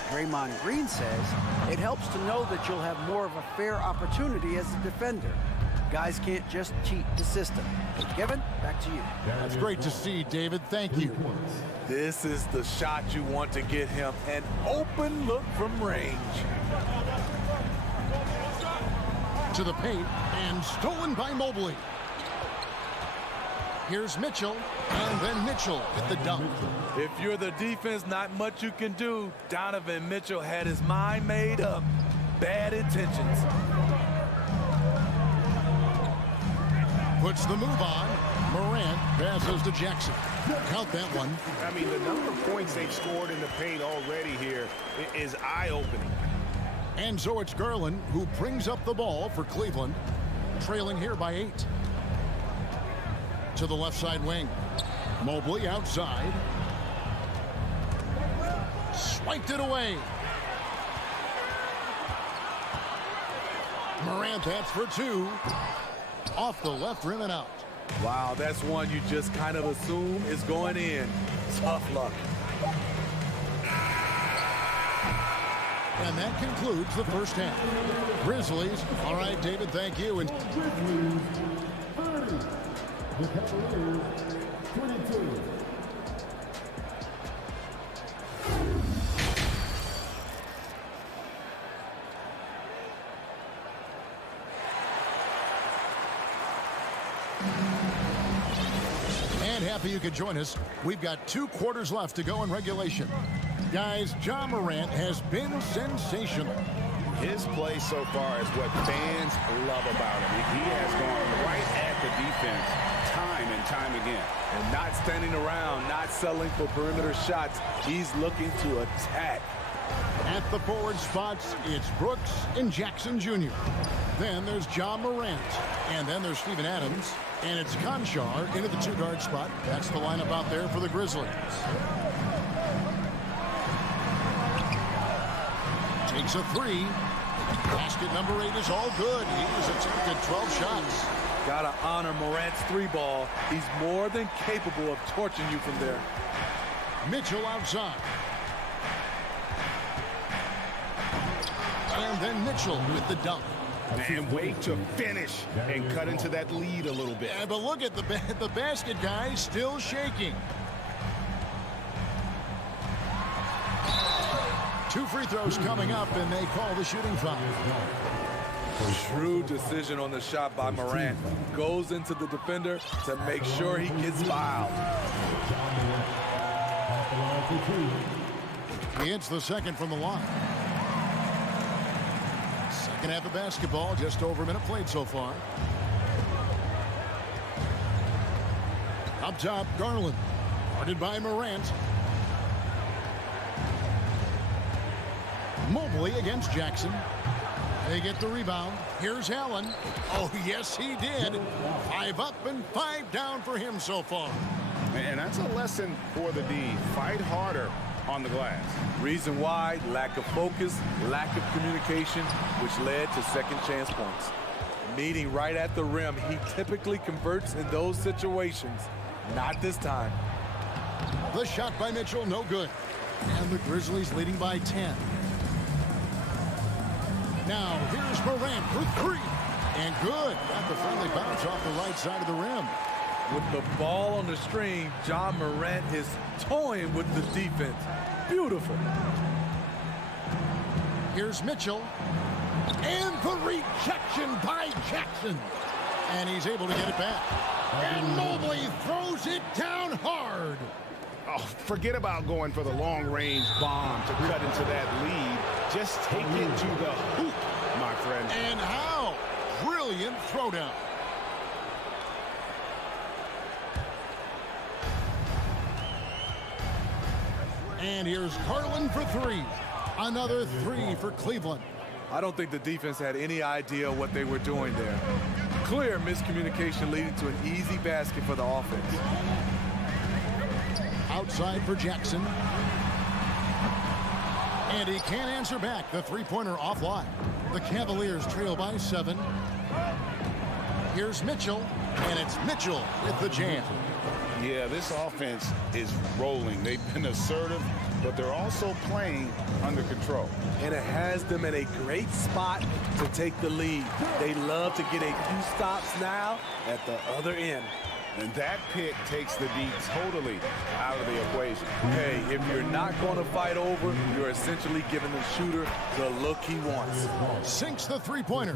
Draymond Green says it helps to know that you'll have more of a fair opportunity as a defender. Guys can't just cheat the system. Kevin, back to you. That's great to see, David. Thank you. This is the shot you want to get him. An open look from range. To the paint, and stolen by Mobley. Here's Mitchell, and then Mitchell with the dunk. If you're the defense, not much you can do. Donovan Mitchell had his mind made up. Bad intentions. Puts the move on. Morant passes to Jackson. Count that one. I mean, the number of points they've scored in the paint already here is eye-opening. And so it's Garland who brings up the ball for Cleveland, trailing here by 8. To the left side wing. Mobley outside. Swiped it away. Morant, that's for 2. Off the left rim and out. Wow, that's one you just kind of assume is going in. Tough luck. And that concludes the first half. Grizzlies. All right, David, thank you. And Grizzlies 30. The Cavaliers 22. And happy you could join us. We've got 2 quarters left to go in regulation. Guys, Ja Morant has been sensational. His play so far is what fans love about him. He has gone right at the defense time and time again. And not standing around, not settling for perimeter shots. He's looking to attack. At the forward spots, it's Brooks and Jackson Jr. Then there's Ja Morant. And then there's Steven Adams. And it's Conchar into the 2-guard spot. That's the lineup out there for the Grizzlies. Takes a 3. Basket number 8 is all good. He has attempted 12 shots. Gotta honor Morant's 3-ball. He's more than capable of torching you from there. Mitchell outside. And then Mitchell with the dunk. And wait to finish and cut into that lead a little bit. Yeah, but look at the basket, guys, still shaking. 2 free throws coming up, and they call the shooting foul. Shrewd decision on the shot by Morant. Goes into the defender to make sure he gets fouled. He hits the second from the line. Second half of basketball, just over a minute played so far. Up top, Garland. Guarded by Morant. Mobley against Jackson. They get the rebound. Here's Allen. Oh, yes, he did. 5 up and 5 down for him so far. And that's a lesson for the D. Fight harder on the glass. Reason why, lack of focus, lack of communication, which led to second chance points. Meeting right at the rim, he typically converts in those situations. Not this time. The shot by Mitchell, no good. And the Grizzlies leading by 10. Now, here's Morant for three. And good. Got the friendly bounce off the right side of the rim. With the ball on the string, John Morant is toying with the defense. Beautiful. Here's Mitchell. And the rejection by Jackson. And he's able to get it back. And Mobley throws it down hard. Oh, forget about going for the long-range bomb to cut into that lead. Just take it to the hoop, my friend. And how? Brilliant throwdown. And here's Garland for three. Another three for Cleveland. I don't think the defense had any idea what they were doing there. Clear miscommunication leading to an easy basket for the offense. Outside for Jackson. And he can't answer back. The three-pointer offline. The Cavaliers trail by 7. Here's Mitchell. And it's Mitchell with the jam. Yeah, this offense is rolling. They've been assertive, but they're also playing under control. And it has them in a great spot to take the lead. They love to get a few stops now at the other end. And that pick takes the D totally out of the equation. Hey, if you're not going to fight over, you're essentially giving the shooter the look he wants. Sinks the three-pointer.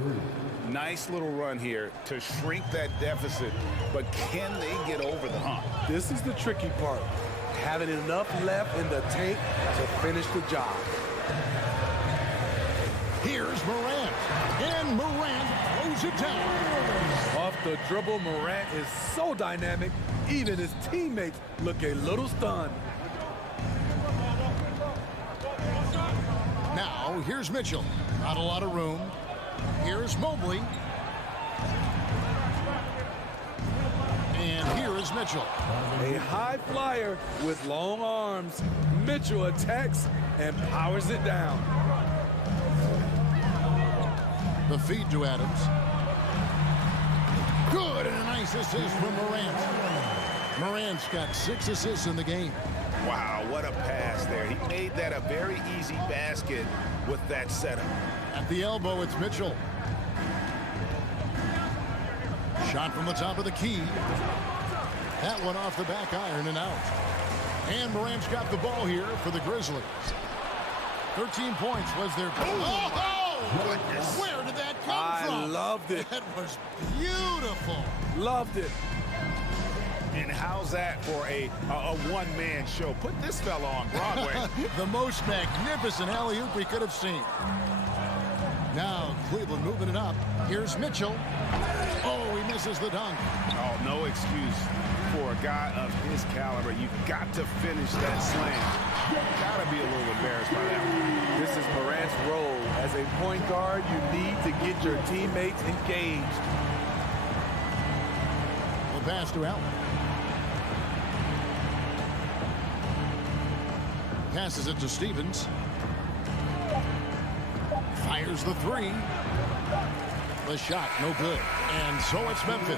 Nice little run here to shrink that deficit, but can they get over the hump? This is the tricky part. Having enough left in the tank to finish the job. Here's Morant. And Morant throws it down. Off the dribble, Morant is so dynamic, even his teammates look a little stunned. Now, here's Mitchell. Not a lot of room. Here's Mobley. And here is Mitchell. A high flyer with long arms. Mitchell attacks and powers it down. The feed to Adams. Good, and a nice assist from Morant. Morant's got 6 assists in the game. Wow, what a pass there. He made that a very easy basket with that setup. At the elbow, it's Mitchell. Shot from the top of the key. That one off the back iron and out. And Morant's got the ball here for the Grizzlies. 13 points was their... Goodness. Where did that come from? I loved it. That was beautiful. Loved it. And how's that for a one-man show? Put this fella on Broadway. The most magnificent alley-oop we could have seen. Now Cleveland moving it up. Here's Mitchell. Oh, he misses the dunk. Oh, no excuse for a guy of his caliber. You've got to finish that slam. Gotta be a little embarrassed by that one. This is Morant's role. As a point guard, you need to get your teammates engaged. The pass to Allen. Passes it to Stevens. Fires the three. The shot, no good. And so it's Memphis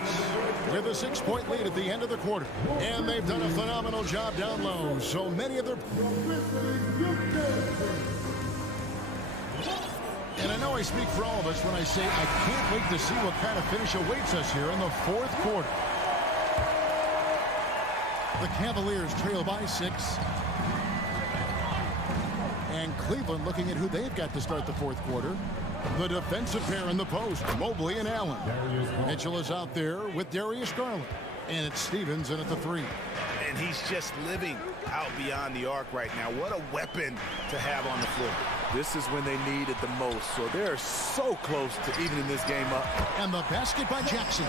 with a 6-point lead at the end of the quarter. And they've done a phenomenal job down low. So many of their... And I know I speak for all of us when I say I can't wait to see what kind of finish awaits us here in the fourth quarter. The Cavaliers trail by 6. And Cleveland looking at who they've got to start the fourth quarter. The defensive pair in the post, Mobley and Allen. Mitchell is out there with Darius Garland. And it's Stevens in at the 3. And he's just living out beyond the arc right now. What a weapon to have on the floor. This is when they need it the most, so they're so close to evening this game up. And the basket by Jackson.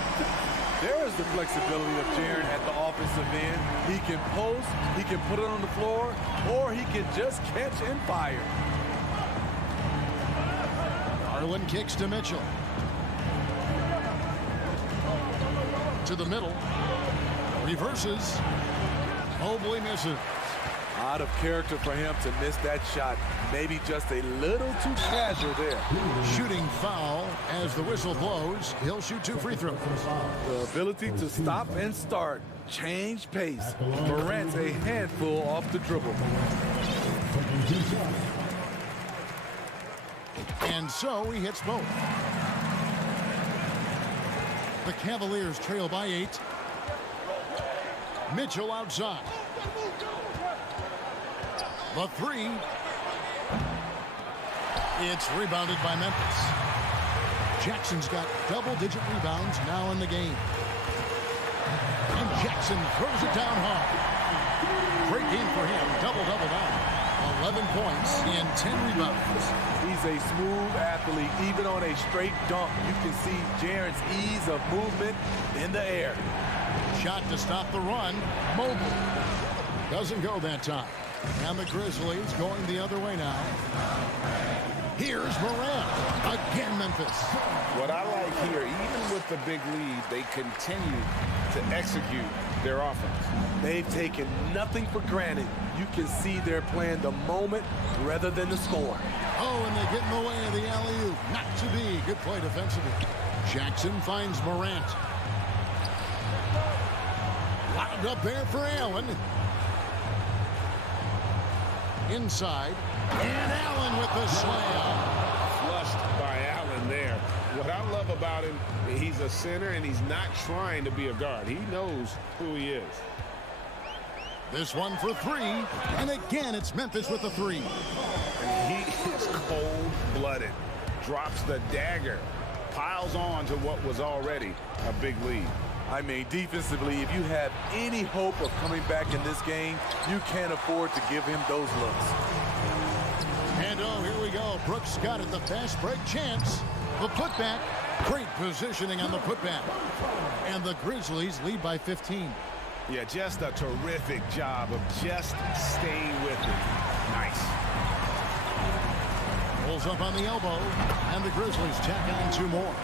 There's the flexibility of Jaren at the offensive end. He can post, he can put it on the floor, or he can just catch and fire. Garland kicks to Mitchell. To the middle. Reverses. Mobley misses. Out of character for him to miss that shot. Maybe just a little too casual there. Shooting foul as the whistle blows. He'll shoot 2 free throws. The ability to stop and start. Change pace. Morant's a handful off the dribble. And so he hits both. The Cavaliers trail by 8. Mitchell outside. The 3. It's rebounded by Memphis. Jackson's got double-digit rebounds now in the game. And Jackson throws it down hard. Great game for him. Double-double now. 11 points and 10 rebounds. He's a smooth athlete. Even on a straight dunk, you can see Jaren's ease of movement in the air. Shot to stop the run. Mobile. Doesn't go that time. And the Grizzlies going the other way now. Here's Morant. Again, Memphis. What I like here, even with the big lead, they continue to execute their offense. They've taken nothing for granted. You can see they're playing the moment rather than the score. Oh, and they get in the way of the alley-oop. Not to be. Good play defensively. Jackson finds Morant. Lobbed up there for Allen. Inside. And Allen with the slam. Flushed by Allen there. What I love about him, he's a center and he's not trying to be a guard. He knows who he is. This one for 3. And again, it's Memphis with the 3. And he is cold-blooded. Drops the dagger. Piles on to what was already a big lead. I mean, defensively, if you have any hope of coming back in this game, you can't afford to give him those looks. And oh, here we go. Brooks got it. The fast break chance. The putback. Great positioning on the putback. And the Grizzlies lead by 15. Yeah, just a terrific job of just staying with it. Nice. Pulls up on the elbow. And the Grizzlies tack on 2 more.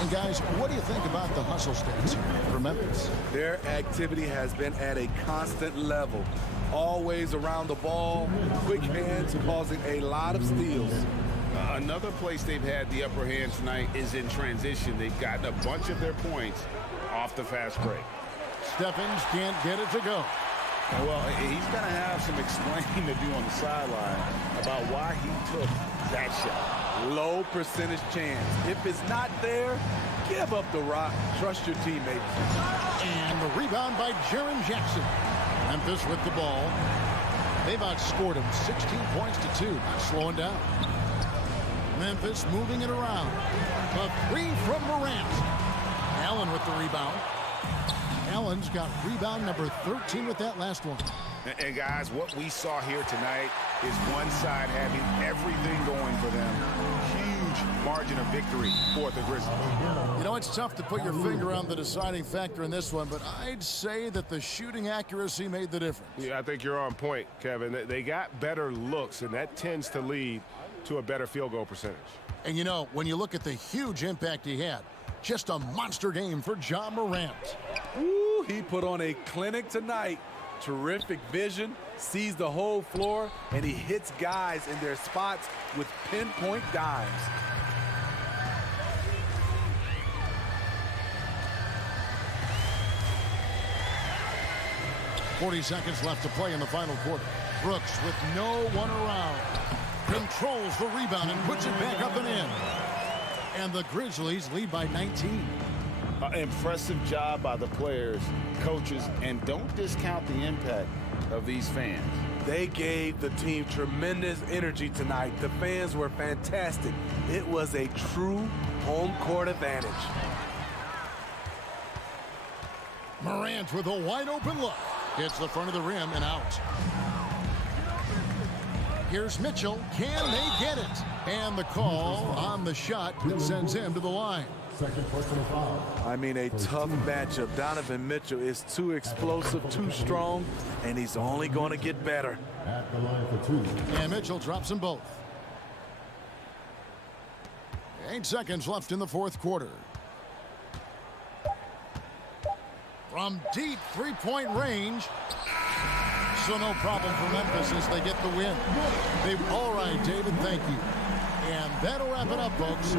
And guys, what do you think about the hustle stats for Memphis? Their activity has been at a constant level. Always around the ball, quick hands causing a lot of steals. Another place they've had the upper hand tonight is in transition. They've gotten a bunch of their points off the fast break. Stephens can't get it to go. Well, he's going to have some explaining to do on the sideline about why he took that shot. Low percentage chance. If it's not there, give up the rock. Trust your teammates. And the rebound by Jaren Jackson. Memphis with the ball. They've outscored him 16 points to 2. Not slowing down. Memphis moving it around. The 3 from Morant. Allen with the rebound. Allen's got rebound number 13 with that last one. And guys, what we saw here tonight is one side having everything going for them. Huge margin of victory for the Grizzlies. You know, it's tough to put your finger on the deciding factor in this one, but I'd say that the shooting accuracy made the difference. Yeah, I think you're on point, Kevin. They got better looks, and that tends to lead to a better field goal percentage. And you know, when you look at the huge impact he had, just a monster game for Ja Morant. Ooh, he put on a clinic tonight. Terrific vision, sees the whole floor, and he hits guys in their spots with pinpoint dimes. .40 seconds left to play in the final quarter. Brooks with no one around. Controls the rebound and puts it back up and in. And the Grizzlies lead by 19. Impressive job by the players, coaches, and don't discount the impact of these fans. They gave the team tremendous energy tonight. The fans were fantastic. It was a true home court advantage. Morant with a wide open look. Hits the front of the rim and out. Here's Mitchell. Can they get it? And the call on the shot that sends him to the line. I mean, a tough matchup. Donovan Mitchell is too explosive, too strong, and he's only going to get better. At the line for 2. And Mitchell drops them both. 8 seconds left in the fourth quarter. From deep three-point range. So no problem for Memphis as they get the win. All right, David, thank you. And that'll wrap it up, folks.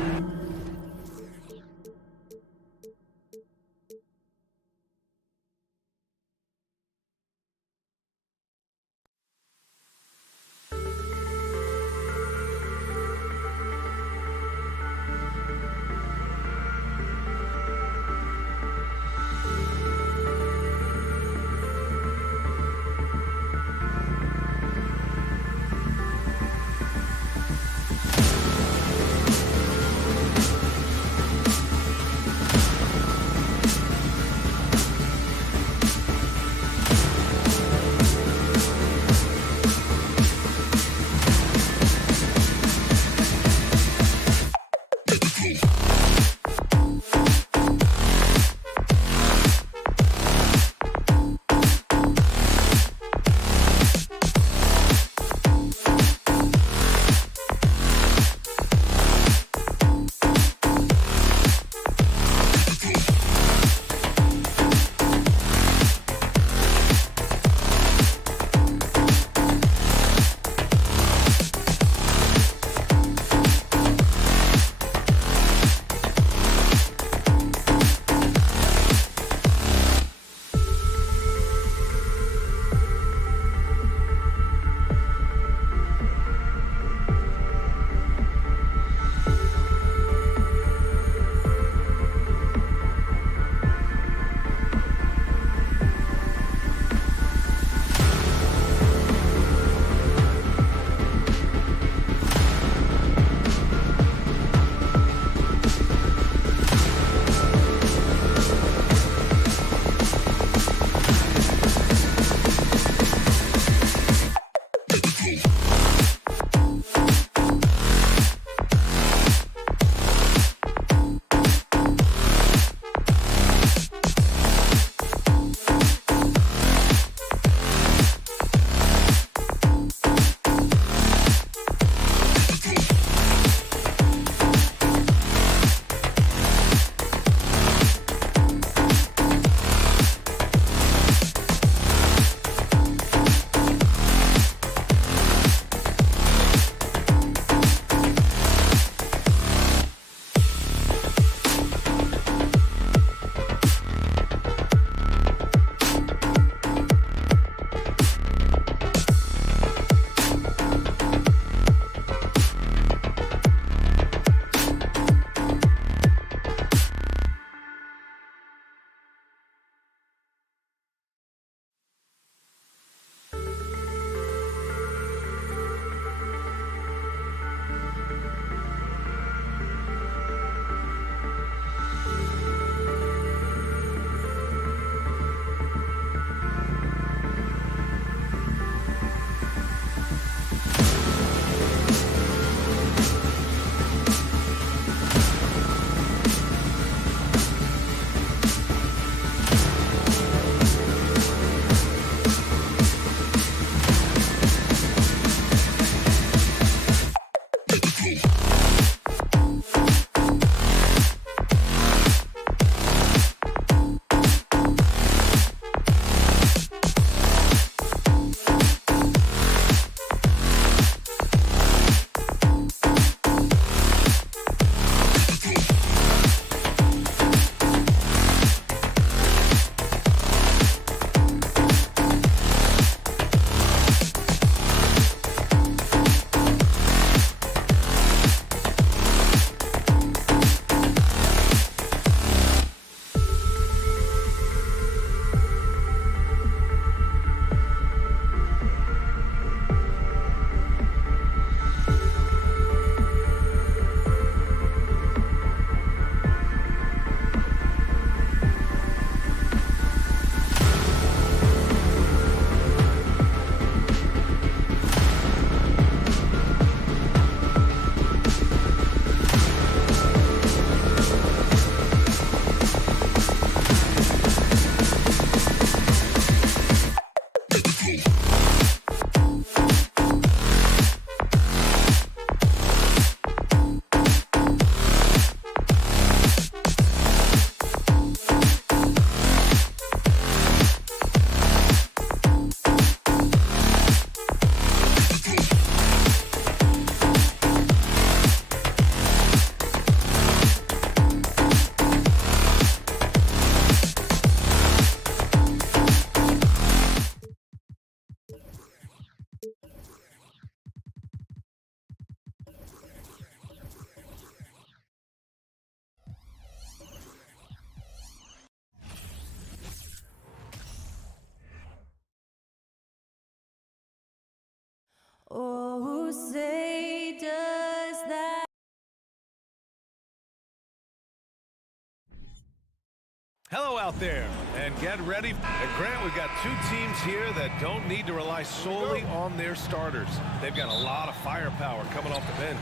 Hello out there, and get ready. And Grant, we've got two teams here that don't need to rely solely on their starters. They've got a lot of firepower coming off the bench.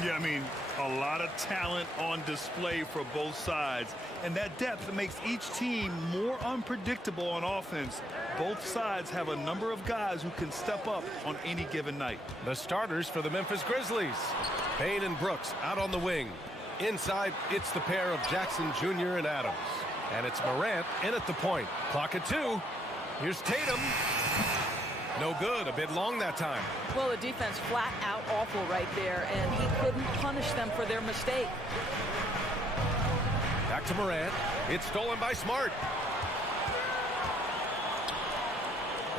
Yeah, I mean, a lot of talent on display for both sides. And that depth makes each team more unpredictable on offense. Both sides have a number of guys who can step up on any given night. The starters for the Memphis Grizzlies. Payne and Brooks out on the wing. Inside, it's the pair of Jackson Jr. and Adams. And it's Morant in at the point. Clock at 2. Here's Tatum. No good. A bit long that time. Well, the defense flat out awful right there, and he couldn't punish them for their mistake. Back to Morant. It's stolen by Smart.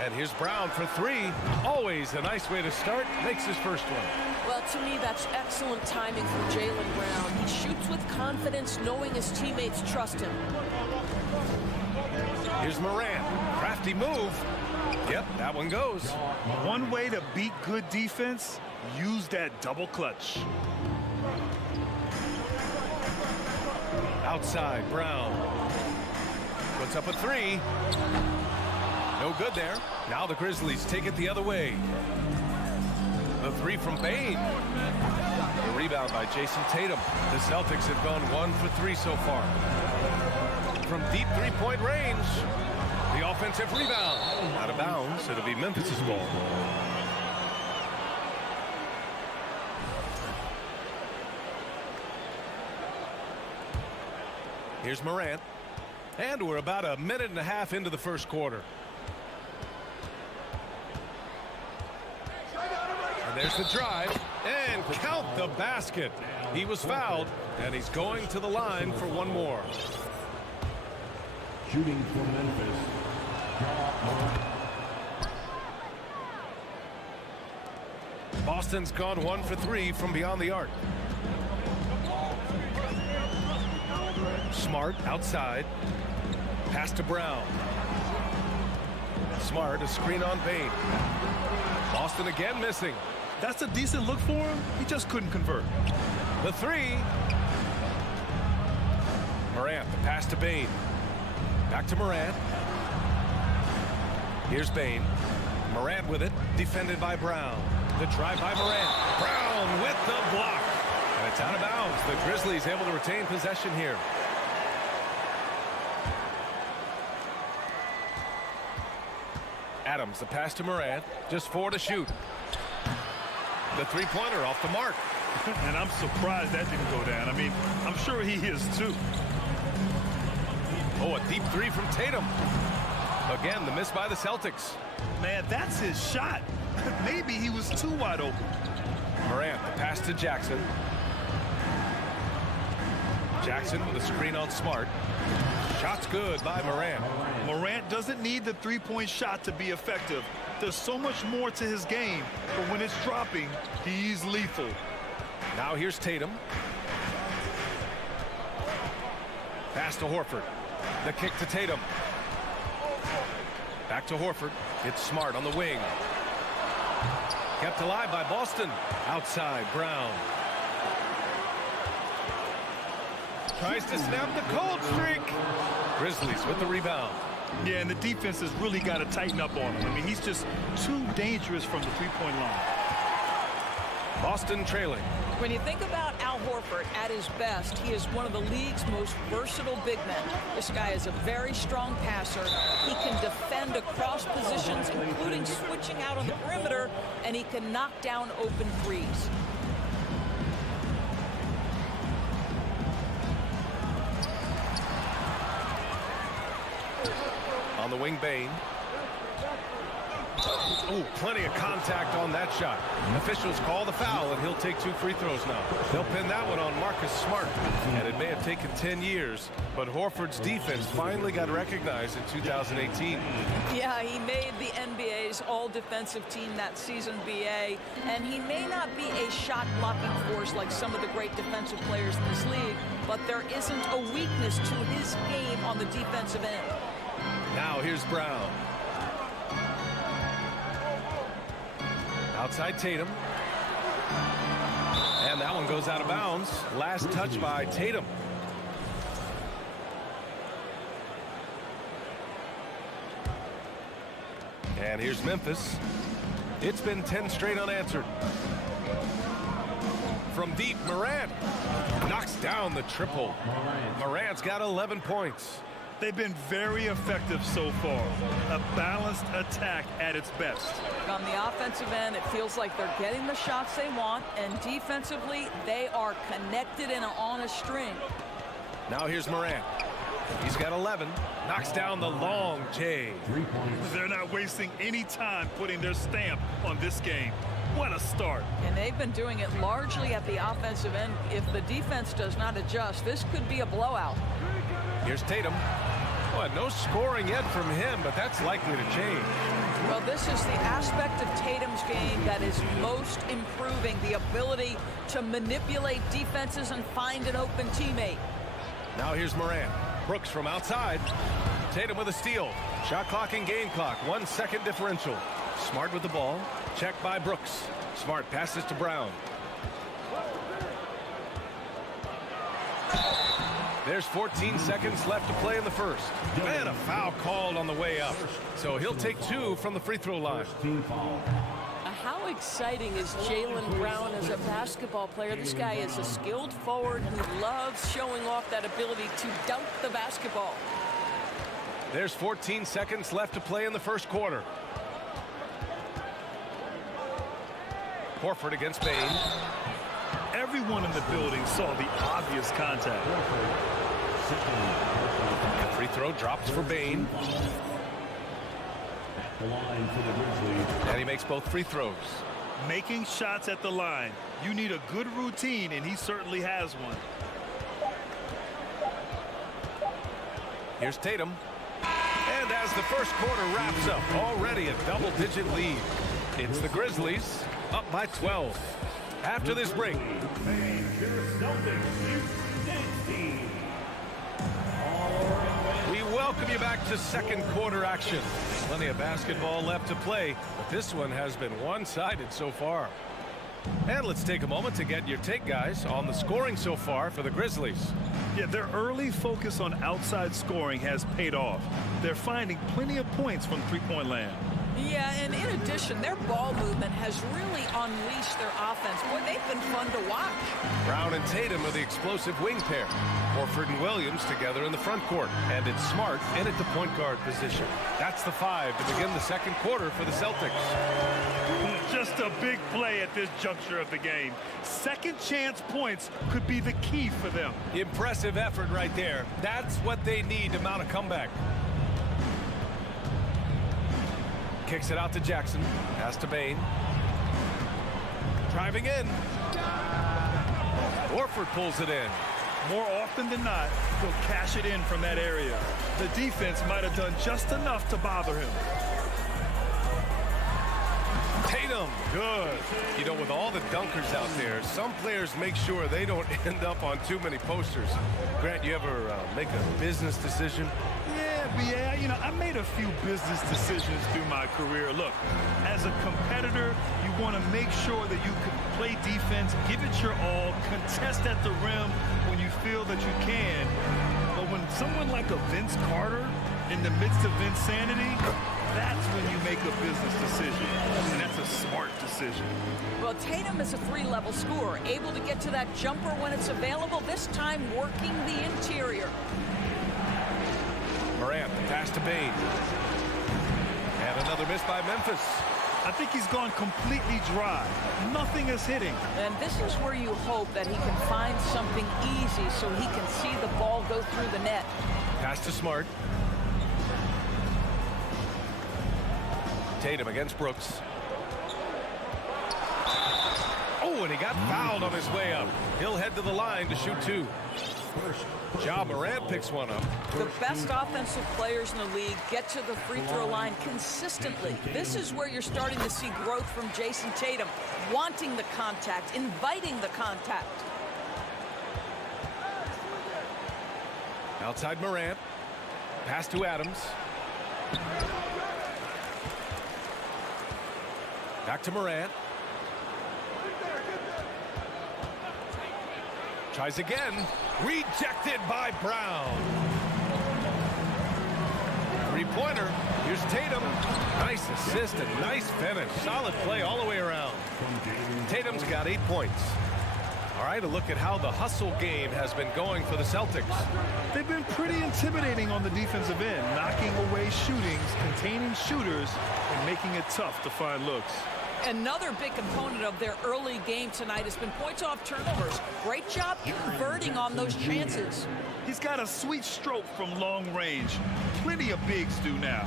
And here's Brown for 3. Always a nice way to start. Makes his first one. Well, to me, that's excellent timing from Jaylen Brown. He shoots with confidence, knowing his teammates trust him. Here's Morant. Crafty move. Yep, that one goes. One way to beat good defense, use that double clutch. Outside, Brown. Puts up a 3. No good there. Now the Grizzlies take it the other way. The 3 from Payne. The rebound by Jason Tatum. The Celtics have gone 1 for 3 so far. From deep three-point range, the offensive rebound. Out of bounds, it'll be Memphis' ball. Here's Morant. And we're about a minute and a half into the first quarter. And there's the drive, and count the basket. He was fouled, and he's going to the line for one more. Shooting for Memphis. Boston's gone 1 for 3 from beyond the arc. Smart outside. Pass to Brown. Smart, a screen on Payne. Boston again missing. That's a decent look for him. He just couldn't convert. The 3. Morant, the pass to Payne. Back to Morant. Here's Payne. Morant with it, defended by Brown. The drive by Morant. Brown with the block. And it's out of bounds. The Grizzlies able to retain possession here. Adams, the pass to Morant. Just 4 to shoot. The three-pointer off the mark. And I'm surprised that didn't go down. I mean, I'm sure he is too. Oh, a deep 3 from Tatum. Again, the miss by the Celtics. Man, that's his shot. Maybe he was too wide open. Morant, the pass to Jackson. Jackson with a screen on Smart. Shot's good by Morant. Morant doesn't need the three-point shot to be effective. There's so much more to his game, but when it's dropping, he's lethal. Now here's Tatum. Pass to Horford. The kick to Tatum. Back to Horford. It's Smart on the wing. Kept alive by Boston. Outside, Brown. Tries to snap the cold streak. Grizzlies with the rebound. Yeah, and the defense has really got to tighten up on him. I mean, he's just too dangerous from the three-point line. Boston trailing. When you think about Al Horford at his best, he is one of the league's most versatile big men. This guy is a very strong passer. He can defend across positions, including switching out on the perimeter, and he can knock down open threes. On the wing, Payne. Oh, plenty of contact on that shot. Officials call the foul, and he'll take 2 free throws now. They'll pin that one on Marcus Smart. And it may have taken 10 years, but Horford's defense finally got recognized in 2018. Yeah, he made the NBA's all-defensive team that season, BA, and he may not be a shot-blocking force like some of the great defensive players in this league, but there isn't a weakness to his game on the defensive end. Now here's Brown. Outside Tatum. And that one goes out of bounds. Last touch by Tatum. And here's Memphis. It's been 10 straight unanswered. From deep, Morant knocks down the triple. Morant's got 11 points. They've been very effective so far. A balanced attack at its best. On the offensive end, it feels like they're getting the shots they want, and defensively, they are connected and on a string. Now here's Morant. He's got 11. Knocks down the long J. They're not wasting any time putting their stamp on this game. What a start. And they've been doing it largely at the offensive end. If the defense does not adjust, this could be a blowout. Here's Tatum. Well, no scoring yet from him, but that's likely to change. Well, this is the aspect of Tatum's game that is most improving, the ability to manipulate defenses and find an open teammate. Now here's Morant. Brooks from outside. Tatum with a steal. Shot clock and game clock. 1 second differential. Smart with the ball. Checked by Brooks. Smart passes to Brown. There's 14 seconds left to play in the first. And a foul called on the way up. So he'll take 2 from the free throw line. How exciting is Jaylen Brown as a basketball player? This guy is a skilled forward who loves showing off that ability to dunk the basketball. There's 14 seconds left to play in the first quarter. Horford against Bain. Everyone in the building saw the obvious contact. Free throw drops for Bain. And he makes both free throws. Making shots at the line. You need a good routine, and he certainly has one. Here's Tatum. And as the first quarter wraps up, already a double-digit lead. It's the Grizzlies up by 12. After this break. We welcome you back to second quarter action. Plenty of basketball left to play, but this one has been one-sided so far. And let's take a moment to get your take, guys, on the scoring so far for the Grizzlies. Yeah, their early focus on outside scoring has paid off. They're finding plenty of points from three-point land. Yeah, and in addition, their ball movement has really unleashed their offense. Boy, they've been fun to watch. Brown and Tatum are the explosive wing pair. Horford and Williams together in the front court. And it's Smart in at the point guard position. That's the 5 to begin the second quarter for the Celtics. Just a big play at this juncture of the game. Second chance points could be the key for them. Impressive effort right there. That's what they need to mount a comeback. Kicks it out to Jackson. Pass to Bain. Driving in. Horford pulls it in. More often than not, he'll cash it in from that area. The defense might have done just enough to bother him. Tatum, good. You know, with all the dunkers out there, some players make sure they don't end up on too many posters. Grant, you ever make a business decision? Yeah, you know, I made a few business decisions through my career. Look, as a competitor, you want to make sure that you can play defense, give it your all, contest at the rim when you feel that you can. But when someone like a Vince Carter in the midst of insanity, that's when you make a business decision, and that's a smart decision. Well, Tatum is a 3-level scorer, able to get to that jumper when it's available, this time working the interior. Morant, the pass to Bain. And another miss by Memphis. I think he's gone completely dry. Nothing is hitting. And this is where you hope that he can find something easy so he can see the ball go through the net. Pass to Smart. Tatum against Brooks. Oh, and he got fouled on his way up. He'll head to the line to shoot 2. Ja Morant picks one up. The best offensive players in the league get to the free throw line consistently. This is where you're starting to see growth from Jason Tatum, wanting the contact, inviting the contact. Outside Morant. Pass to Adams. Back to Morant. Tries again. Rejected by Brown. 3 three-pointer. Here's Tatum. Nice assist and nice finish. Solid play all the way around. Tatum's got 8 points. All right, a look at how the hustle game has been going for the Celtics. They've been pretty intimidating on the defensive end, knocking away shootings, containing shooters, and making it tough to find looks. Another big component of their early game tonight has been points off turnovers. Great job converting on those chances. He's got a sweet stroke from long range. Plenty of bigs do now.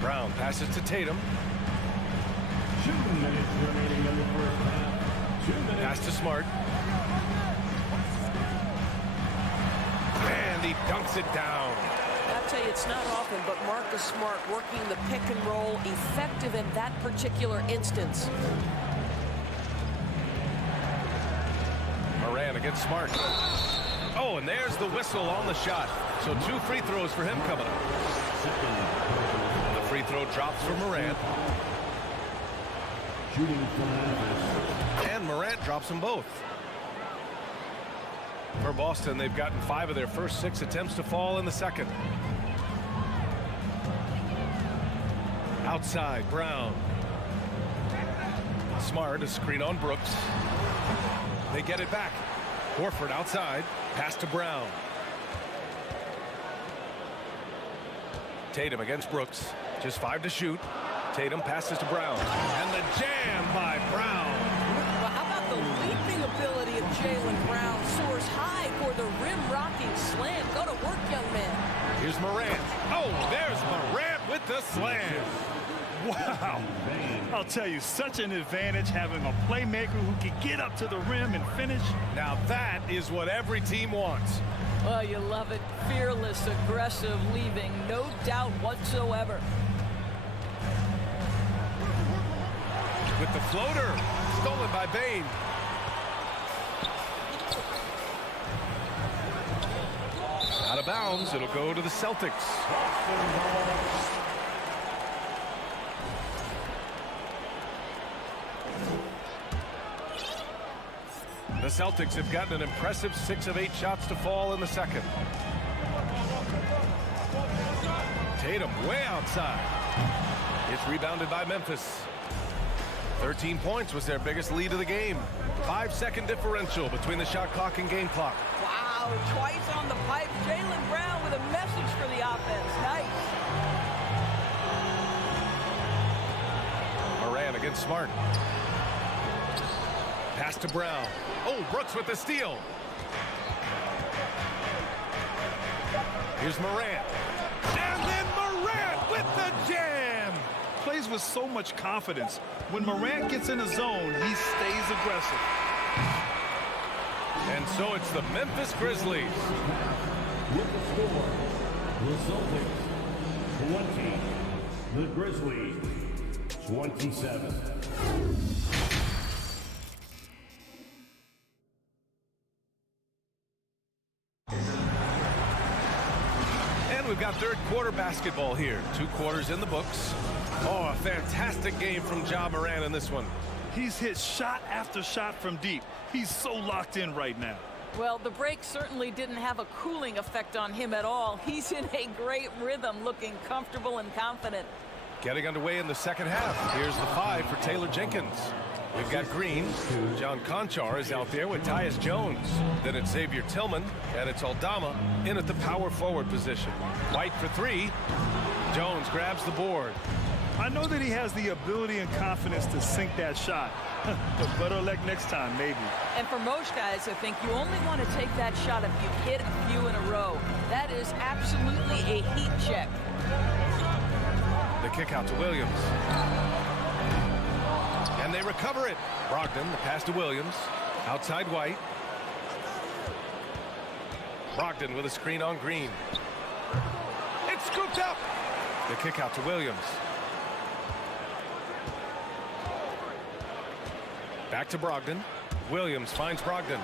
Brown passes to Tatum. 2 minutes remaining in the first half. 2 minutes. Pass to Smart. And he dunks it down. I'll tell you, it's not often, but Marcus Smart working the pick and roll, effective in that particular instance. Moran against Smart. Oh, and there's the whistle on the shot. So 2 free throws for him coming up. The free throw drops for Morant. Shooting from Memphis. And Morant drops them both. For Boston, they've gotten 5 of their first 6 attempts to fall in the second. Outside, Brown. Smart, a screen on Brooks. They get it back. Horford outside, pass to Brown. Tatum against Brooks, just 5 to shoot. Tatum passes to Brown. And the jam by Brown. Well, how about the leaping ability of Jaylen Brown? Soars high for the rim-rocking slam. Go to work, young man. Here's Morant. Oh, there's Morant with the slam. Wow. I'll tell you, such an advantage having a playmaker who can get up to the rim and finish. Now that is what every team wants. Well, you love it. Fearless, aggressive, leaving. No doubt whatsoever. With the floater, stolen by Bane. Out of bounds, it'll go to the Celtics. The Celtics have gotten an impressive 6 of 8 shots to fall in the second. Tatum way outside. It's rebounded by Memphis. 13 points was their biggest lead of the game. 5-second differential between the shot clock and game clock. Wow, twice on the pipe. Jaylen Brown with a message for the offense. Nice. Moran against Smart. Pass to Brown. Oh, Brooks with the steal. Here's Morant. And then Morant with the jam. Plays with so much confidence. When Morant gets in the zone, he stays aggressive. And so it's the Memphis Grizzlies. With the score, the Celtics 20, the Grizzlies 27. And we've got third quarter basketball here. 2 quarters in the books. Oh, a fantastic game from Ja Morant in this one. He's hit shot after shot from deep. He's so locked in right now. Well, the break certainly didn't have a cooling effect on him at all. He's in a great rhythm, looking comfortable and confident. Getting underway in the second half. Here's the 5 for Taylor Jenkins. We've got Green. John Conchar is out there with Tyus Jones. Then it's Xavier Tillman, and it's Aldama in at the power forward position. White for 3. Jones grabs the board. I know that he has the ability and confidence to sink that shot. But better luck next time, maybe. And for most guys, I think you only want to take that shot if you hit a few in a row. That is absolutely a heat check. The kick out to Williams. And they recover it. Brogdon, the pass to Williams. Outside White. Brogdon with a screen on Green. It's scooped up. The kick out to Williams. Back to Brogdon. Williams finds Brogdon.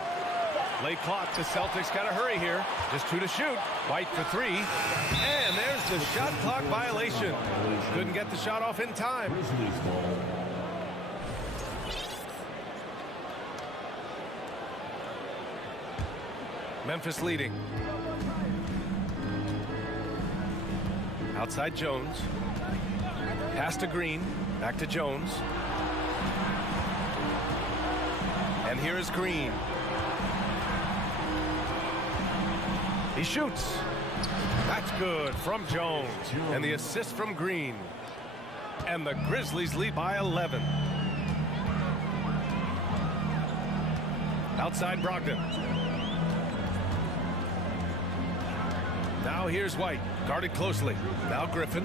Late clock. The Celtics got to hurry here. Just 2 to shoot. White for 3. And there's the shot clock violation. Couldn't get the shot off in time. Memphis leading. Outside Jones. Pass to Green. Back to Jones. And here is Green. He shoots. That's good from Jones. And the assist from Green. And the Grizzlies lead by 11. Outside Brogdon. Now here's White. Guarded closely. Now Griffin.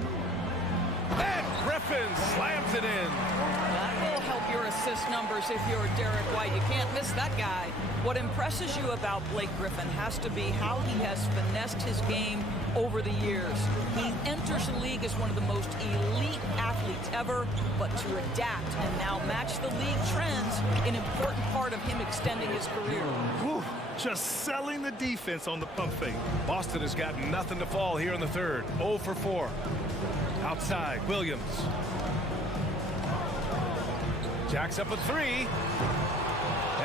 And Griffin slams it in. That will help your assist numbers if you're Derek White. You can't miss that guy. What impresses you about Blake Griffin has to be how he has finessed his game over the years. He enters the league as one of the most elite athletes ever, but to adapt and now match the league trends, an important part of him extending his career. Whew, just selling the defense on the pump fake. Boston has got nothing to fall here in the third. 0 for 4. Outside, Williams. Jacks up a 3.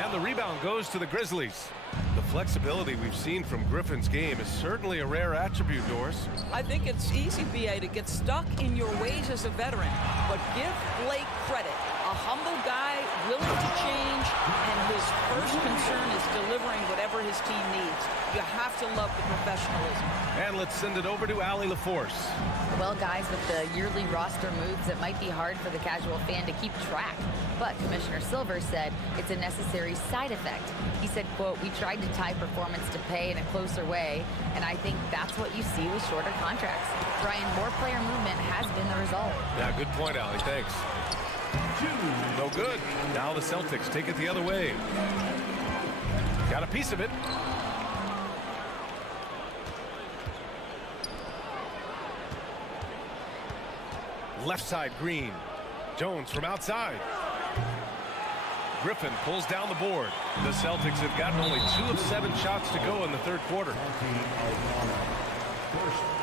And the rebound goes to the Grizzlies. The flexibility we've seen from Griffin's game is certainly a rare attribute, Doris. I think it's easy, B.A., to get stuck in your ways as a veteran. But give Blake credit. A humble guy, willing to change, and his first concern is delivering whatever his team needs. You have to love the professionalism. And let's send it over to Allie LaForce. Well, guys, with the yearly roster moves, it might be hard for the casual fan to keep track. But Commissioner Silver said it's a necessary side effect. He said, quote, "We tried to tie performance to pay in a closer way, and I think that's what you see with shorter contracts." Brian, more player movement has been the result. Yeah, good point, Allie. Thanks. No good. Now the Celtics take it the other way. Got a piece of it. Left side, Green. Jones from outside. Griffin pulls down the board. The Celtics have gotten only 2 of 7 shots to go in the third quarter.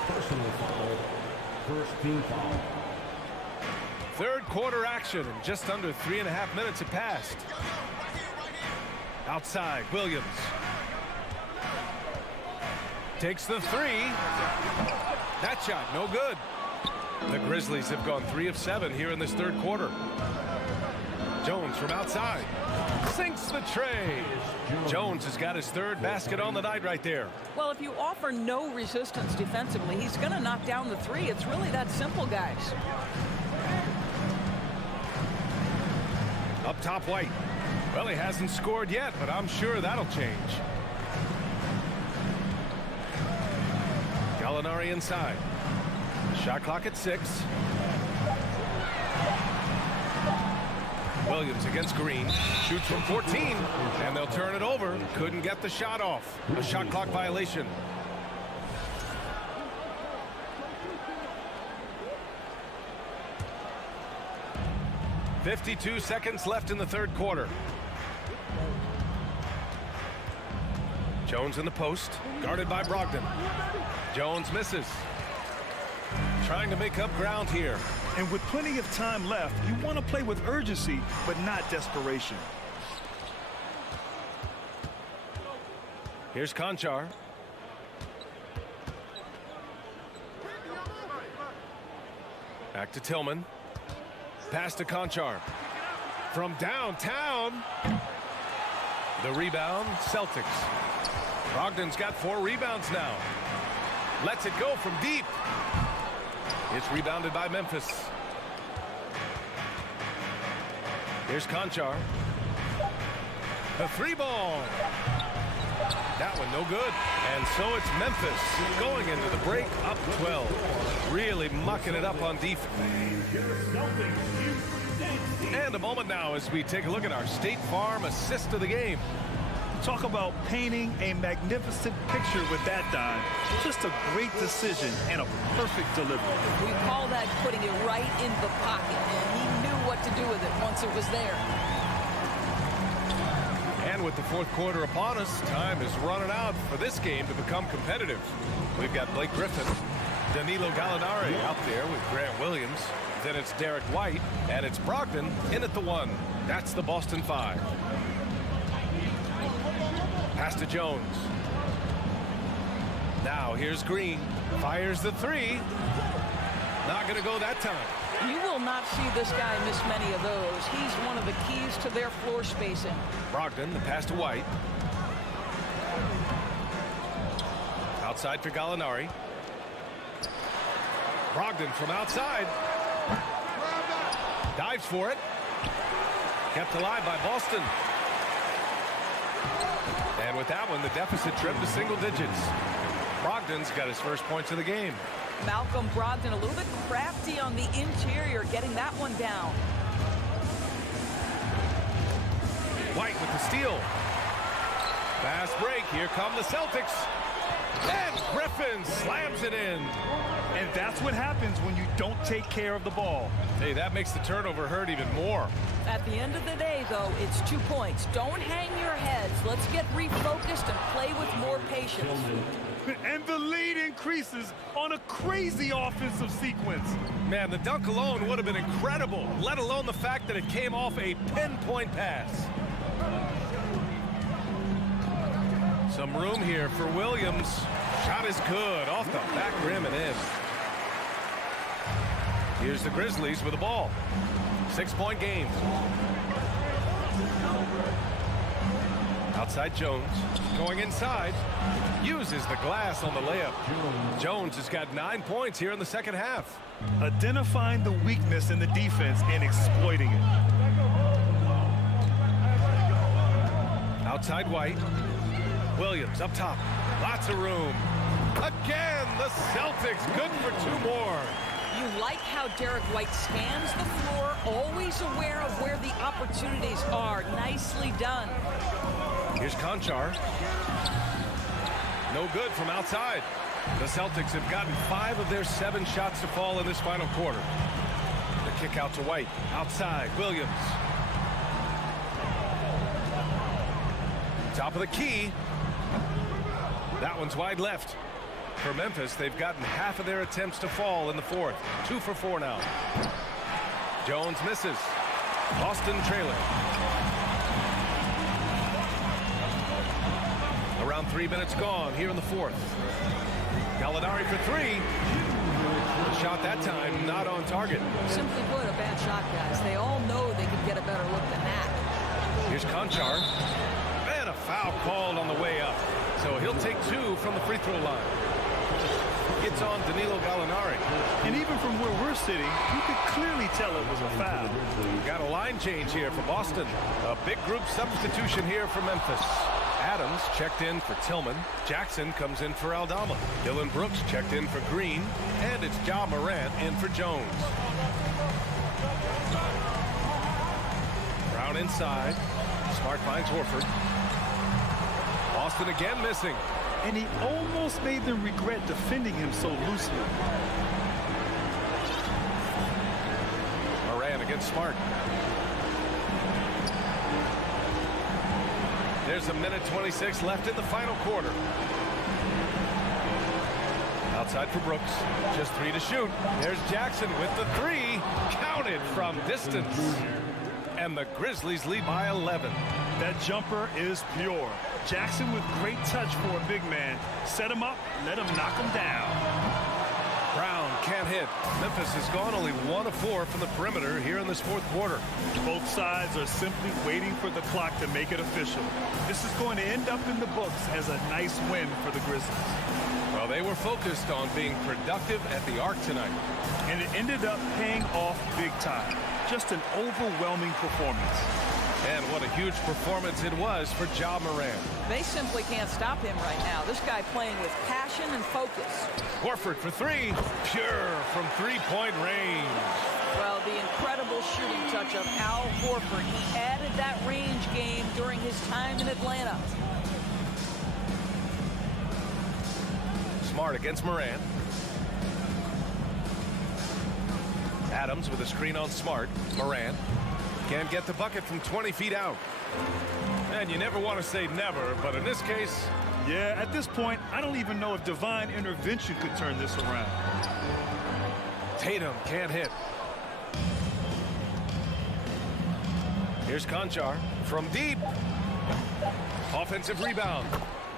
Personal foul. First team foul. Third quarter action, and just under 3.5 minutes have passed. Outside, Williams. Takes the 3. That shot, no good. The Grizzlies have gone 3 of 7 here in this third quarter. Jones from outside. Sinks the tray. Jones has got his third basket on the night right there. Well, if you offer no resistance defensively, he's going to knock down the 3. It's really that simple, guys. Up top, White. Well, he hasn't scored yet, but I'm sure that'll change. Gallinari inside. Shot clock at 6. Williams against Green. Shoots from 14, and they'll turn it over. Couldn't get the shot off. A shot clock violation. .52 seconds left in the third quarter. Jones in the post, guarded by Brogdon. Jones misses. Trying to make up ground here. And with plenty of time left, you want to play with urgency, but not desperation. Here's Conchar. Back to Tillman. Pass to Conchar. From downtown. The rebound, Celtics. Brogdon's got 4 rebounds now. Lets it go from deep. It's rebounded by Memphis. Here's Conchar. The 3 ball. That one no good. And so it's Memphis going into the break up 12. Really mucking it up on defense. And a moment now as we take a look at our State Farm assist of the game. Talk about painting a magnificent picture with that dive. Just a great decision and a perfect delivery. We call that putting it right in the pocket, and he knew what to do with it once it was there. And with the fourth quarter upon us, time is running out for this game to become competitive. We've got Blake Griffin, Danilo Gallinari out there with Grant Williams. Then it's Derek White, and it's Brogdon in at the 1. That's the Boston 5. Pass to Jones. Now here's Green. Fires the 3. Not going to go that time. You will not see this guy miss many of those. He's one of the keys to their floor spacing. Brogdon, the pass to White. Outside for Gallinari. Brogdon from outside. Dives for it. Kept alive by Boston. And with that one, the deficit trimmed to single digits. Brogdon's got his first points of the game. Malcolm Brogdon a little bit crafty on the interior, getting that one down. White with the steal. Fast break. Here come the Celtics. And Griffin slams it in. And that's what happens when you don't take care of the ball. Hey, that makes the turnover hurt even more. At the end of the day, though, it's 2 points. Don't hang your heads. Let's get refocused and play with more patience. And the lead increases on a crazy offensive sequence. Man, the dunk alone would have been incredible, let alone the fact that it came off a pinpoint pass. Some room here for Williams. Shot is good, off the back rim and in. Here's the Grizzlies with the ball. 6-point game. Outside Jones, going inside, uses the glass on the layup. Jones has got 9 points here in the second half. Identifying the weakness in the defense and exploiting it. Outside White. Williams up top. Lots of room. Again, the Celtics good for 2 more. You like how Derek White scans the floor, always aware of where the opportunities are. Nicely done. Here's Conchar. No good from outside. The Celtics have gotten 5 of their 7 shots to fall in this final quarter. The kick out to White. Outside, Williams. Top of the key. That one's wide left. For Memphis, they've gotten half of their attempts to fall in the fourth. 2 for 4 now. Jones misses. Boston trailing. Around 3 minutes gone here in the fourth. Gallinari for 3. The shot that time not on target. Simply put, a bad shot, guys. They all know they can get a better look than that. Here's Conchar. And a foul called on the way up. So he'll take 2 from the free throw line. Gets on Danilo Gallinari. And even from where we're sitting, you could clearly tell it was a foul. Got a line change here for Boston. A big group substitution here for Memphis. Adams checked in for Tillman. Jackson comes in for Aldama. Dylan Brooks checked in for Green. And it's Ja Morant in for Jones. Brown inside. Smart finds Horford. Boston again missing. And he almost made them regret defending him so loosely. Moran against Smart. There's a minute 26 left in the final quarter. Outside for Brooks. Just 3 to shoot. There's Jackson with the 3. Counted from distance. And the Grizzlies lead by 11. That jumper is pure. Jackson with great touch for a big man. Set him up, let him knock him down. Brown can't hit. Memphis has gone only 1 of 4 from the perimeter here in this fourth quarter. Both sides are simply waiting for the clock to make it official. This is going to end up in the books as a nice win for the Grizzlies. Well, they were focused on being productive at the arc tonight. And it ended up paying off big time. Just an overwhelming performance. And what a huge performance it was for Ja Morant. They simply can't stop him right now. This guy playing with passion and focus. Horford for 3. Pure from 3-point range. Well, the incredible shooting touch of Al Horford. He added that range game during his time in Atlanta. Smart against Morant. Adams with a screen on Smart. Morant can't get the bucket from 20 feet out. And you never want to say never, but in this case... Yeah, at this point, I don't even know if divine intervention could turn this around. Tatum can't hit. Here's Conchar from deep. Offensive rebound.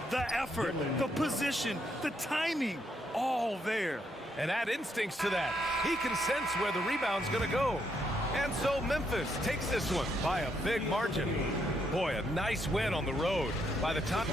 The effort, the position, the timing, all there. and add instincts to that. He can sense where the rebound's going to go. And so Memphis takes this one by a big margin. Boy, a nice win on the road. By the time